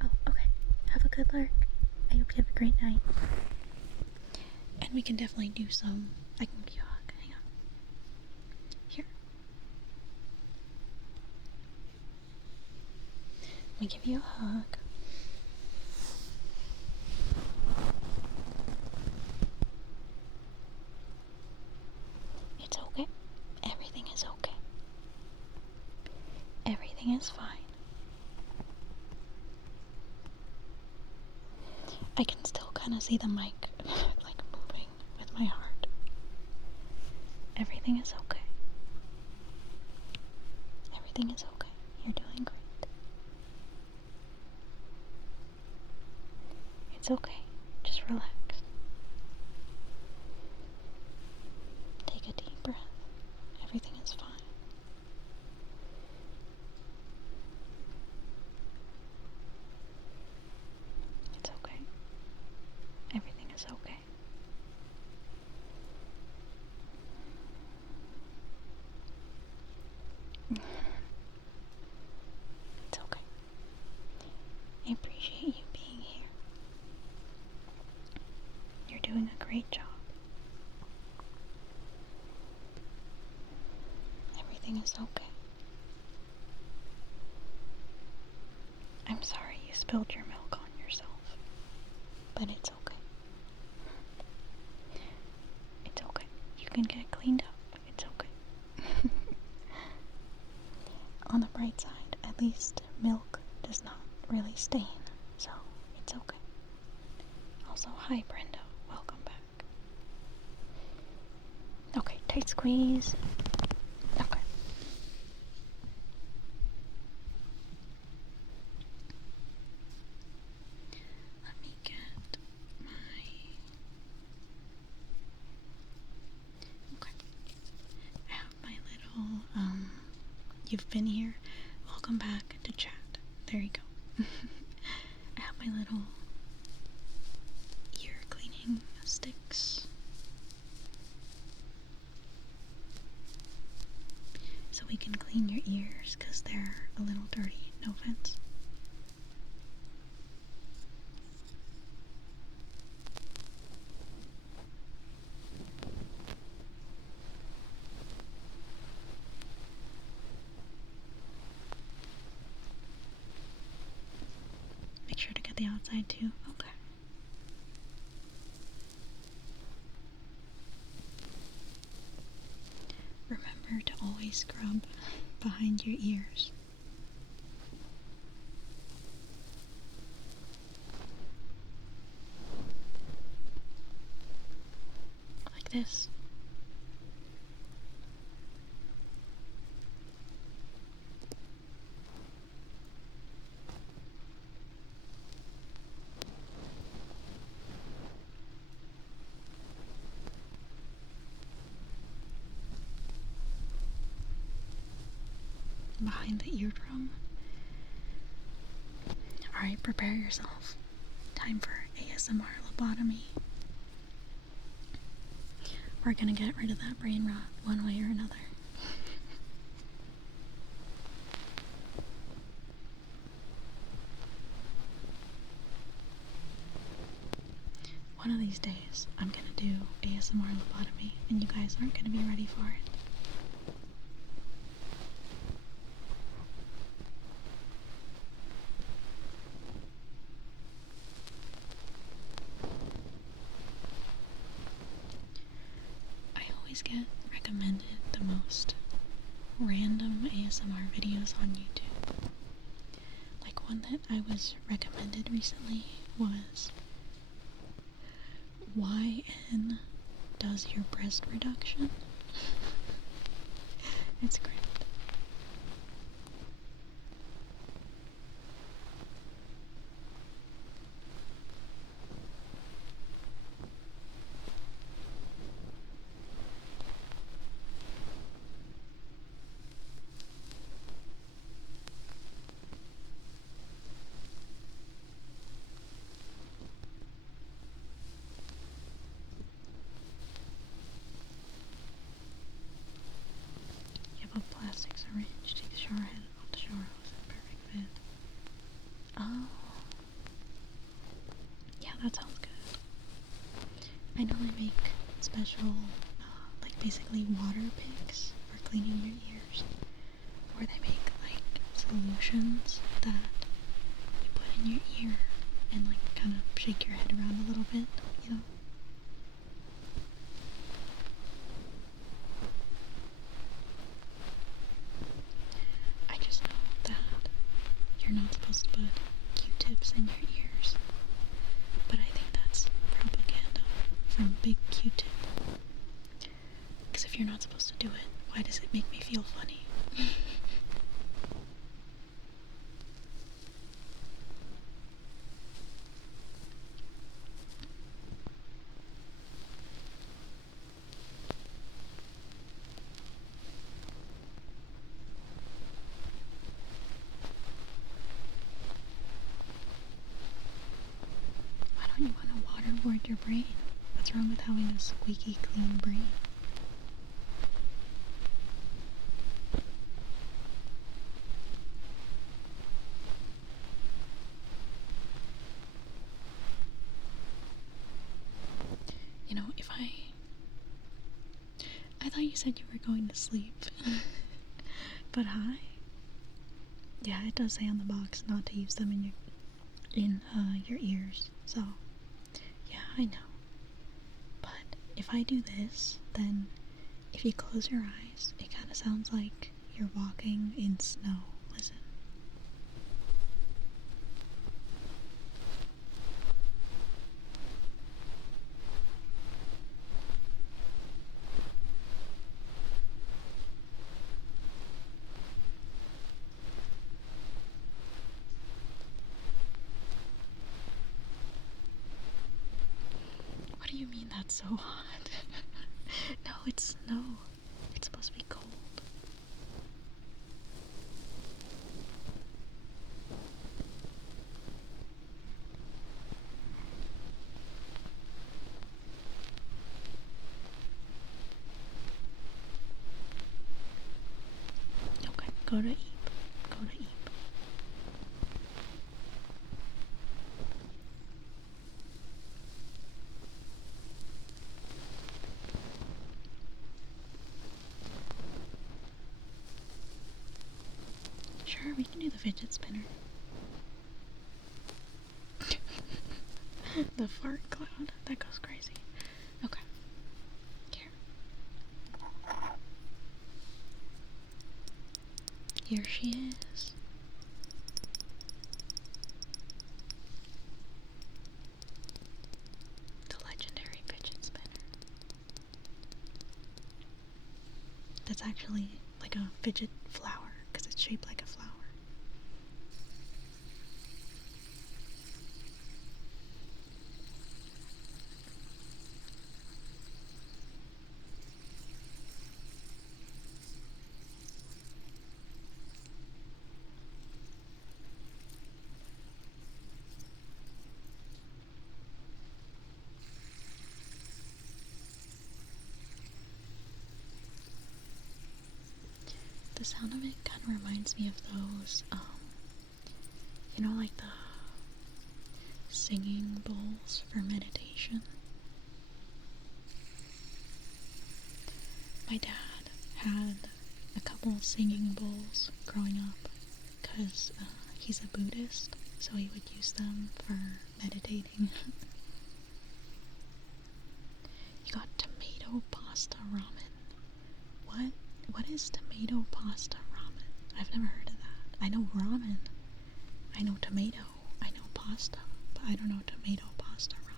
Oh, okay. Have a good lark. I hope you have a great night. And we can definitely do some. I can give you a hug. Hang on. Here. Let me give you a hug. It's okay. Everything is okay. Everything is fine. I can still kind of see the mic like moving with my heart. Everything is okay. Everything is okay. You're doing great. It's okay. Just relax. Take a deep breath. Everything is fine. It's okay. Everything is okay. It's okay. I appreciate you being here. You're doing a great job. Everything is okay. I'm sorry you spilled your milk on yourself, but it's okay. It's okay. You can get cleaned up. It's okay. Also, hi Brenda, welcome back. Okay, tight squeeze. Okay. Let me get my... Okay. I have my little, you've been here. Welcome back to chat. There you go. I have my little ear cleaning sticks. So we can clean your ears because they're a little dirty, no offense. Make sure to get the outside too. Okay. Remember to always scrub behind your ears. Like this. Behind the eardrum. Alright, prepare yourself. Time for ASMR lobotomy. We're gonna get rid of that brain rot one way or another. One of these days, I'm gonna do ASMR lobotomy, and you guys aren't gonna be ready for it. Get recommended the most random ASMR videos on YouTube. Like one that I was recommended recently was YN does your breast reduction. It's great. Plastic syringe, take the shower head off the shower hose, perfect fit. Oh. Yeah, that sounds good. I know they make special, like basically water picks for cleaning your ears. Or they make like solutions that you put in your ear and like kind of shake your head around a little bit, you know? You're not supposed to put Q-tips in your ears, but I think that's propaganda from Big Q-tip. Because if you're not supposed to do it, why does it make me feel funny? You want to waterboard your brain. What's wrong with having a squeaky clean brain? You know, if I thought you said you were going to sleep. But hi. Yeah, it does say on the box not to use them in your ears. So yeah, I know. But if I do this, then if you close your eyes, it kind of sounds like you're walking in snow. Listen. do you mean that's so hot? No, it's snow. It's supposed to be cold. Okay, go to Eep. Go to Eep. Sure, we can do the fidget spinner. The fart cloud. That goes crazy. Okay. Here. Here she is. The legendary fidget spinner. That's actually like a fidget flower because it's shaped like a flower. The sound of it kind of reminds me of those, you know, like the singing bowls for meditation. My dad had a couple singing bowls growing up because he's a Buddhist, so he would use them for meditating. You got tomato pasta ramen. What is tomato pasta ramen? I've never heard of that. I know ramen. I know tomato. I know pasta. But I don't know tomato pasta ramen.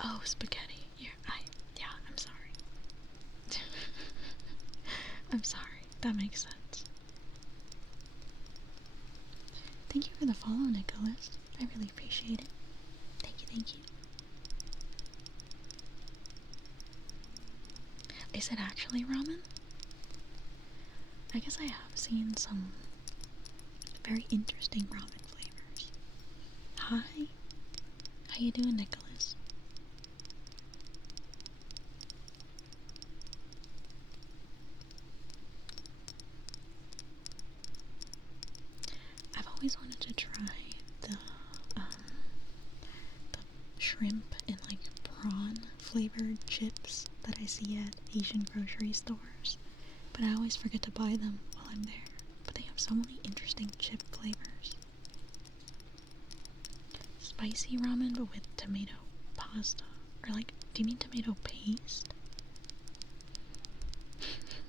Oh, spaghetti. Yeah, I'm sorry. I'm sorry. That makes sense. Thank you for the follow, Nicholas. I really appreciate it. Thank you, thank you. Is it actually ramen? I guess I have seen some very interesting ramen flavors. Hi. How you doing, Nicholas? I've always wanted to try the shrimp and like prawn flavored chips that I see at Asian grocery stores, but I always forget to buy them while I'm there. But they have so many interesting chip flavors. Spicy ramen but with tomato pasta. Or like, do you mean tomato paste?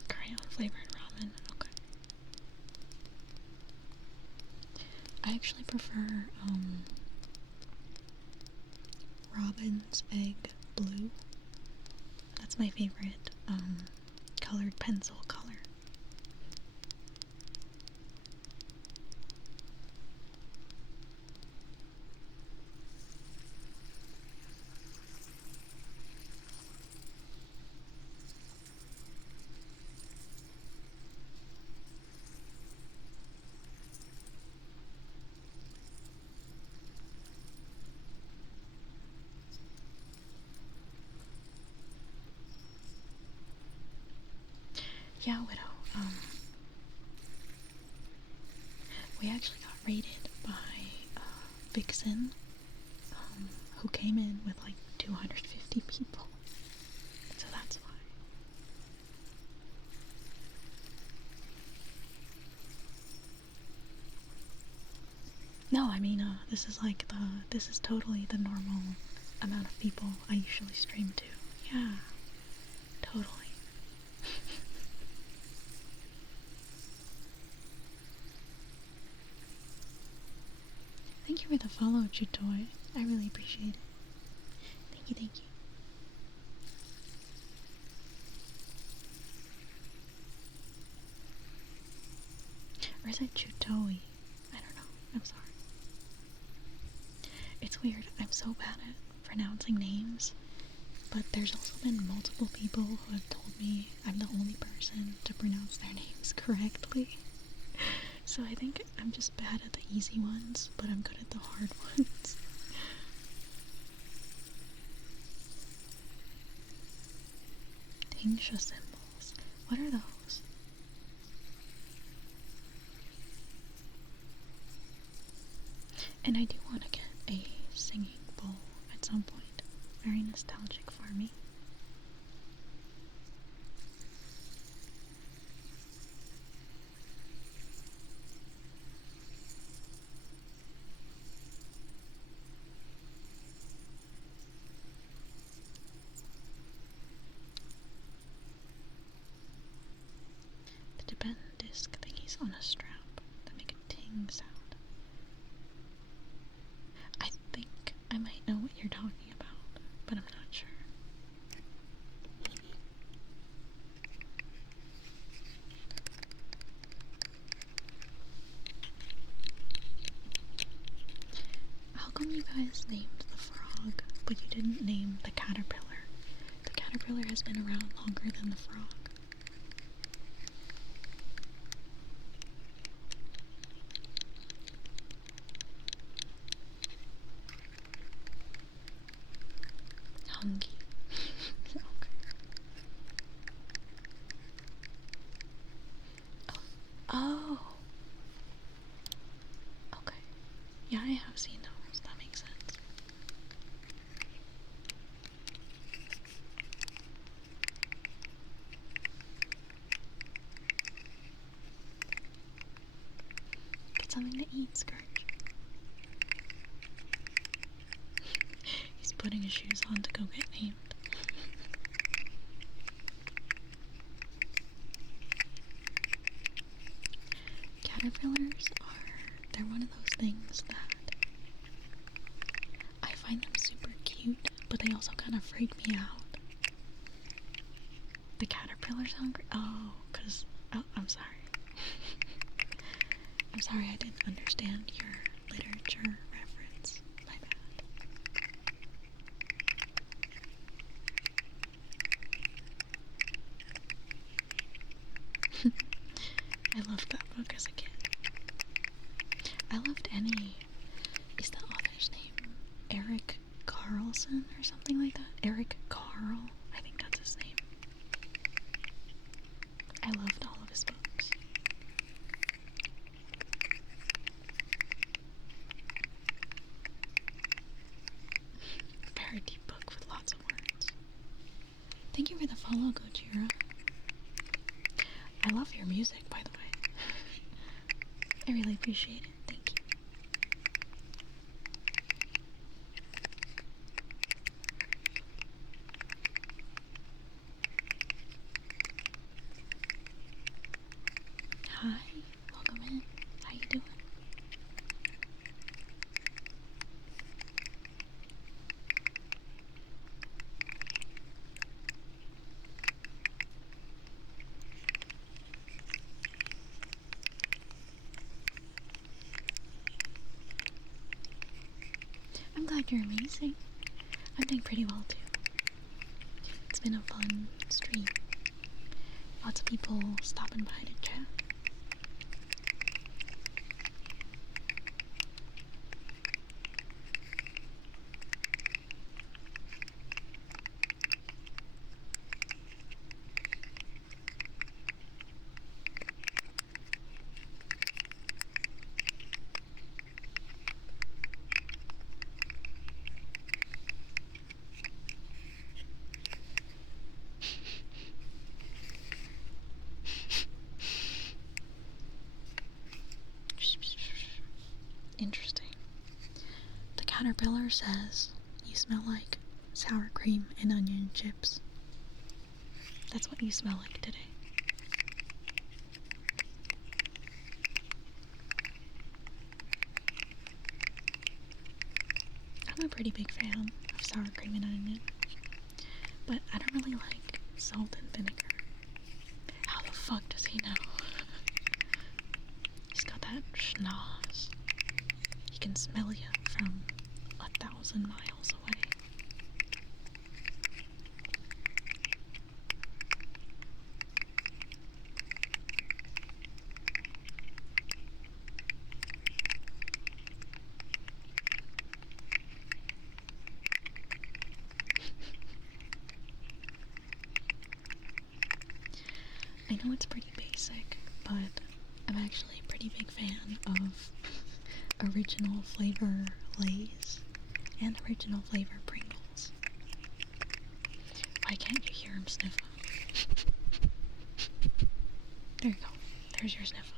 Crayon flavored ramen. Okay. I actually prefer Robin's Egg Blue. That's my favorite colored pencil color. Yeah, Widow. We actually got raided by Vixen, who came in with like 250 people. So that's why. No, I mean, this is totally the normal amount of people I usually stream to. Yeah, totally. Thank you for the follow, Chutoy. I really appreciate it. Thank you, thank you. Or is it Chutoy? I don't know. I'm sorry. It's weird. I'm so bad at pronouncing names. But there's also been multiple people who have told me I'm the only person to pronounce their names correctly. So I think I'm just bad at the easy ones, but I'm good at the hard ones. Tingsha symbols. What are those? And I do want to get a singing bowl at some point. Very nostalgic for me. The Tibetan disc thingies on a strap that make a ting sound. I think I might know what you're talking about, but I'm not sure. How come you guys named the frog, but you didn't name the caterpillar? The caterpillar has been around longer than the frog. Hungry. Okay. Oh. Okay. Yeah, I have seen those. That makes sense. Get something to eat, Scourge. He's putting his shoes on to go get named. Caterpillars they're one of those things that I find them super cute, but they also kind of freak me out. The caterpillar's hungry? Oh, I'm sorry. I'm sorry I didn't understand your literature reference. My bad. I loved that book as a kid. I loved any. Is the author's name Eric Carlson or something like that? Eric Carl? I think that's his name. I loved all of his books. Very deep book with lots of words. Thank you for the follow, Gojira. I love your music, by the way. I really appreciate it. Thank you. Hi, welcome in. How you doing? I'm glad you're amazing. I'm doing pretty well too. It's been a fun stream. Lots of people stopping by to chat. Interesting. The caterpillar says you smell like sour cream and onion chips. That's what you smell like today. a pretty big fan of sour cream and onion, but I don't really like salt and vinegar. How the fuck does he know? He's got that schnoz. He can smell you from 1,000 miles away. I know it's pretty basic, but I'm actually a pretty big fan of original flavor Lay's and original flavor Pringles. Why can't you hear him sniffing? There you go. There's your sniff.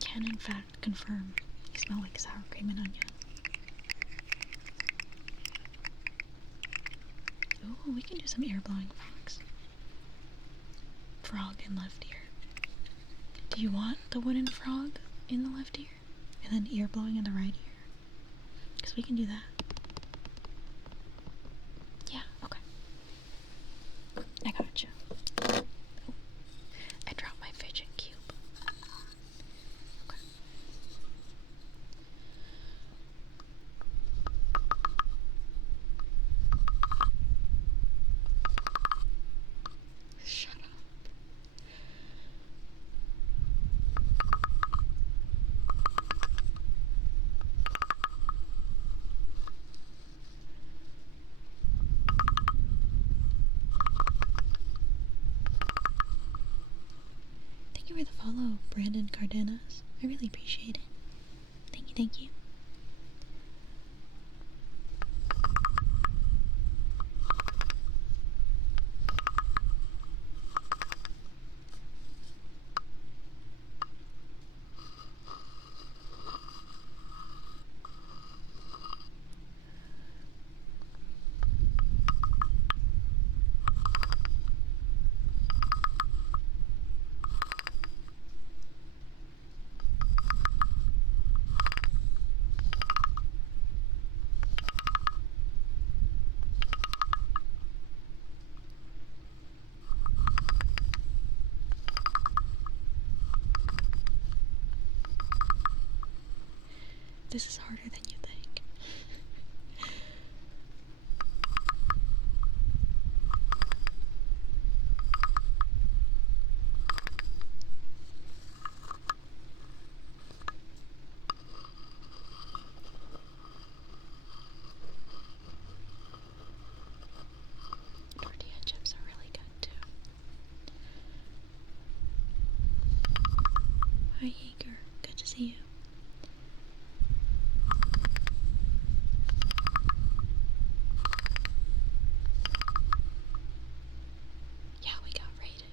Can in fact confirm you smell like sour cream and onion. Ooh, we can do some ear blowing frogs. Frog in left ear. Do you want the wooden frog in the left ear? And then ear blowing in the right ear? Because we can do that. Yeah, okay. I got you. Oh, I dropped my fidget cube. Okay. Shut up. Thank you for the follow, Brandon Cardenas. I really appreciate it. Thank you, thank you. This is harder than you think. Tortilla chips are really good too. Hi Yeager, good to see you. Yeah, we got raided.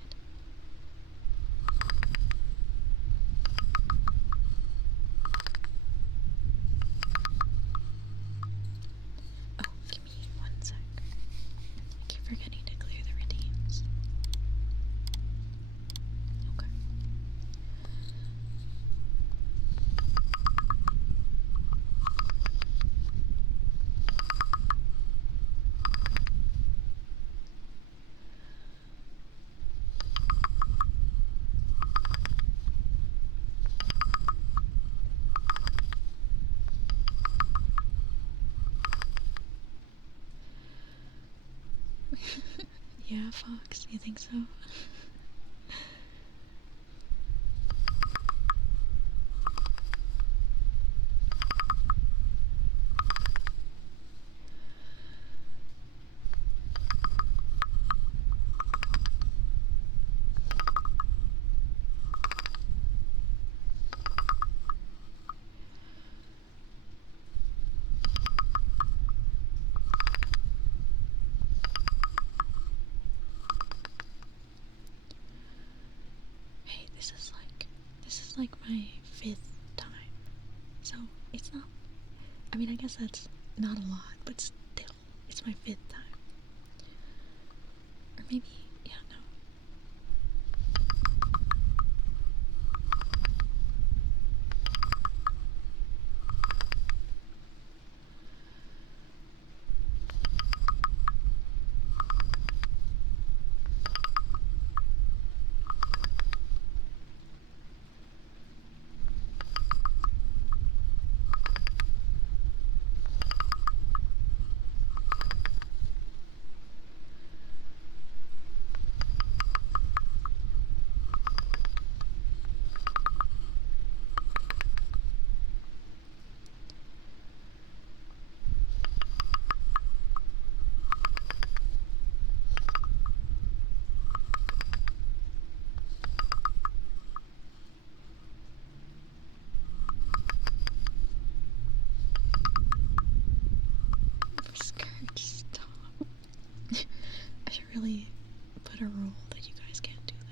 Oh, give me 1 sec. I keep forgetting to clear the redeems. Okay. Yeah, Fox, you think so? Hey, this is like my 5th time. So, it's not, I mean, I guess that's not a lot, but still, it's my 5th time. Or maybe, yeah, no. really put a rule that you guys can't do that.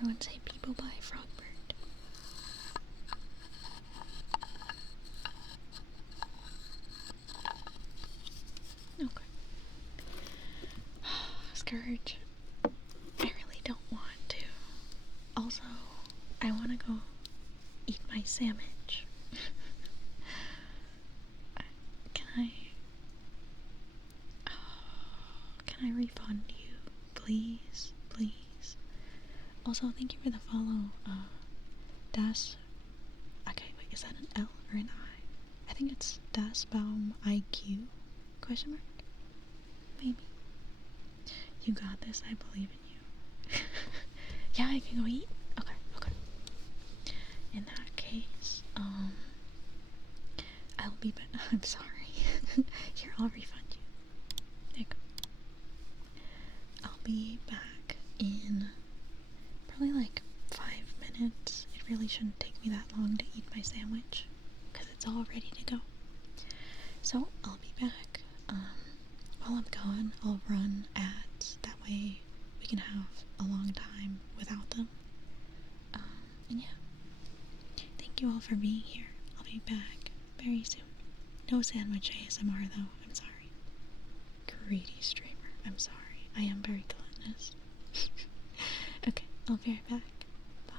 Everyone say people buy Frogbird. Okay. Scourge. I really don't want to. Also, I want to go eat my sandwich. Can I refund you? Please, please. Also, thank you for the follow, Das. Okay, wait, is that an L or an I? I think it's Dasbaum IQ? Question mark? Maybe. You got this, I believe in you. Yeah, I can go eat? Okay, okay. In that case, I'll be back. I'm sorry. Here, I'll refund you. There you go. I'll be back in probably like 5 minutes. It really shouldn't take me that long to eat my sandwich because it's all ready to go. So I'll be back. While I'm gone, I'll run ads. That way we can have a long time without them. And yeah. Thank you all for being here. I'll be back very soon. No sandwich ASMR though. I'm sorry. Greedy streamer. I'm sorry. I am very gluttonous. Okay, I'll be right back. Bye.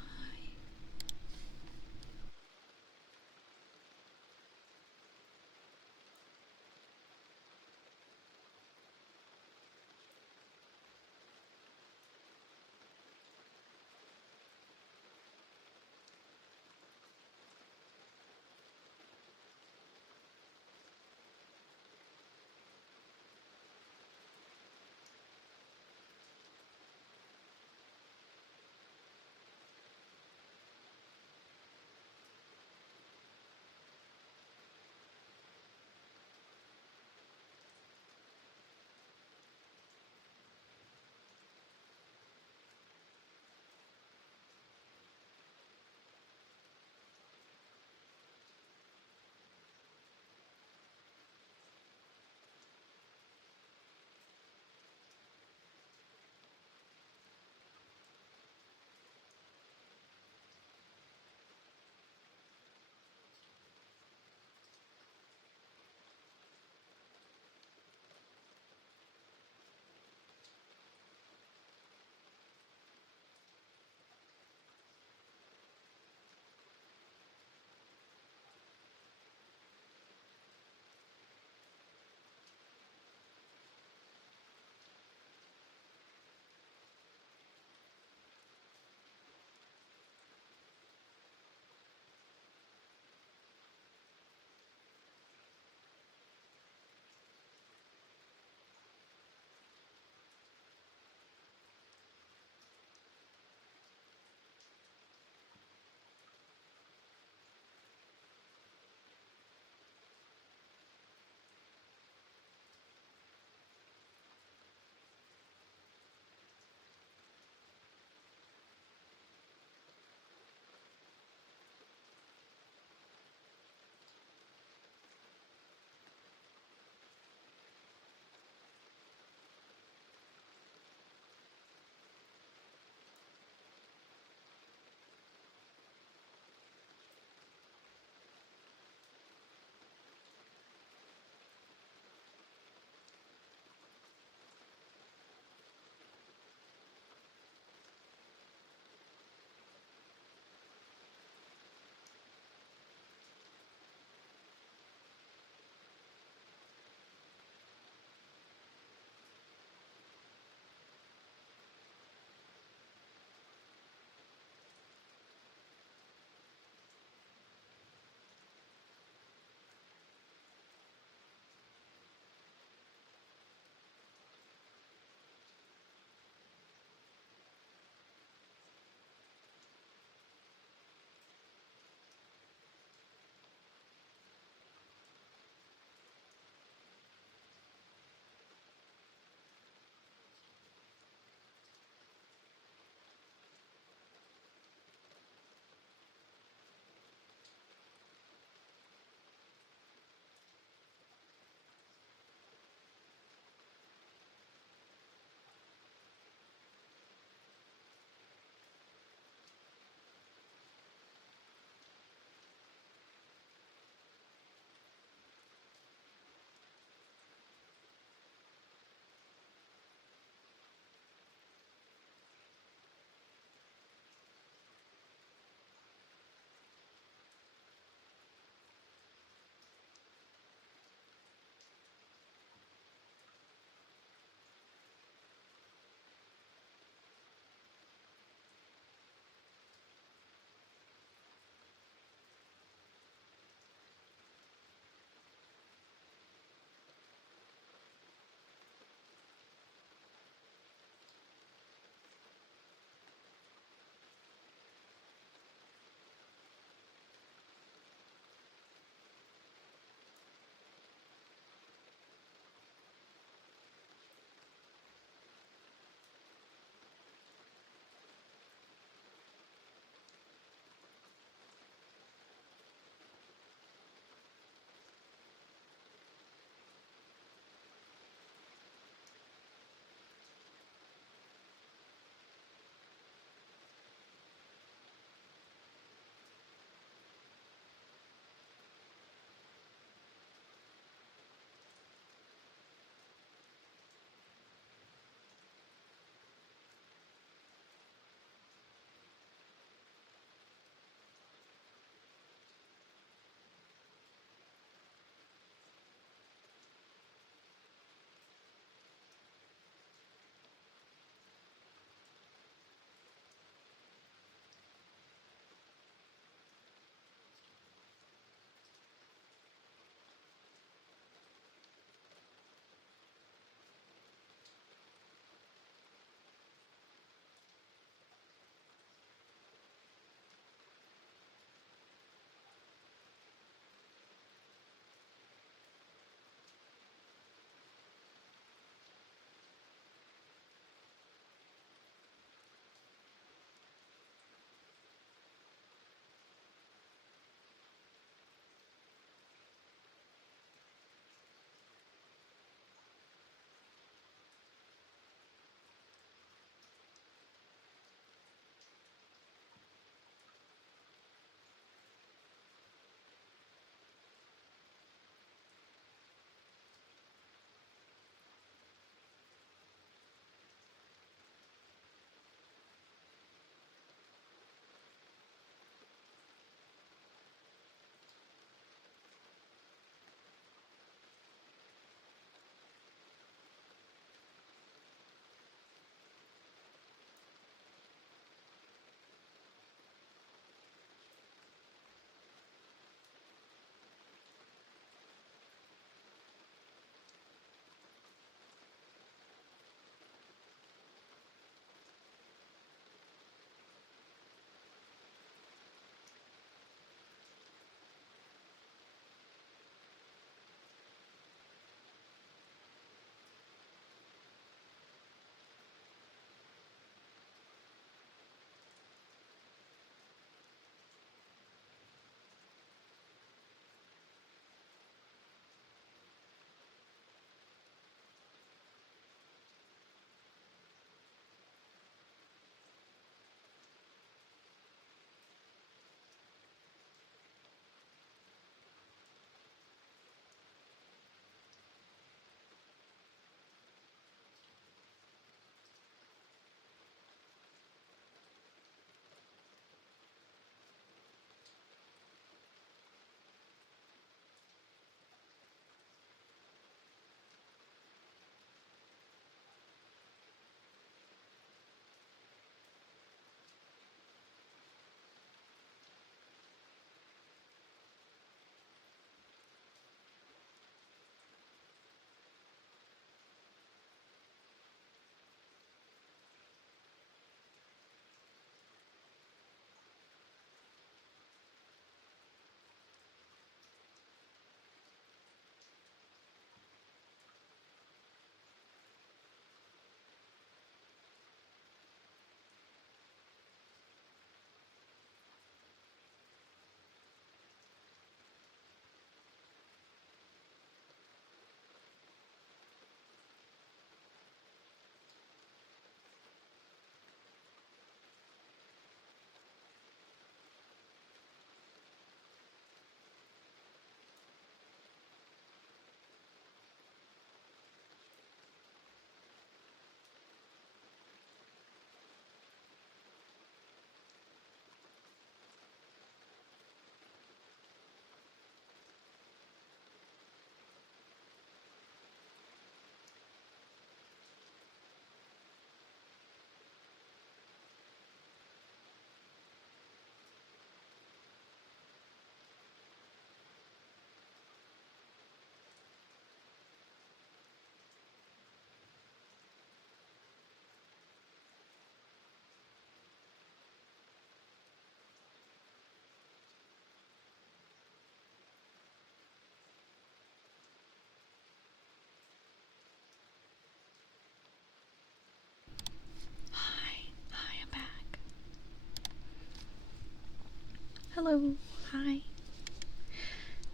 Hello, hi.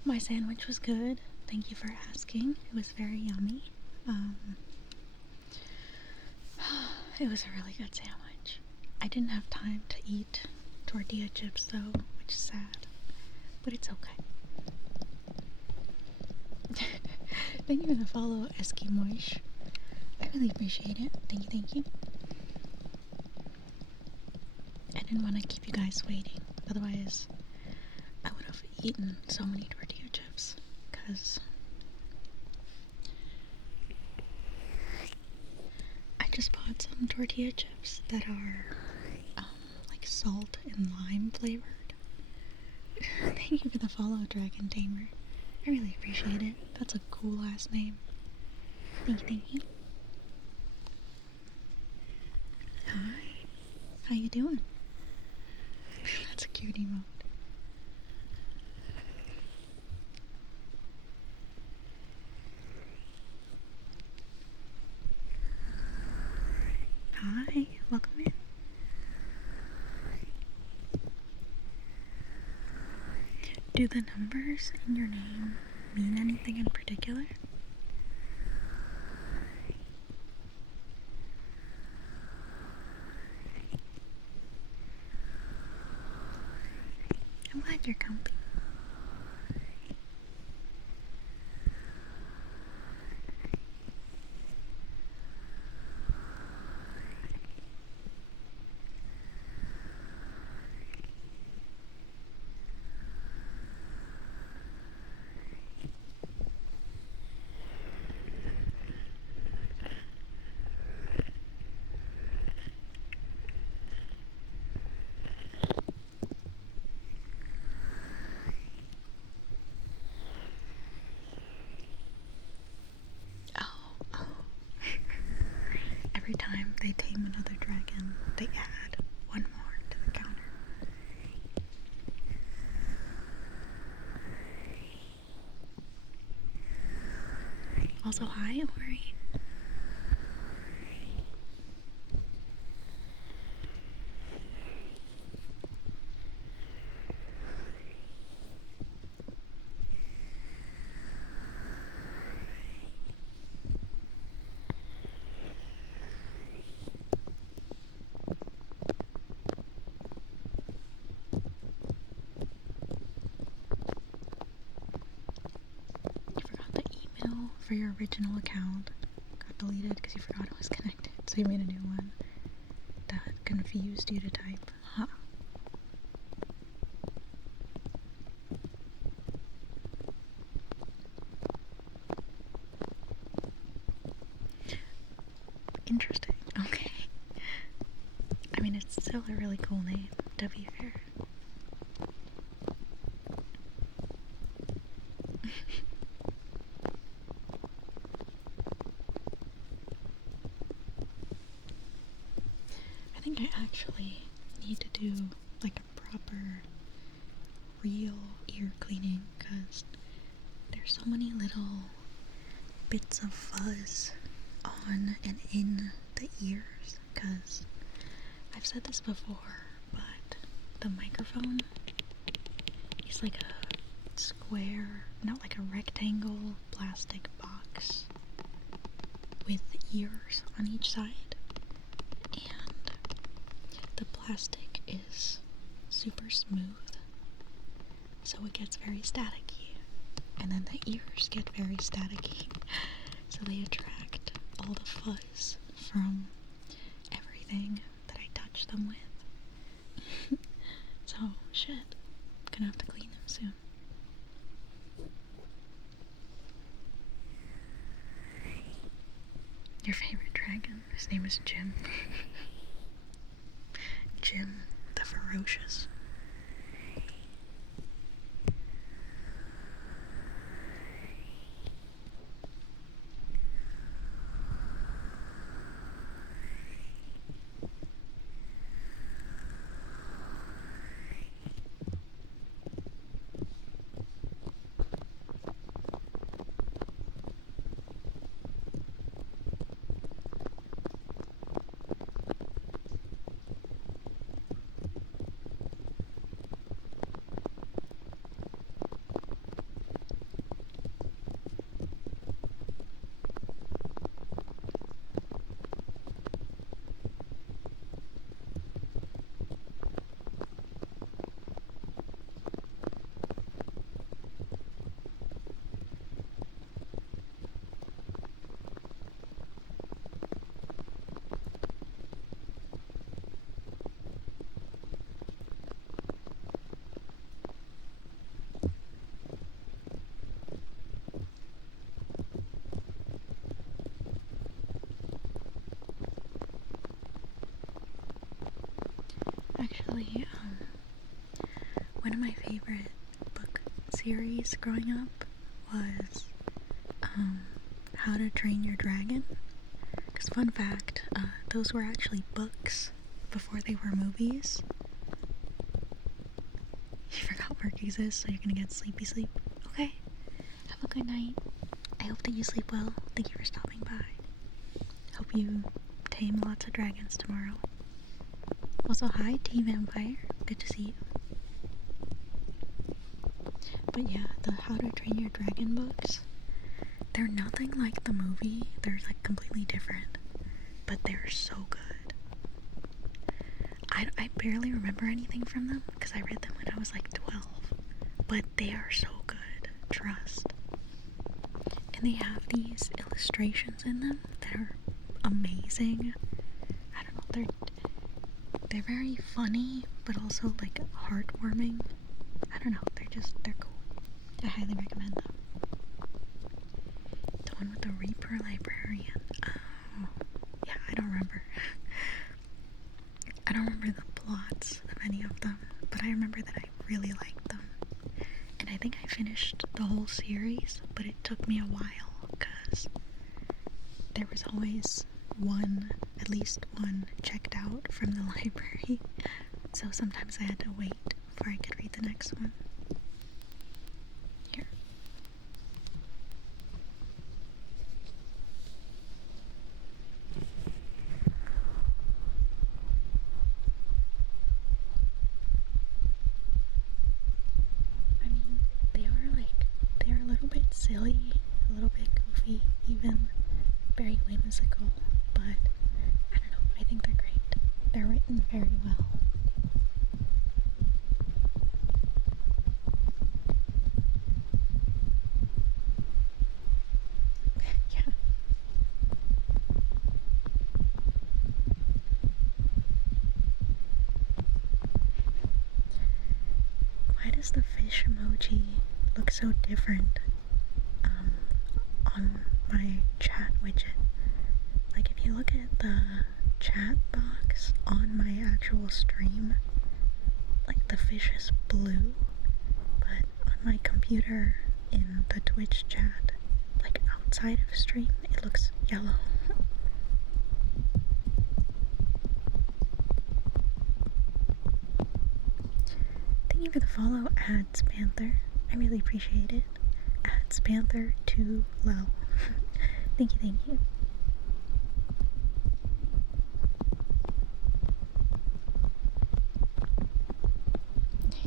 My sandwich was good. Thank you for asking. It was very yummy. It was a really good sandwich. I didn't have time to eat tortilla chips though, which is sad. But it's okay. Thank you for the follow, Eskimoish. I really appreciate it. Thank you, thank you. I didn't want to keep you guys waiting. Otherwise, I would have eaten so many tortilla chips. Because I just bought some tortilla chips that are like salt and lime flavored. Thank you for the follow, Dragon Tamer. I really appreciate it. That's a cool last name. Thank you, thank you. Hi. How you doing? That's a cute emote. Hi, welcome in. Do the numbers in your name mean anything in particular? I'm glad you're comfy. Every time they tame another dragon, they add one more to the counter. Also, hi, Ori. For your original account got deleted because you forgot it was connected, so you made a new one that confused you to type. Huh. Interesting. Okay. I mean, it's still a really cool name, to be fair. I think I actually need to do like a proper real ear cleaning because there's so many little bits of fuzz on and in the ears. Because I've said this before, but the microphone is like a square, not like a rectangle plastic box with ears on each side, and the plastic is super smooth, so it gets very staticky, and then the ears get very staticky, so they attract all the fuzz from everything that I touch them with. So, shit, gonna have to clean them soon. Your favorite dragon? His name is Jim. Jim the Ferocious. Actually, one of my favorite book series growing up was How to Train Your Dragon. Because fun fact, those were actually books before they were movies. You forgot work exists, so you're gonna get sleepy sleep. Okay, have a good night. I hope that you sleep well. Thank you for stopping by. Hope you tame lots of dragons tomorrow. Also, hi, Team Vampire. Good to see you. But yeah, the How to Train Your Dragon books, they're nothing like the movie. They're like completely different, but they're so good. I barely remember anything from them because I read them when I was like 12, but they are so good, trust. And they have these illustrations in them that are amazing. I don't know, they're very funny, but also like heartwarming. I don't know, they're cool. I highly recommend them. The one with the Reaper Librarian. Oh, yeah, I don't remember. I don't remember the plots of any of them, but I remember that I really liked them. And I think I finished the whole series, but it took me a while, because there was always at least one checked out from the library, so sometimes I had to wait before I could read the next one. Here. I mean, they're a little bit silly, a little bit goofy, even very whimsical, but I don't know, I think they're great. They're written very well. Yeah. Why does the fish emoji look so different on my chat widget? Like, if you look at the chat box on my actual stream, like, the fish is blue, but on my computer in the Twitch chat, like outside of stream, it looks yellow. Thank you for the follow, Ads Panther. I really appreciate it. Ads Panther 2 low. Thank you, thank you.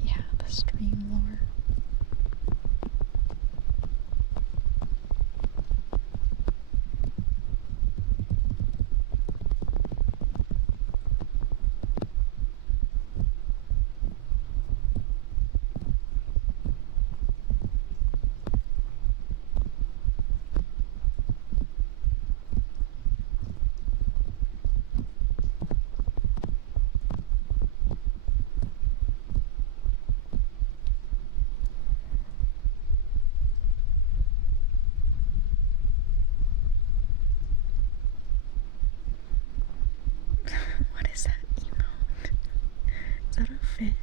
Yeah, the stream lore. What is that emote? Is that a fish?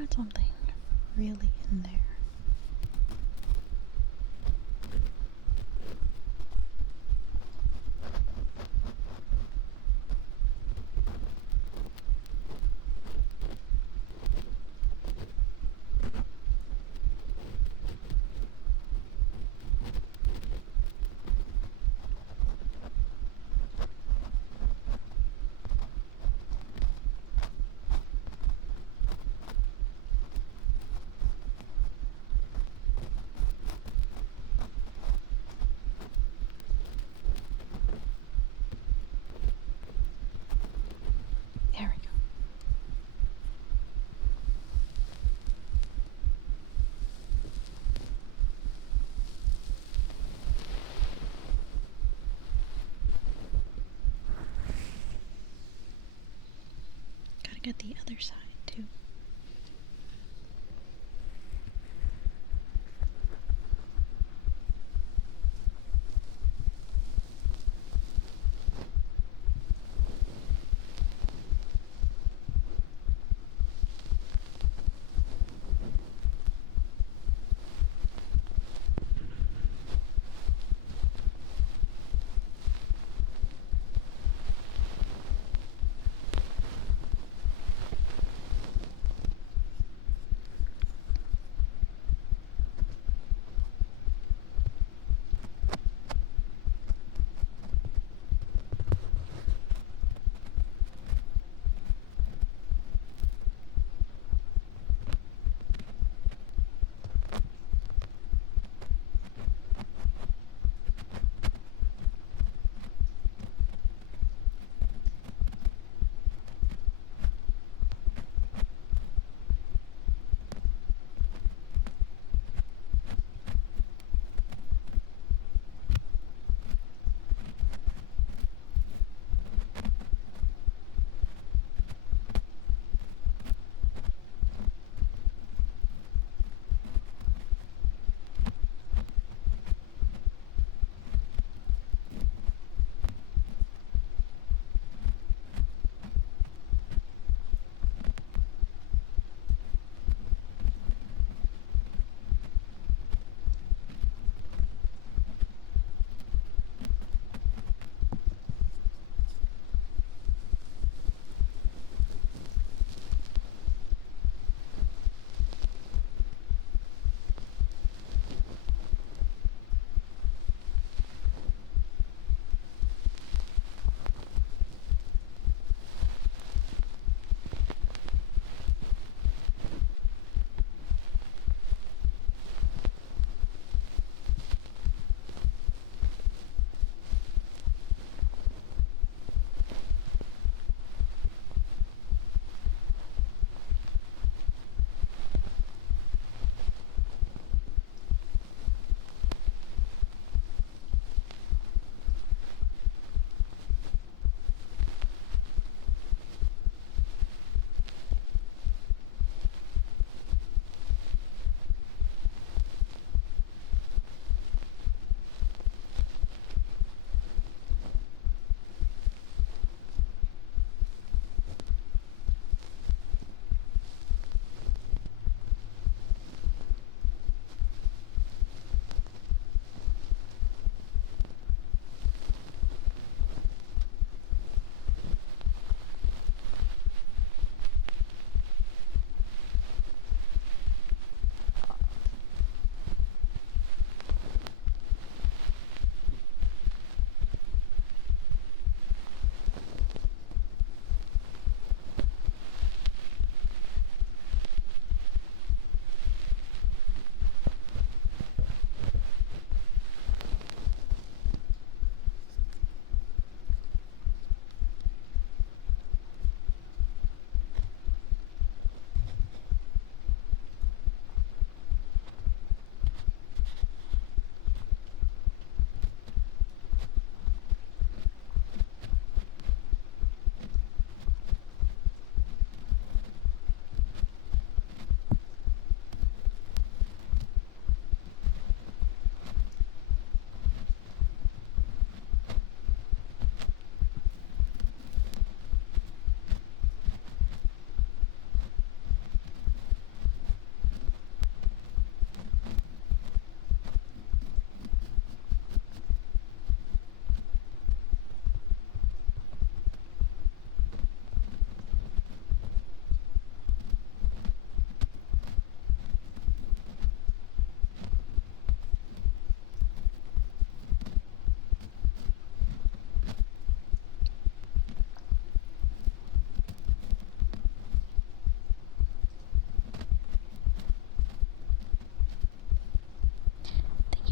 got something really in there. There we go. Gotta get the other side too.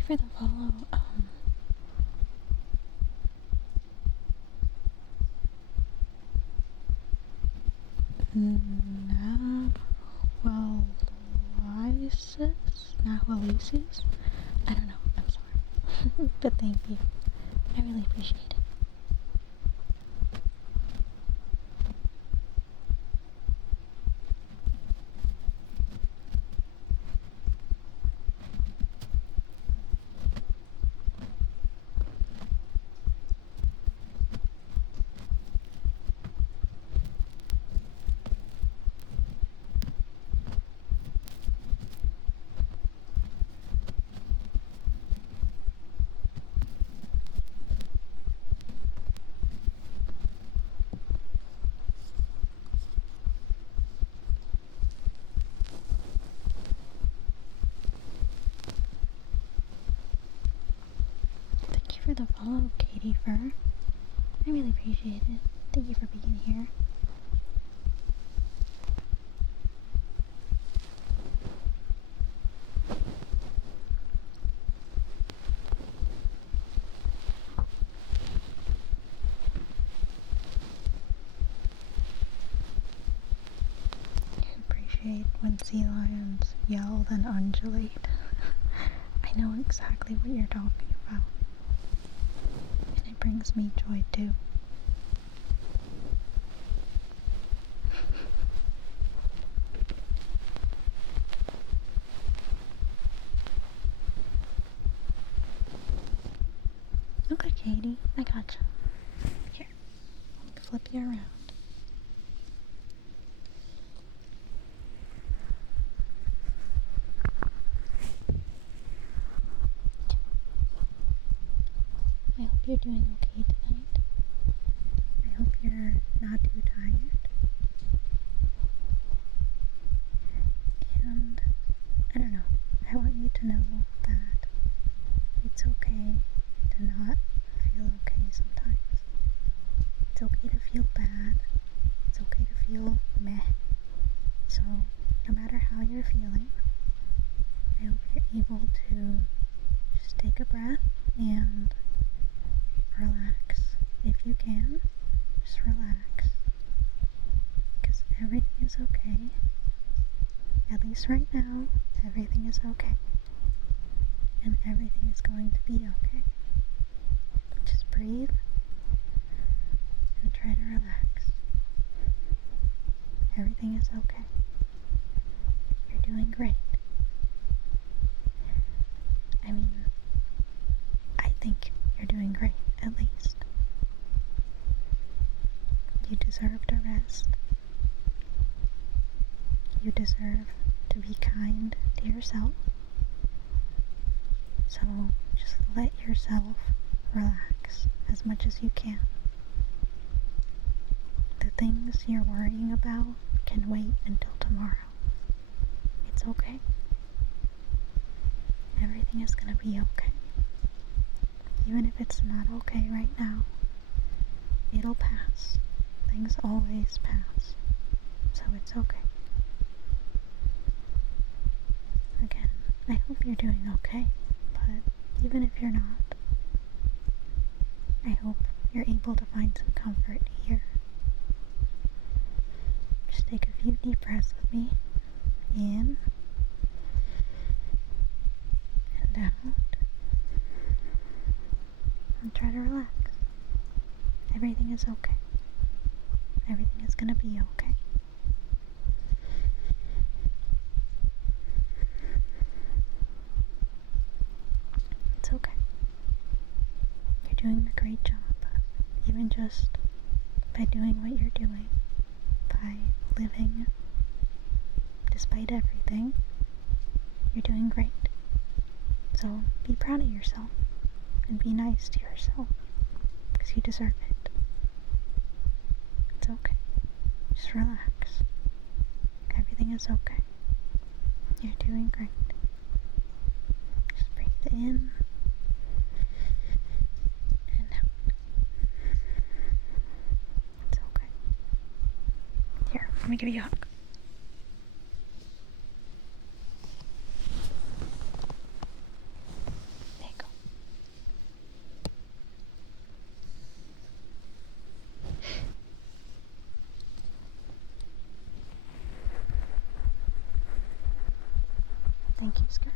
for the follow. Nahualisis? I don't know, I'm sorry. But thank you. I really appreciate it. For the follow, Katie Fur. I really appreciate it. Thank you for being here. I appreciate when sea lions yell and undulate. I know exactly what you're talking about. It brings me joy too. Okay, Katie, I gotcha. Here, let me flip you around. I hope you're doing okay tonight. I hope you're not too tired. And, I don't know, I want you to know that it's okay to not feel okay sometimes. It's okay to feel bad. It's okay to feel meh. So, no matter how you're feeling, I hope you're able to just take a breath and relax. If you can, just relax. Because everything is okay. At least right now, everything is okay. And everything is going to be okay. Just breathe and try to relax. Everything is okay. You're doing great. I mean, I think you're doing great, at least. You deserve to rest. You deserve to be kind to yourself. So just let yourself relax as much as you can. The things you're worrying about can wait until tomorrow. It's okay. Everything is gonna be okay. Even if it's not okay right now, it'll pass. Things always pass. So it's okay. Again, I hope you're doing okay, but even if you're not, I hope you're able to find some comfort here. Just take a few deep breaths with me. In and out. And try to relax. Everything is okay. Everything is gonna be okay. It's okay. You're doing a great job. Even just by doing what you're doing. By living despite everything. You're doing great. So be proud of yourself. And be nice to yourself. Because you deserve it. It's okay. Just relax. Everything is okay. You're doing great. Just breathe in and out. It's okay. Here, let me give you a hug. scratch.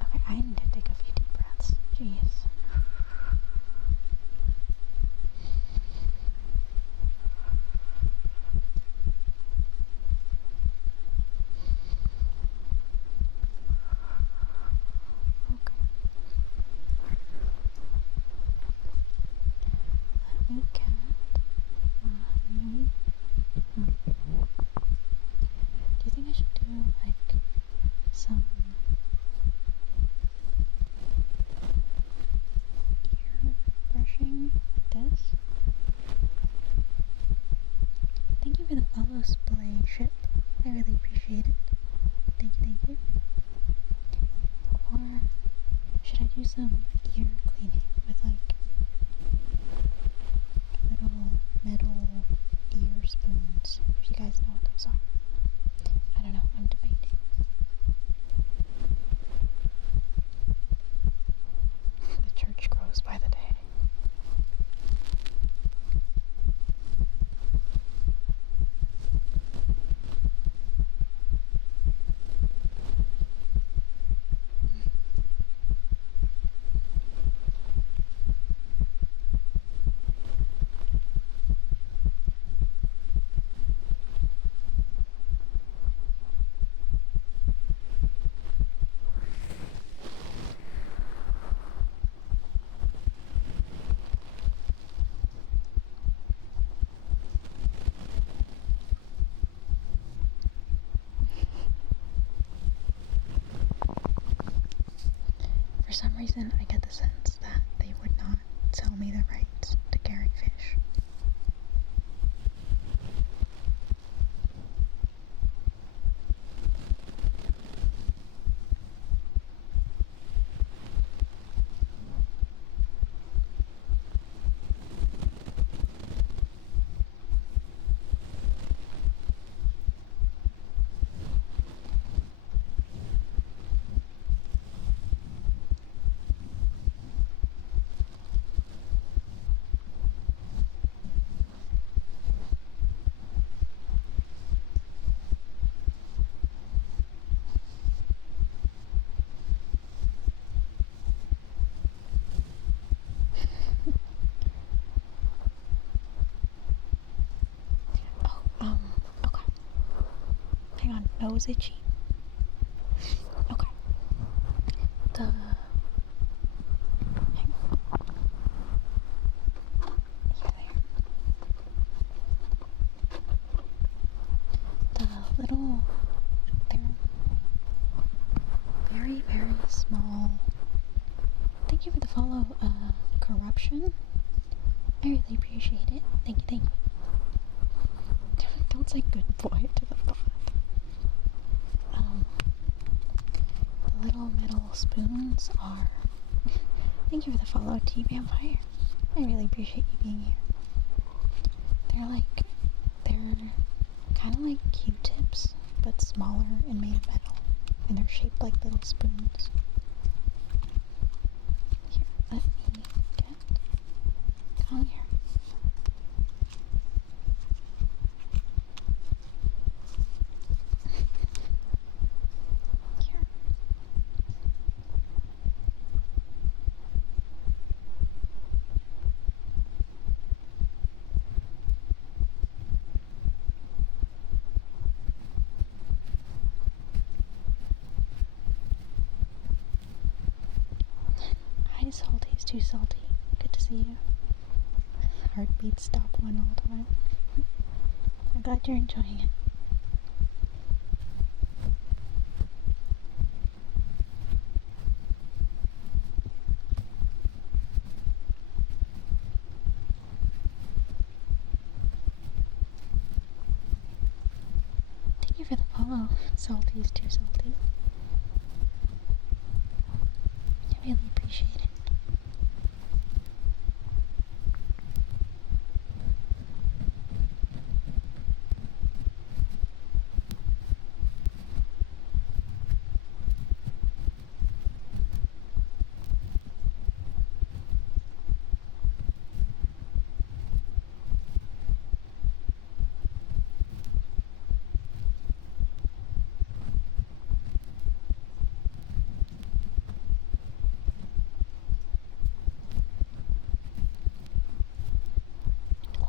Okay, I need to take a few deep breaths. Jeez. Let me count. Do you think I should do like some ear brushing like this? Thank you for the follow splay ship. I really appreciate it. Thank you. Or should I do some ear cleaning with like little metal ear spoons? If you guys know what those are. I don't know, I'm debating. The church grows by the day. For some reason, I get the sense that they would not sell me the rights to carry fish. Okay. Hang on, nose itchy. Okay. Hang on. The little, they're very, very small. Thank you for the follow, corruption. I really appreciate it. Thank you. Don't say good boy to the bot. The little metal spoons are... Thank you for the follow, T-Vampire. I really appreciate you being here. They're kind of like Q-tips, but smaller and made of metal. And they're shaped like little spoons. Here, let me get... Come here. Salty's too salty. Good to see you. Heartbeats stop one all the time. I'm glad you're enjoying it. Thank you for the follow. Salty's too salty. I really appreciate it.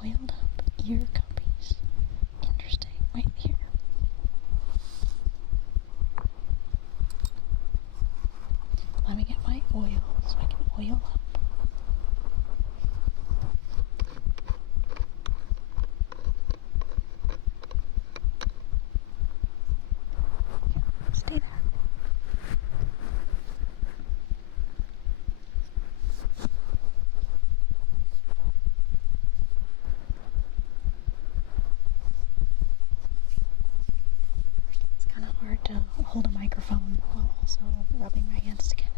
oiled up ear cuppies. Interesting. Wait, here. Let me get my oil so I can oil up. Stay there. It's kind of hard to hold a microphone while also rubbing my hands together.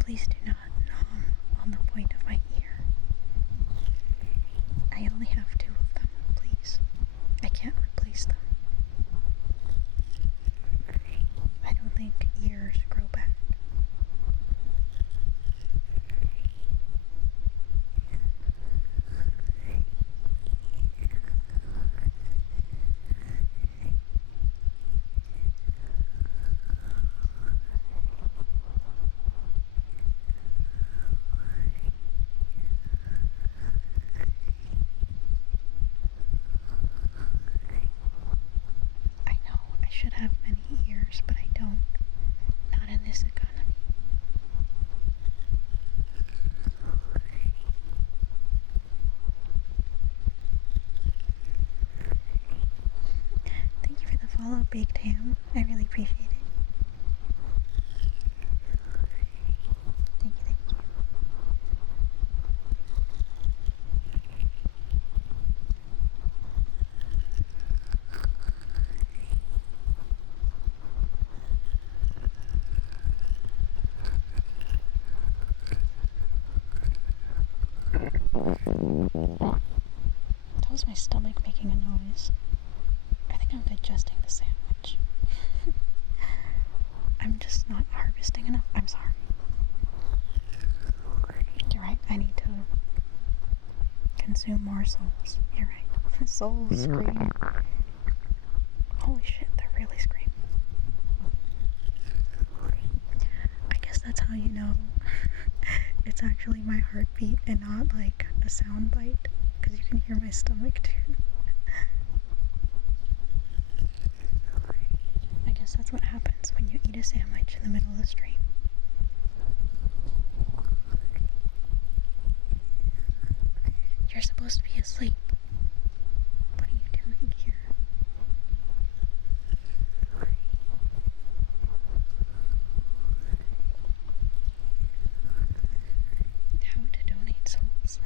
Please do not nom on the point of my ear. I only have 2 of them, please. I can't replace them. I don't think ears grow back. I should have many ears, but I don't. Not in this economy. Thank you for the follow, Baked Ham. I really appreciate it. Thank you, thank you. That was my stomach making a noise. I think I'm digesting the sandwich. I'm just not harvesting enough. I'm sorry. You're right. I need to consume more souls. You're right. The souls scream. Holy shit, they're really screaming. I guess that's how you know it's actually my heartbeat and not like a sound bite, because you can hear my stomach too. I guess that's what happens when you eat a sandwich in the middle of the stream. You're supposed to be asleep. What are you doing here? How to donate souls.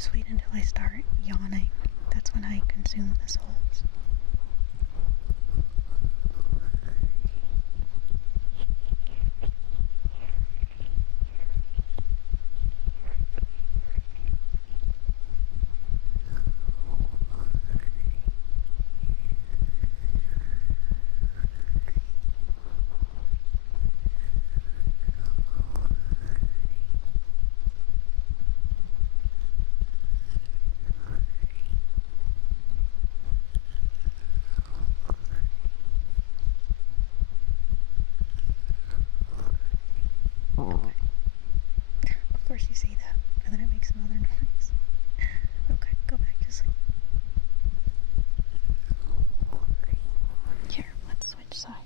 just wait until I start yawning. That's when I consume the souls. Of course you see that, and then it makes another noise. Okay, go back to sleep. Here, let's switch sides.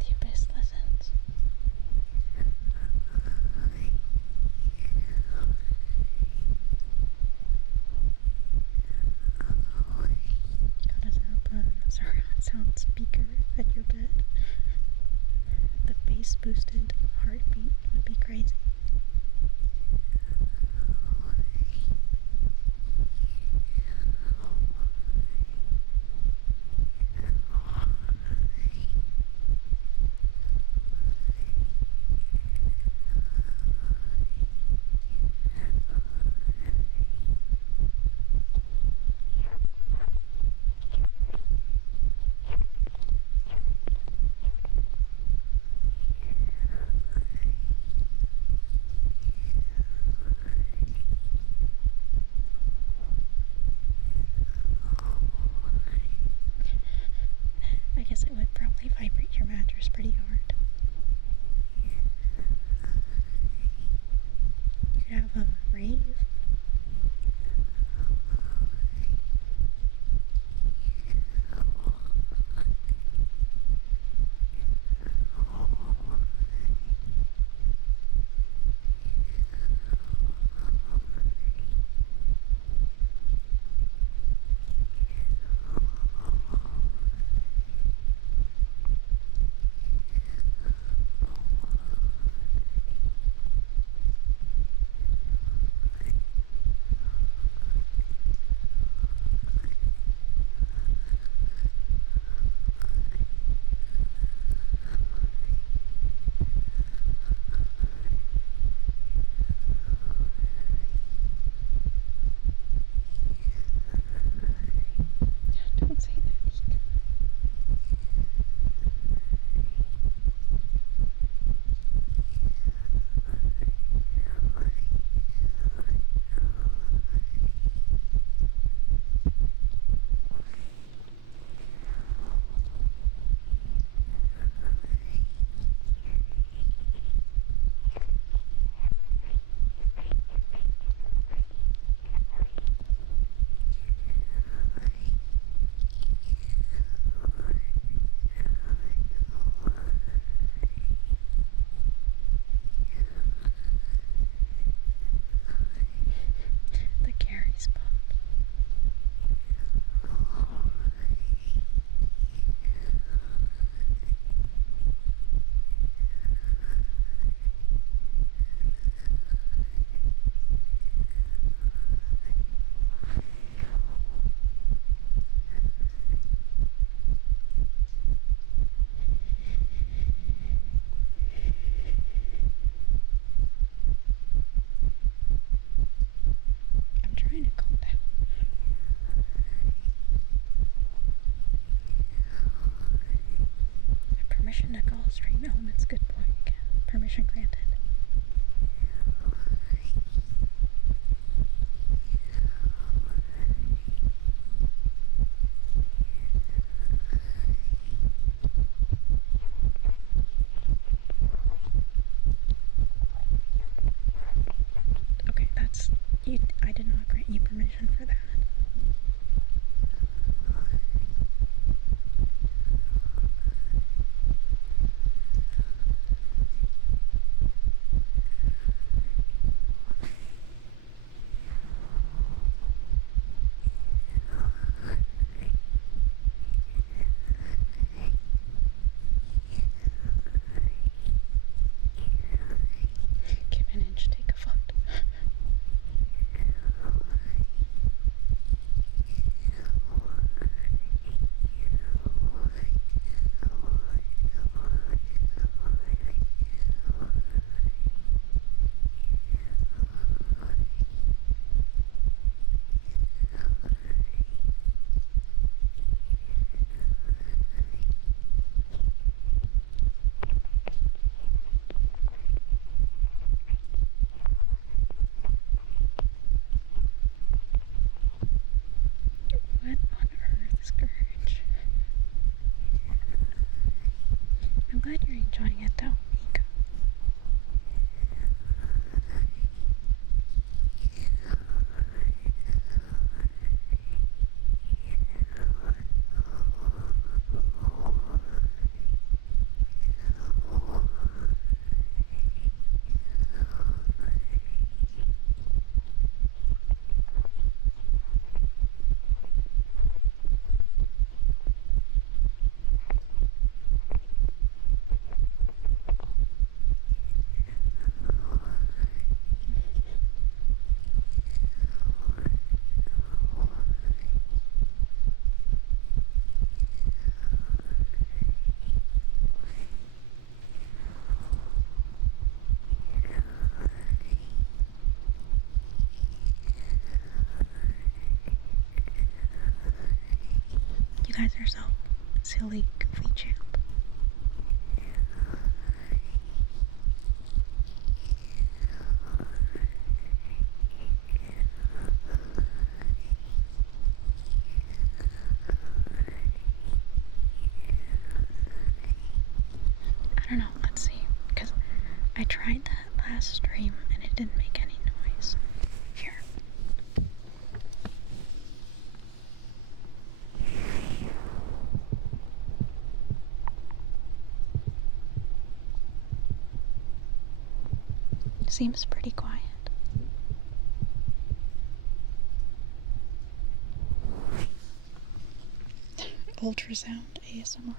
The abyss listens. Gotta set up a surround sound speaker at your bed. The bass boosted heartbeat would be crazy. I guess it would probably vibrate your mattress pretty hard. You could have a rave. Don't say that. The Gary spot. I'm trying to calm down. Permission to call stream elements. Good point. Permission granted. Okay, that's you. I did not grant you permission for that. glad you're enjoying it though, Ika. You guys are so silly, goofy champ. I don't know, let's see, because I tried that last stream and it didn't make any noise. Here. Seems pretty quiet. Ultrasound ASMR.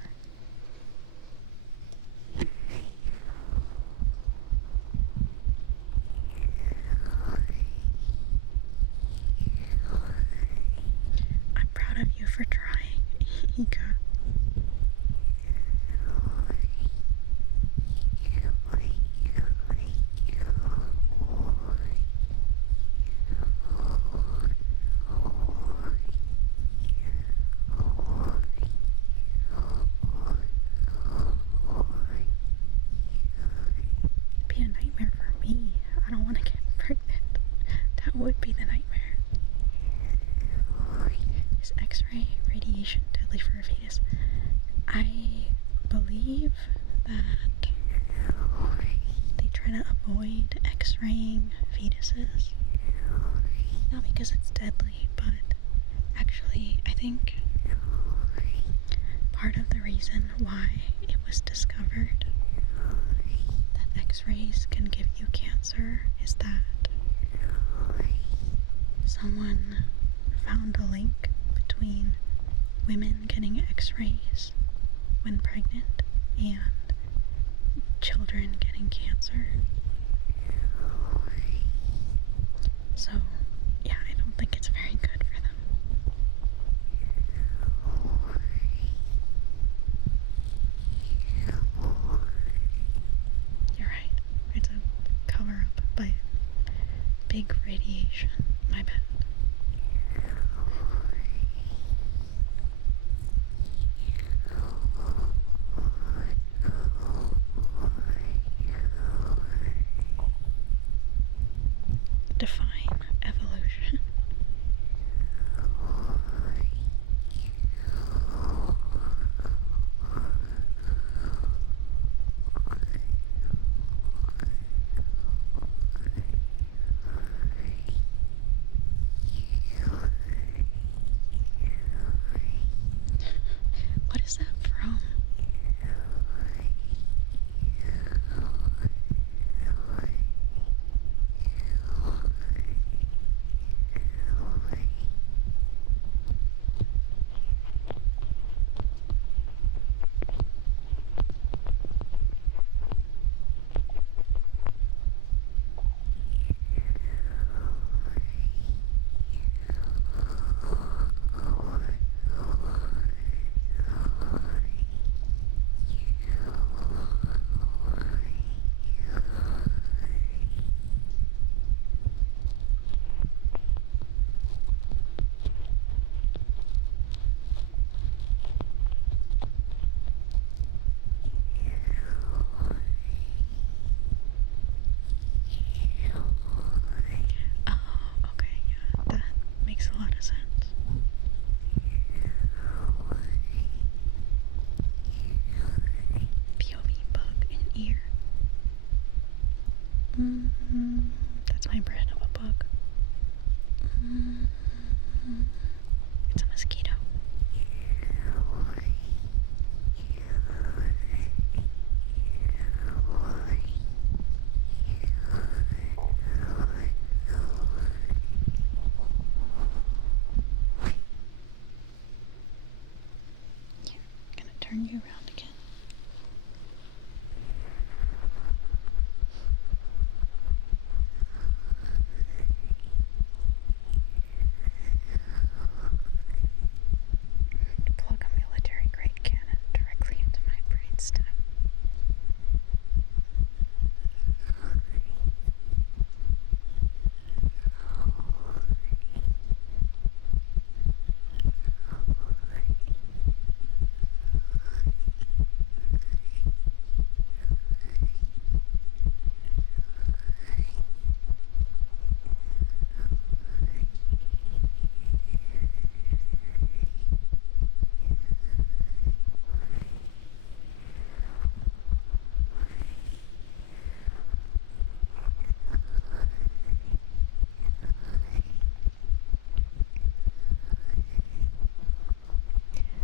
I'm proud of you for trying, Ika. Be a nightmare for me. I don't want to get pregnant. That would be the nightmare. Is X-ray radiation deadly for a fetus? I believe that they try to avoid X-raying fetuses. Not because it's deadly, but actually I think part of the reason why it was discovered that X-rays can give you cancer is that someone found a link between women getting X-rays when pregnant and children getting cancer. So, yeah, I don't think it's very good for them. You're right. It's a cover-up by big radiation. My bad. Define evolution. That's my brand of a bug. It's a mosquito. Yeah, I'm gonna turn you around again. Plug a military-grade cannon directly into my brainstem.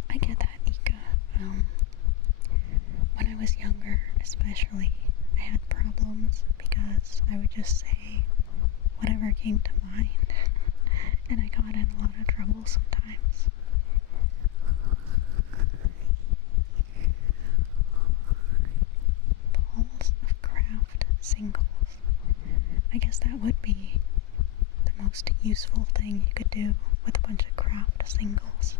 I get that, Ika. When I was younger, especially, I had problems because I would just say whatever came to mind, and I got in a lot of trouble sometimes. Balls of craft singles. I guess that would be the most useful thing you could do with a bunch of craft singles.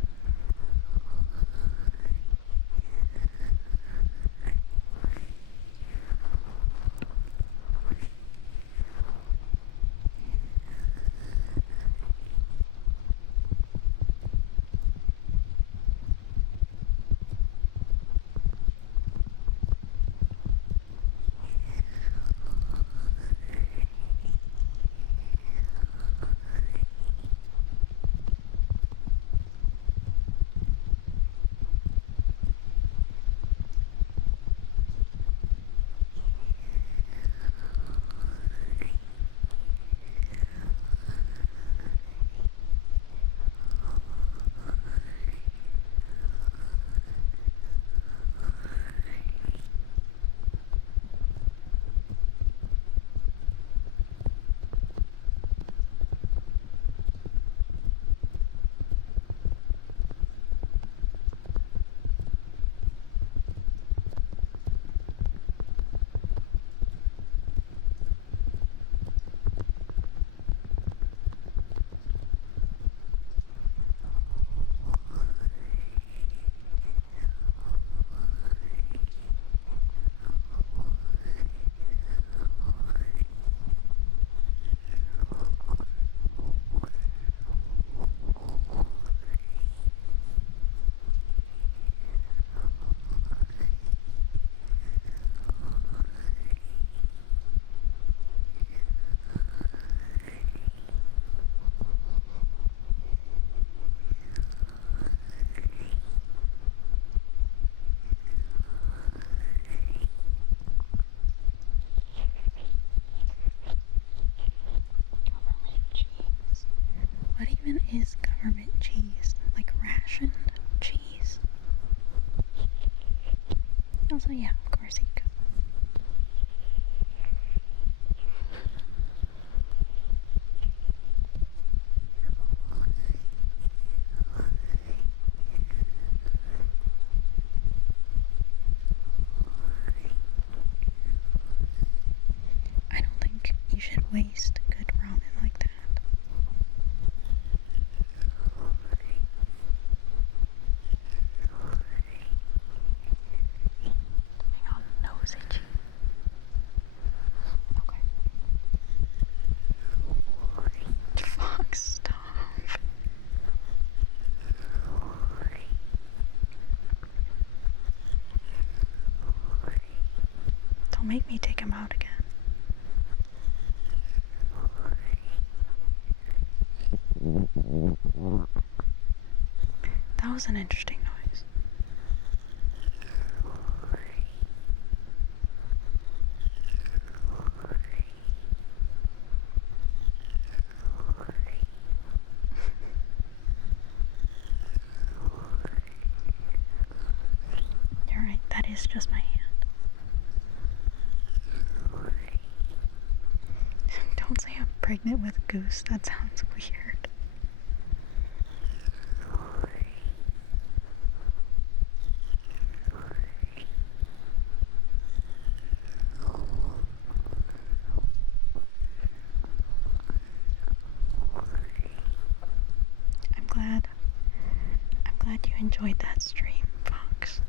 What even is government cheese? Like rationed cheese? Also, yeah, of course, Ika. I don't think you should waste good ramen like that. Hang on, nose itchy. Okay. Fuck, stop. Don't make me take him out again. That was an interesting noise. it's just my hand. Don't say I'm pregnant with Goose, that sounds weird. I'm glad you enjoyed that stream, Fox.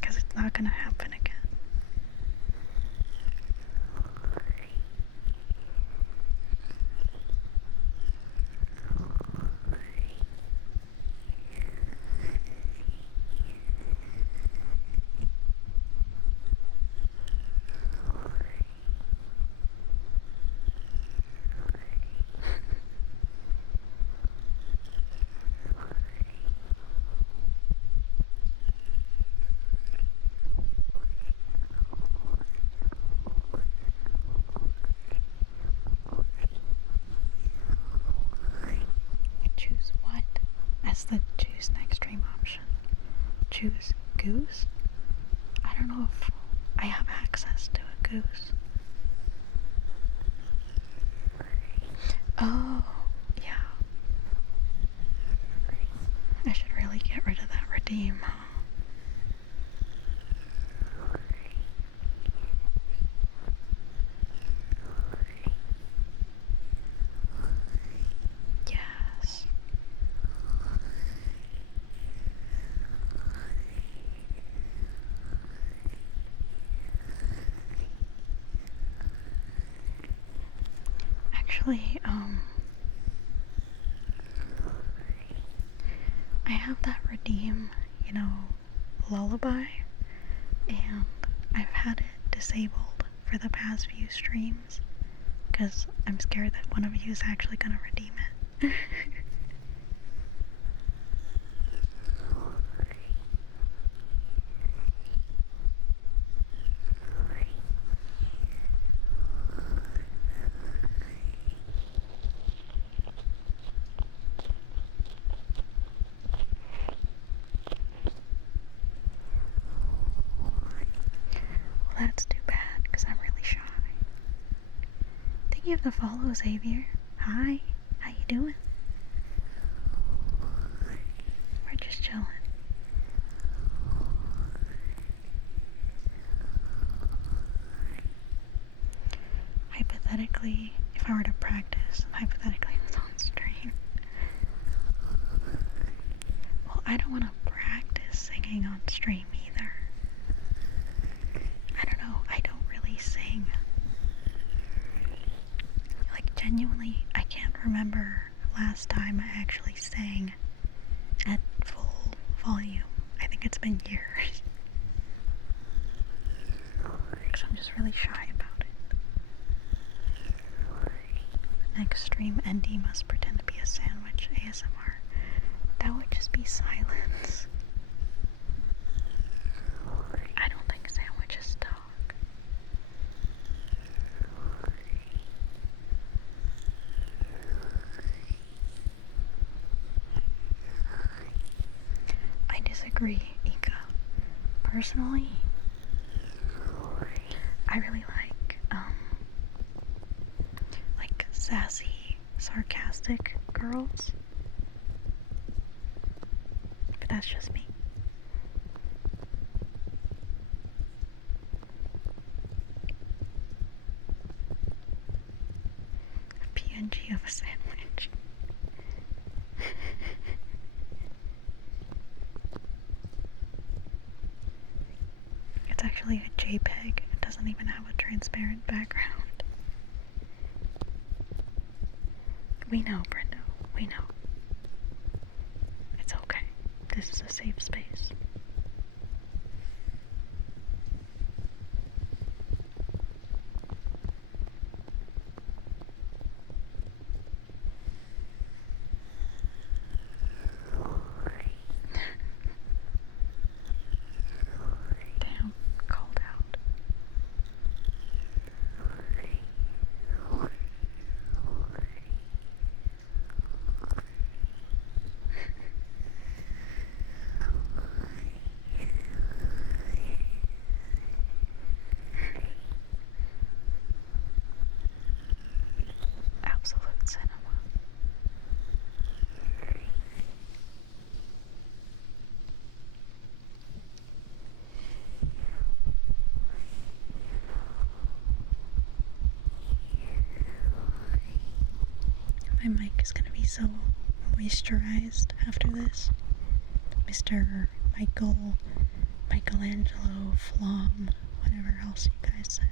Because it's not gonna happen again. Choose what as the choose next stream option? Choose Goose? I don't know if I have access to a Goose. Oh, yeah. I should really get rid of that redeem, huh? Yes. Actually, I have that redeem, lullaby, and I've had it disabled for the past few streams, because I'm scared that one of you is actually gonna redeem it. Well, that's too bad, because I'm really shy. Thank you for the follow, Xavier. Hi, how you doing? We're just chilling. Hypothetically, if I were to practice, hypothetically I was on stream. Well, I don't want to practice singing on stream either. I don't know, I don't really sing. Like, genuinely, I can't remember last time I actually sang at full volume. I think it's been years. Because I'm just really shy about it. Next stream, ND must pretend to be a sandwich ASMR. That would just be silence. I don't think sandwiches talk. I disagree, Ika. Personally, I really like sassy, sarcastic girls. But that's just me. A PNG of a sandwich. It's actually a JPEG. It doesn't even have a transparent background. We know, Brenda. We know. It's okay. This is a safe space. Damn, called out. My mic is gonna be so moisturized after this. Mr. Michelangelo Flom, whatever else you guys said.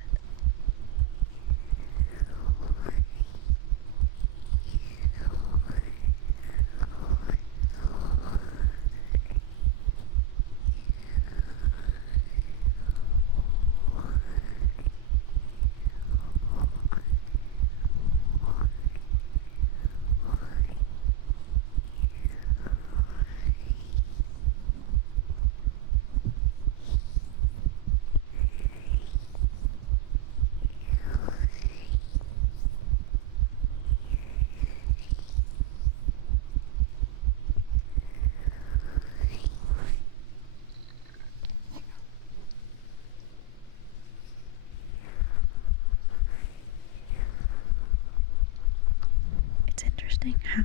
It's interesting how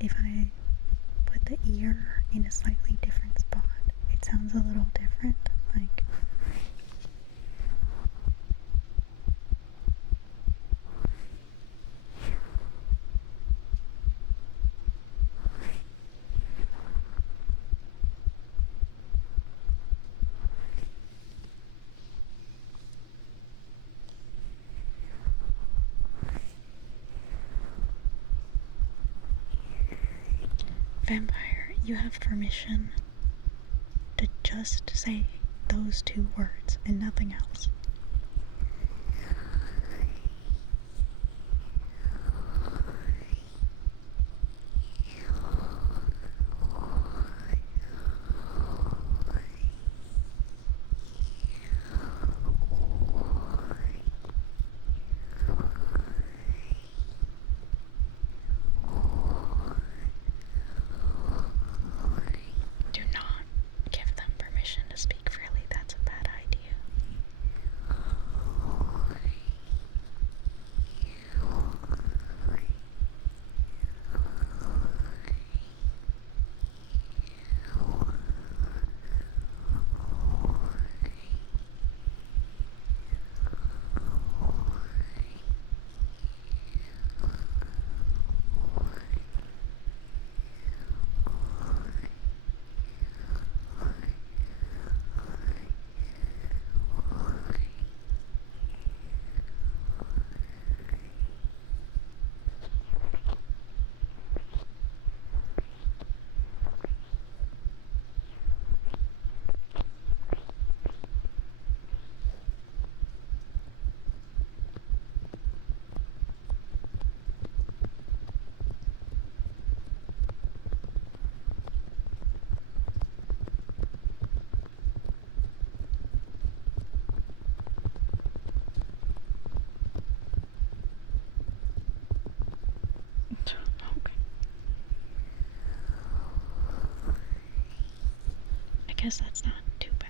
if I put the ear in a slightly different spot, it sounds a little different. Like, vampire, you have permission to just say those two words and nothing else. Do not give them permission to speak freely. That's a bad idea. Okay. I guess that's not too bad.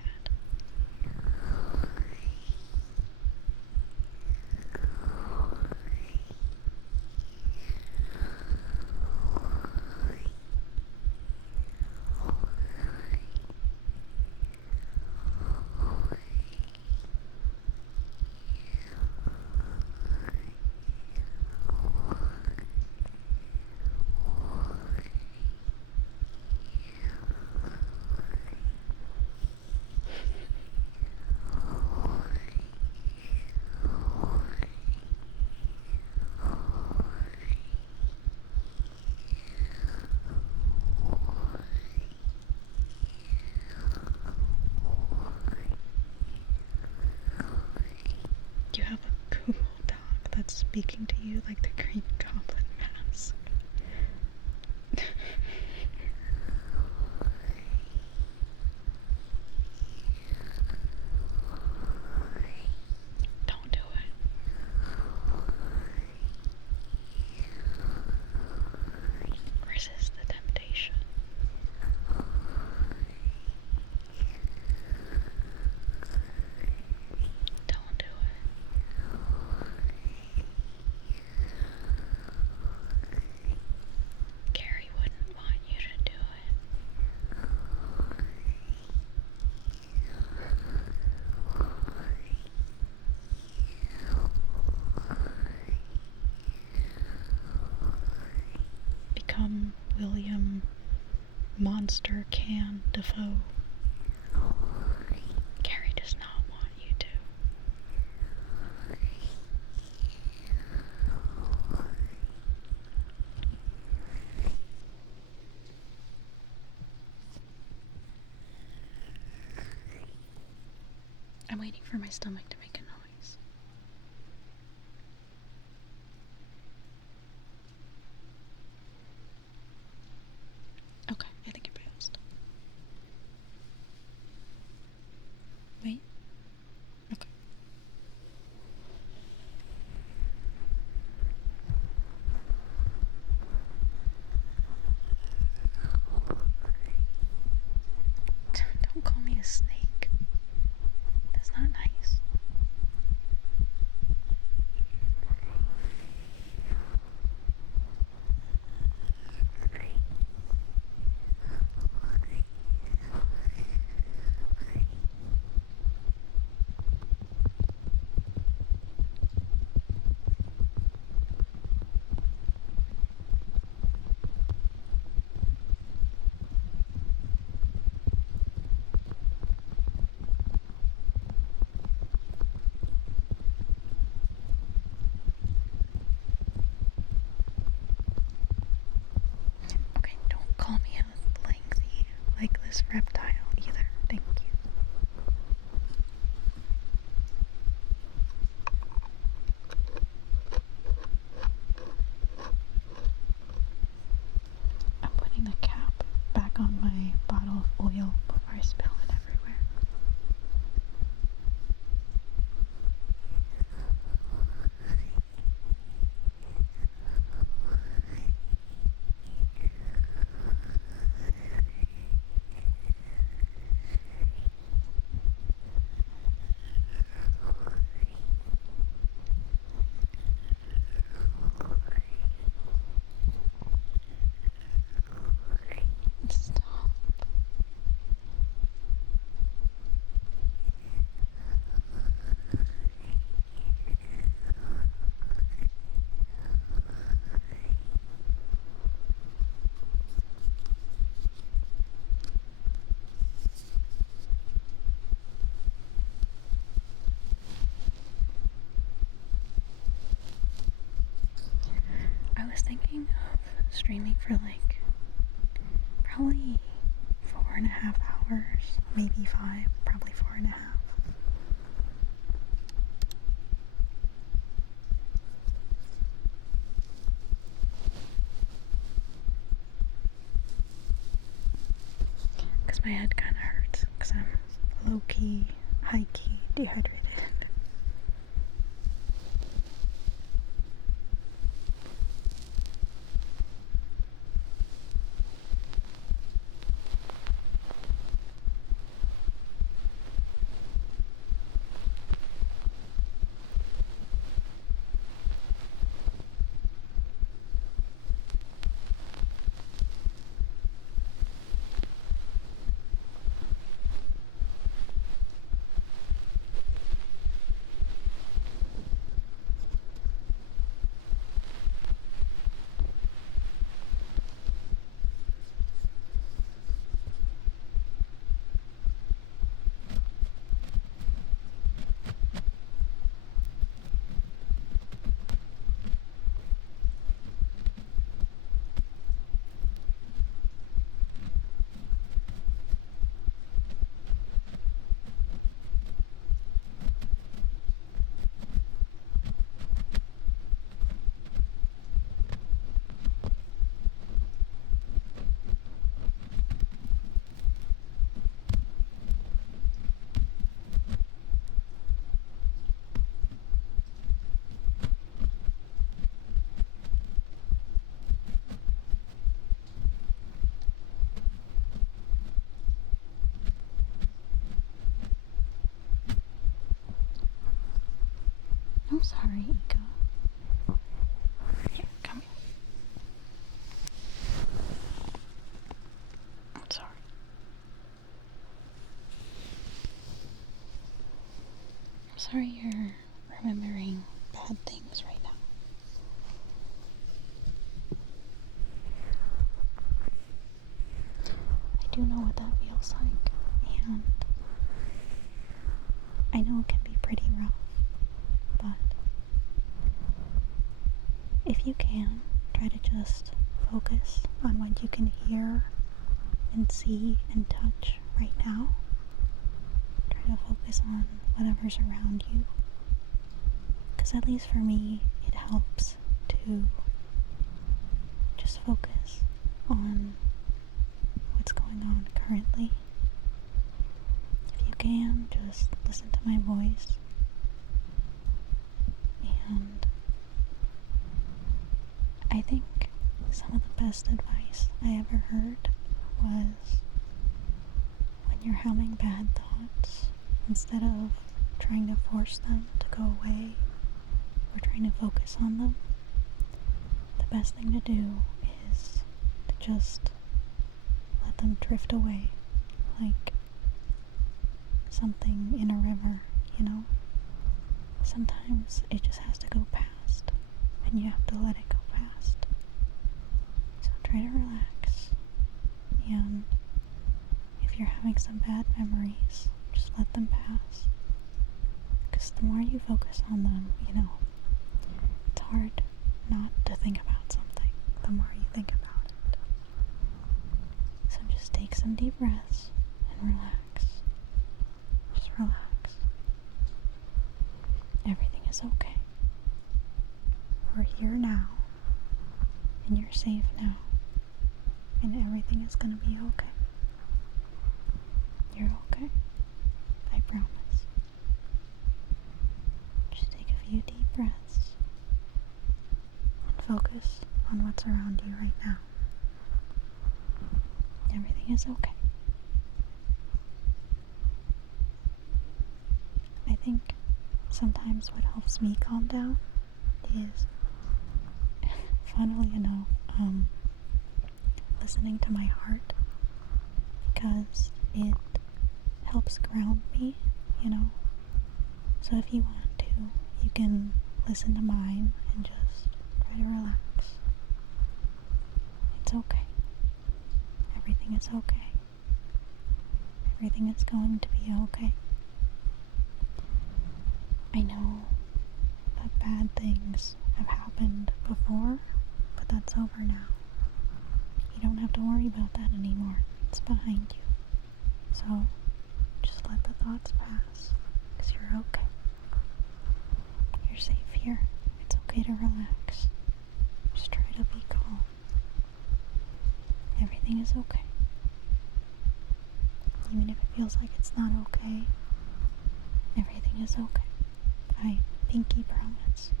You have a cool dog that's speaking to you like the Green Goblin mask. Don't do it. Resist the temptation. Don't do it. William Monster Can Defoe. Carrie does not want you to. I'm waiting for my stomach to make a noise. Okay, I think it passed. Wait. Okay. Don't call me a snake. That's not nice. Call me a lengthy, legless reptile either. Thank you. I'm putting the cap back on my bottle of oil before I spill it everywhere. Stop. I was thinking of streaming for like probably 4.5 hours, maybe 5, probably 4.5. Because my head kind of hurts, because I'm low-key, high-key dehydrated. I'm sorry, Ika. Here, come here. I'm sorry. I'm sorry you're remembering bad things right now. do know what that feels like, and I know it can be pretty rough, but if you can, try to just focus on what you can hear and see and touch right now. Try to focus on whatever's around you, because at least for me, it helps to just focus on what's going on currently. If you can, just listen to my voice, and I think some of the best advice I ever heard was, when you're having bad thoughts, instead of trying to force them to go away or trying to focus on them, the best thing to do is to just let them drift away, like something in a river, you know? Sometimes it just has to go past, and you have to let it go past. So try to relax, and if you're having some bad memories, just let them pass. Because the more you focus on them, you know, it's hard not to think about something the more you think about it. So just take some deep breaths and relax. Just relax. Everything is okay. We're here now, and you're safe now, and everything is gonna be okay. You're okay. I promise. Just take a few deep breaths and focus on what's around you right now. Everything is okay. I think sometimes what helps me calm down is, funnily enough, listening to my heart, because it helps ground me, you know. So if you want to, you can listen to mine and just try to relax. It's okay. Everything is okay. Everything is going to be okay. I know that bad things have happened before, but that's over now. You don't have to worry about that anymore. It's behind you. So just let the thoughts pass, because you're okay. You're safe here. It's okay to relax. Just try to be calm. Everything is okay. Even if it feels like it's not okay, everything is okay. I pinky promise.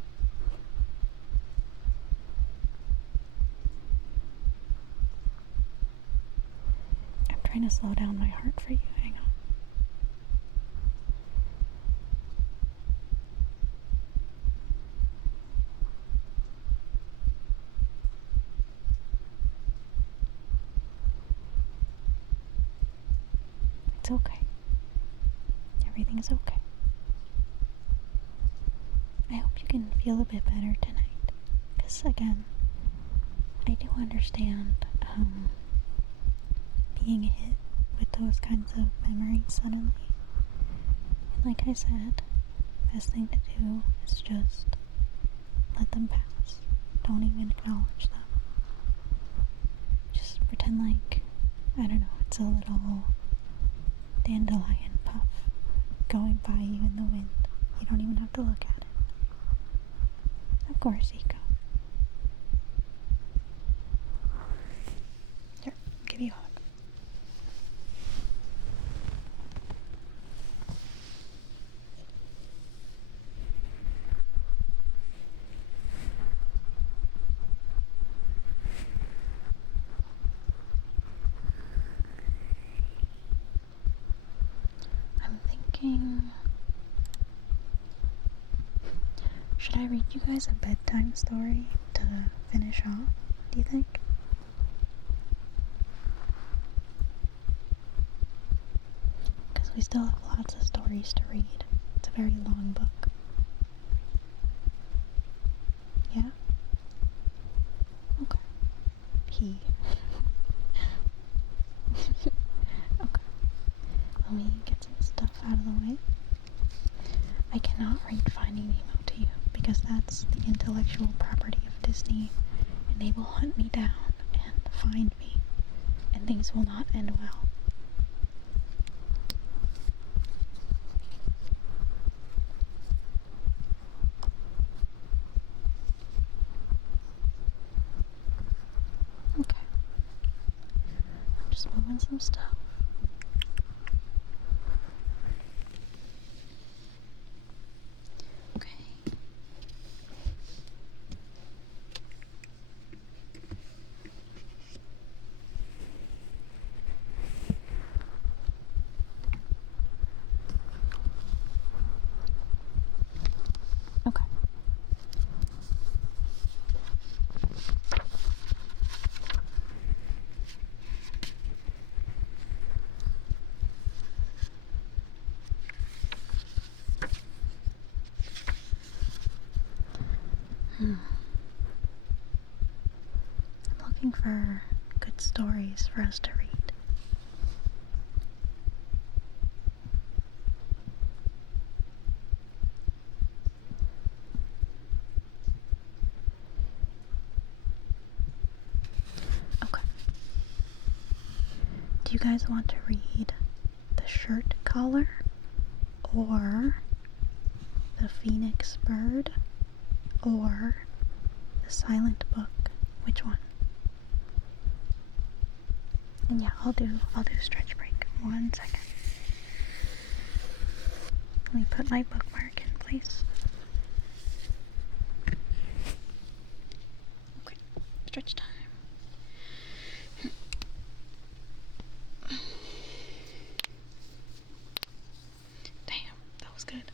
I'm trying to slow down my heart for you. Hang on. It's okay. Everything is okay. I hope you can feel a bit better tonight, because again, I do understand being hit with those kinds of memories suddenly. And like I said, best thing to do is just let them pass. Don't even acknowledge them. Just pretend like, I don't know, it's a little dandelion puff going by you in the wind. You don't even have to look at it. Of course, Ego. Here, I'll give you a hug. I'm thinking, should I read you guys a bedtime story to finish off, do you think? Because we still have lots of stories to read. It's a very long book. Yeah? Okay. I cannot read Finding Nemo to you because that's the intellectual property of Disney, and they will hunt me down and find me, and things will not end well. Okay. I'm just moving some stuff. Okay. Okay. I'm looking for good stories for us to read. Okay. Do you guys want to read The Shirt Collar or The Phoenix Bird or The Silent Book? Which one? And yeah, I'll do stretch break. 1 second. Let me put my bookmark in place. Okay, stretch time. Damn, that was good.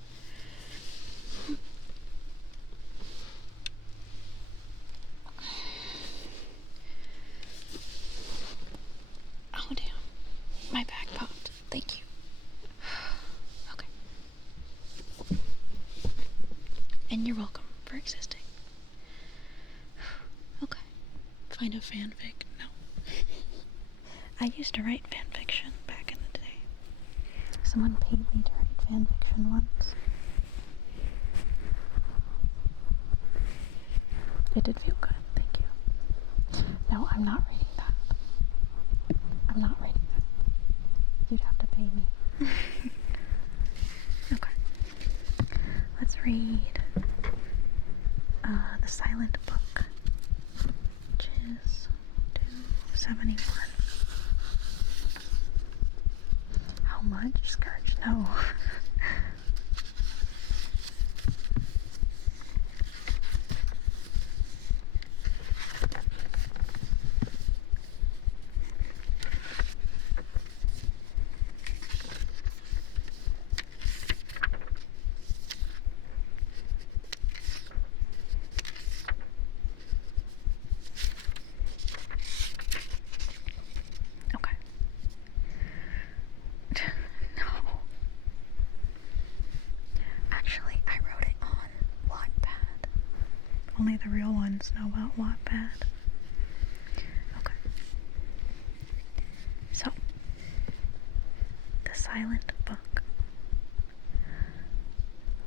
Oh damn, my back popped. Thank you. Okay. And you're welcome for existing. Okay. Find a fanfic? No. I used to write fanfiction back in the day. Someone paid me to write fanfiction once. It did feel good, thank you. No, I'm not reading that. I'm not reading that. You'd have to pay me. Okay. Let's read The Silent Book, which is 271. How much? Scourge? No. Only the real ones know about Wattpad. Okay. So, The Silent Book.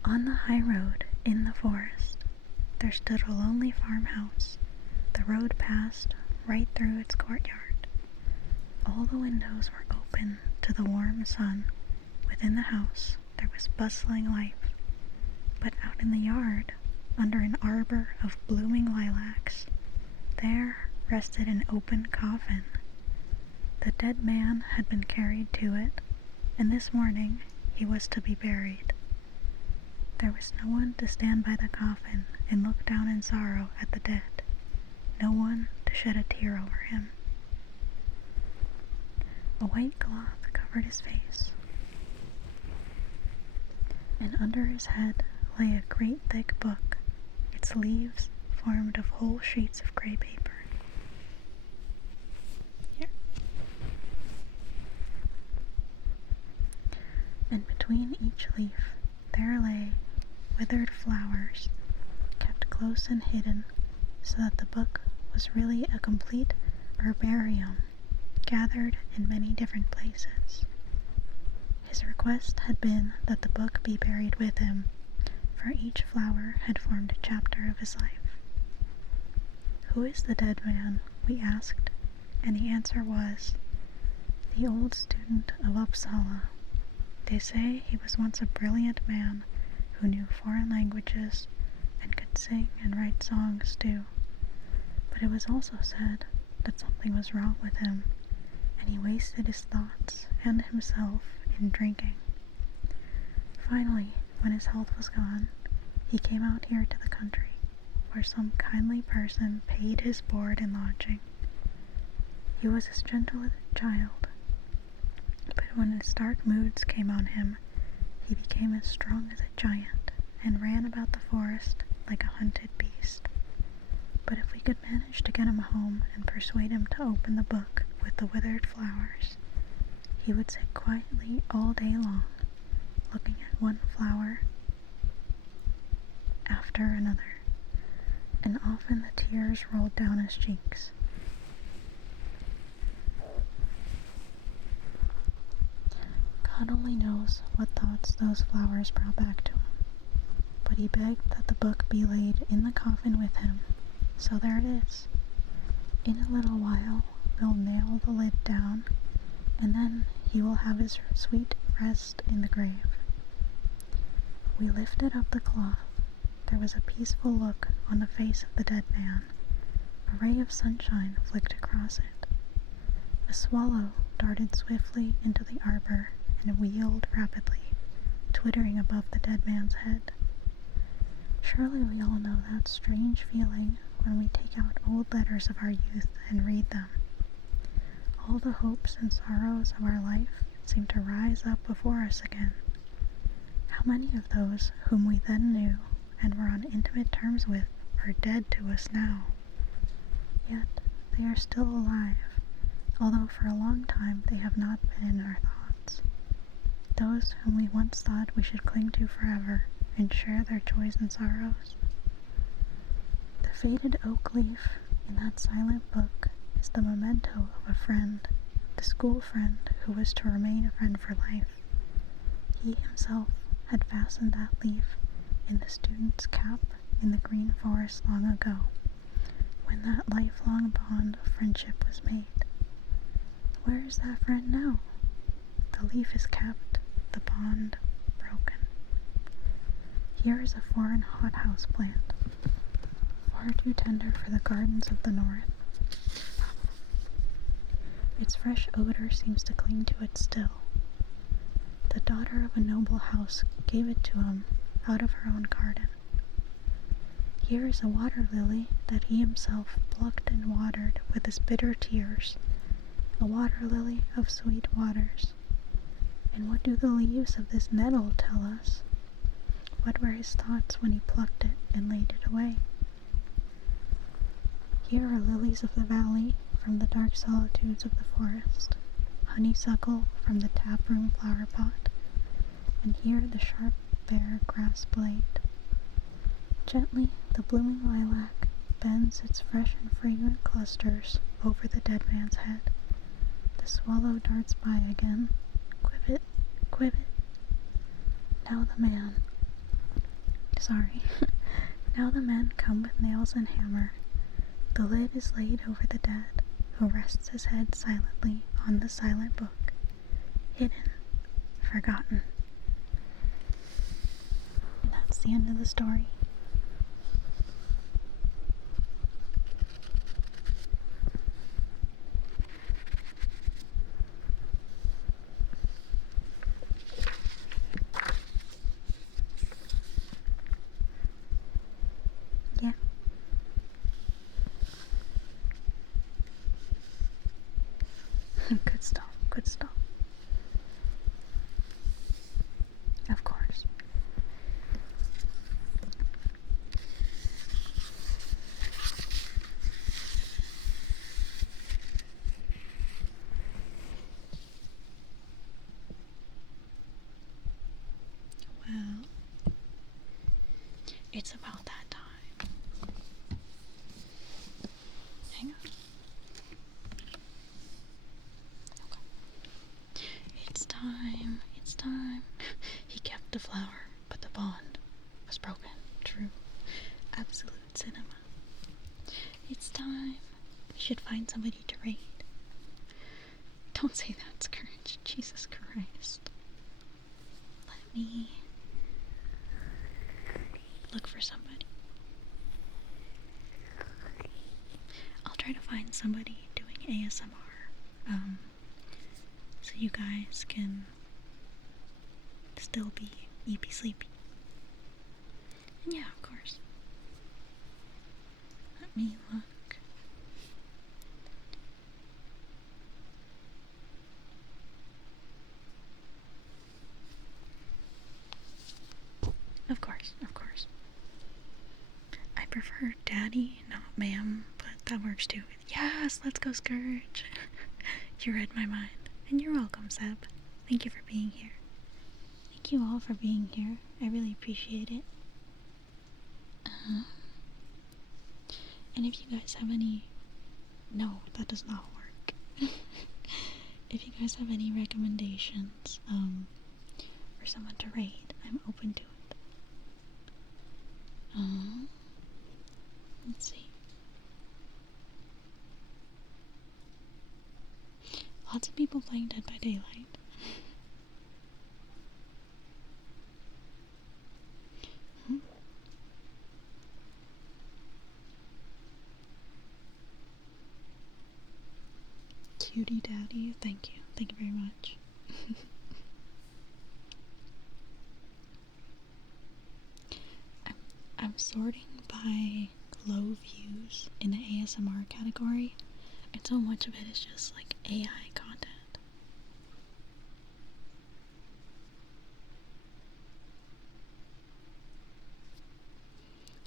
On the high road in the forest, there stood a lonely farmhouse. The road passed right through its courtyard. All the windows were open to the warm sun. Within the house, there was bustling life. But out in the yard, under an arbor of blooming lilacs, there rested an open coffin. The dead man had been carried to it, and this morning he was to be buried. There was no one to stand by the coffin and look down in sorrow at the dead, no one to shed a tear over him. A white cloth covered his face, and under his head lay a great thick book, its leaves formed of whole sheets of gray paper. Here. And between each leaf there lay withered flowers, kept close and hidden, so that the book was really a complete herbarium, gathered in many different places. His request had been that the book be buried with him, for each flower had formed a chapter of his life. "Who is the dead man?" we asked, and the answer was, "The old student of Uppsala. They say he was once a brilliant man who knew foreign languages and could sing and write songs too. But it was also said that something was wrong with him, and he wasted his thoughts and himself in drinking. Finally, when his health was gone, he came out here to the country, where some kindly person paid his board and lodging. He was as gentle as a child, but when his dark moods came on him, he became as strong as a giant and ran about the forest like a hunted beast. But if we could manage to get him home and persuade him to open the book with the withered flowers, he would sit quietly all day long, looking at one flower after another, and often the tears rolled down his cheeks. God only knows what thoughts those flowers brought back to him, but he begged that the book be laid in the coffin with him, so there it is. In a little while, we'll nail the lid down, and then he will have his sweet rest in the grave." We lifted up the cloth. There was a peaceful look on the face of the dead man. A ray of sunshine flicked across it. A swallow darted swiftly into the arbor and wheeled rapidly, twittering above the dead man's head. Surely we all know that strange feeling when we take out old letters of our youth and read them. All the hopes and sorrows of our life seem to rise up before us again. How many of those whom we then knew and were on intimate terms with are dead to us now? Yet they are still alive, although for a long time they have not been in our thoughts. Those whom we once thought we should cling to forever and share their joys and sorrows. The faded oak leaf in that silent book is the memento of a friend, the school friend who was to remain a friend for life. He himself had fastened that leaf in the student's cap in the green forest long ago, when that lifelong bond of friendship was made. Where is that friend now? The leaf is kept, the bond broken. Here is a foreign hothouse plant, far too tender for the gardens of the north. Its fresh odor seems to cling to it still. The daughter of a noble house gave it to him out of her own garden. Here is a water lily that he himself plucked and watered with his bitter tears, a water lily of sweet waters. And what do the leaves of this nettle tell us? What were his thoughts when he plucked it and laid it away? Here are lilies of the valley from the dark solitudes of the forest, honeysuckle from the taproom flower pot, and here the sharp bare grass blade. Gently the blooming lilac bends its fresh and fragrant clusters over the dead man's head. The swallow darts by again. Quivet, quivet. Now the men come with nails and hammer. The lid is laid over the dead, who rests his head silently on the silent book, hidden, forgotten. And that's the end of the story. Yeah. Good stuff, good stuff. Of course. Well, it's about that time. Hang on. Okay. It's time. He kept the flower, but the bond was broken. should find somebody to raid. Don't say that, Scourge. Jesus Christ. Let me look for somebody. I'll try to find somebody doing ASMR. So you guys can still be eepy sleepy. And yeah, of course. Let me look. Of course, of course. I prefer daddy, not ma'am, but that works too. Yes, let's go Scourge. You read my mind. And you're welcome, Seb. Thank you for being here. Thank you all for being here. I really appreciate it. And if you guys have any... No, that does not work. If you guys have any recommendations for someone to raid, I'm open to it. Let's see. Lots of people playing Dead by Daylight. Cutie daddy, thank you. Thank you very much. I'm sorting by low views in the ASMR category, and so much of it is just like AI content.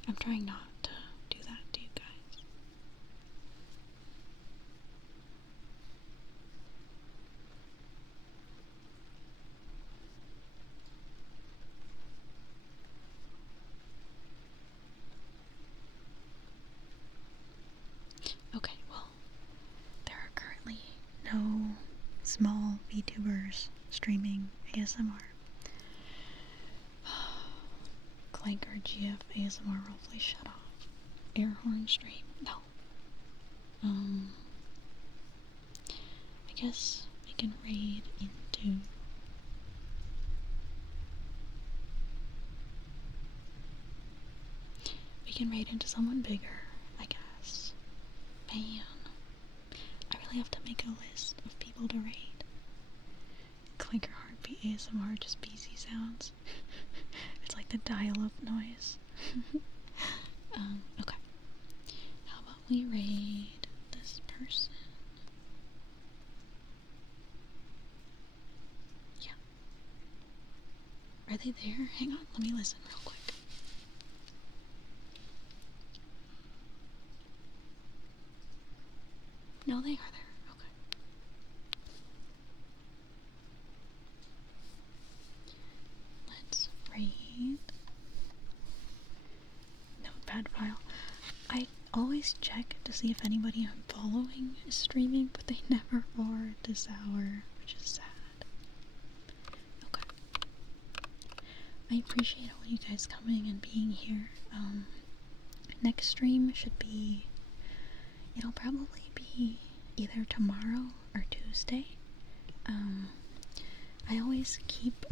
I'm trying not to do that to you guys. Okay, well, there are currently no small VTubers streaming ASMR. Clanker GF ASMR roleplay shut off. Air horn stream? No. I guess we can raid into... We can raid into someone bigger, I guess. Man. I really have to make a list of people to raid. Clanker heartbeat ASMR, just BZ sounds. It's like the dial-up noise. Okay. How about we raid this person? Yeah. Are they there? Hang on, let me listen real quick. No, they are there. Okay. Let's raid. Notepad file. I always check to see if anybody I'm following is streaming, but they never are this hour, which is sad. Okay. I appreciate all you guys coming and being here. Next stream should be... It'll probably be either tomorrow or Tuesday. I always keep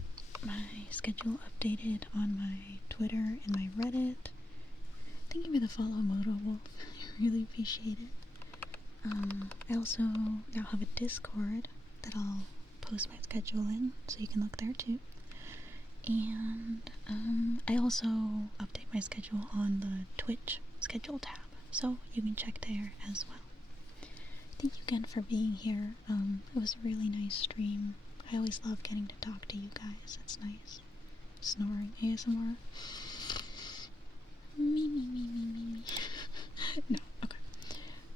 my schedule updated on my Twitter and my Reddit. Thank you for the follow, Motowolf. I really appreciate it. I also now have a Discord that I'll post my schedule in, so you can look there too. And I also update my schedule on the Twitch schedule tab, so you can check there as well. Thank you again for being here. It was a really nice stream. I always love getting to talk to you guys. It's nice. Snoring ASMR. Me. No, okay.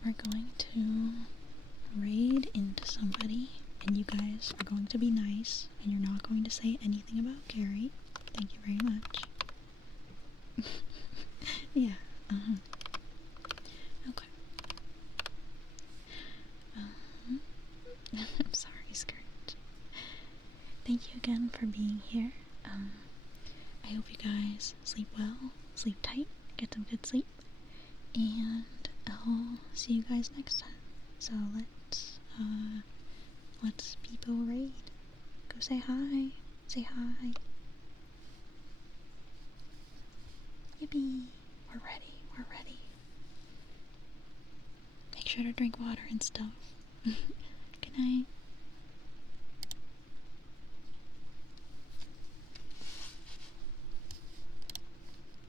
We're going to raid into somebody, and you guys are going to be nice, and you're not going to say anything about Gary. Thank you very much. Yeah, Okay. I'm sorry, Skirt. Thank you again for being here. I hope you guys sleep well, sleep tight, get some good sleep, and I'll see you guys next time. So let's people raid. Go say hi. Say hi. Yippee. We're ready. We're ready. Make sure to drink water and stuff. Good night.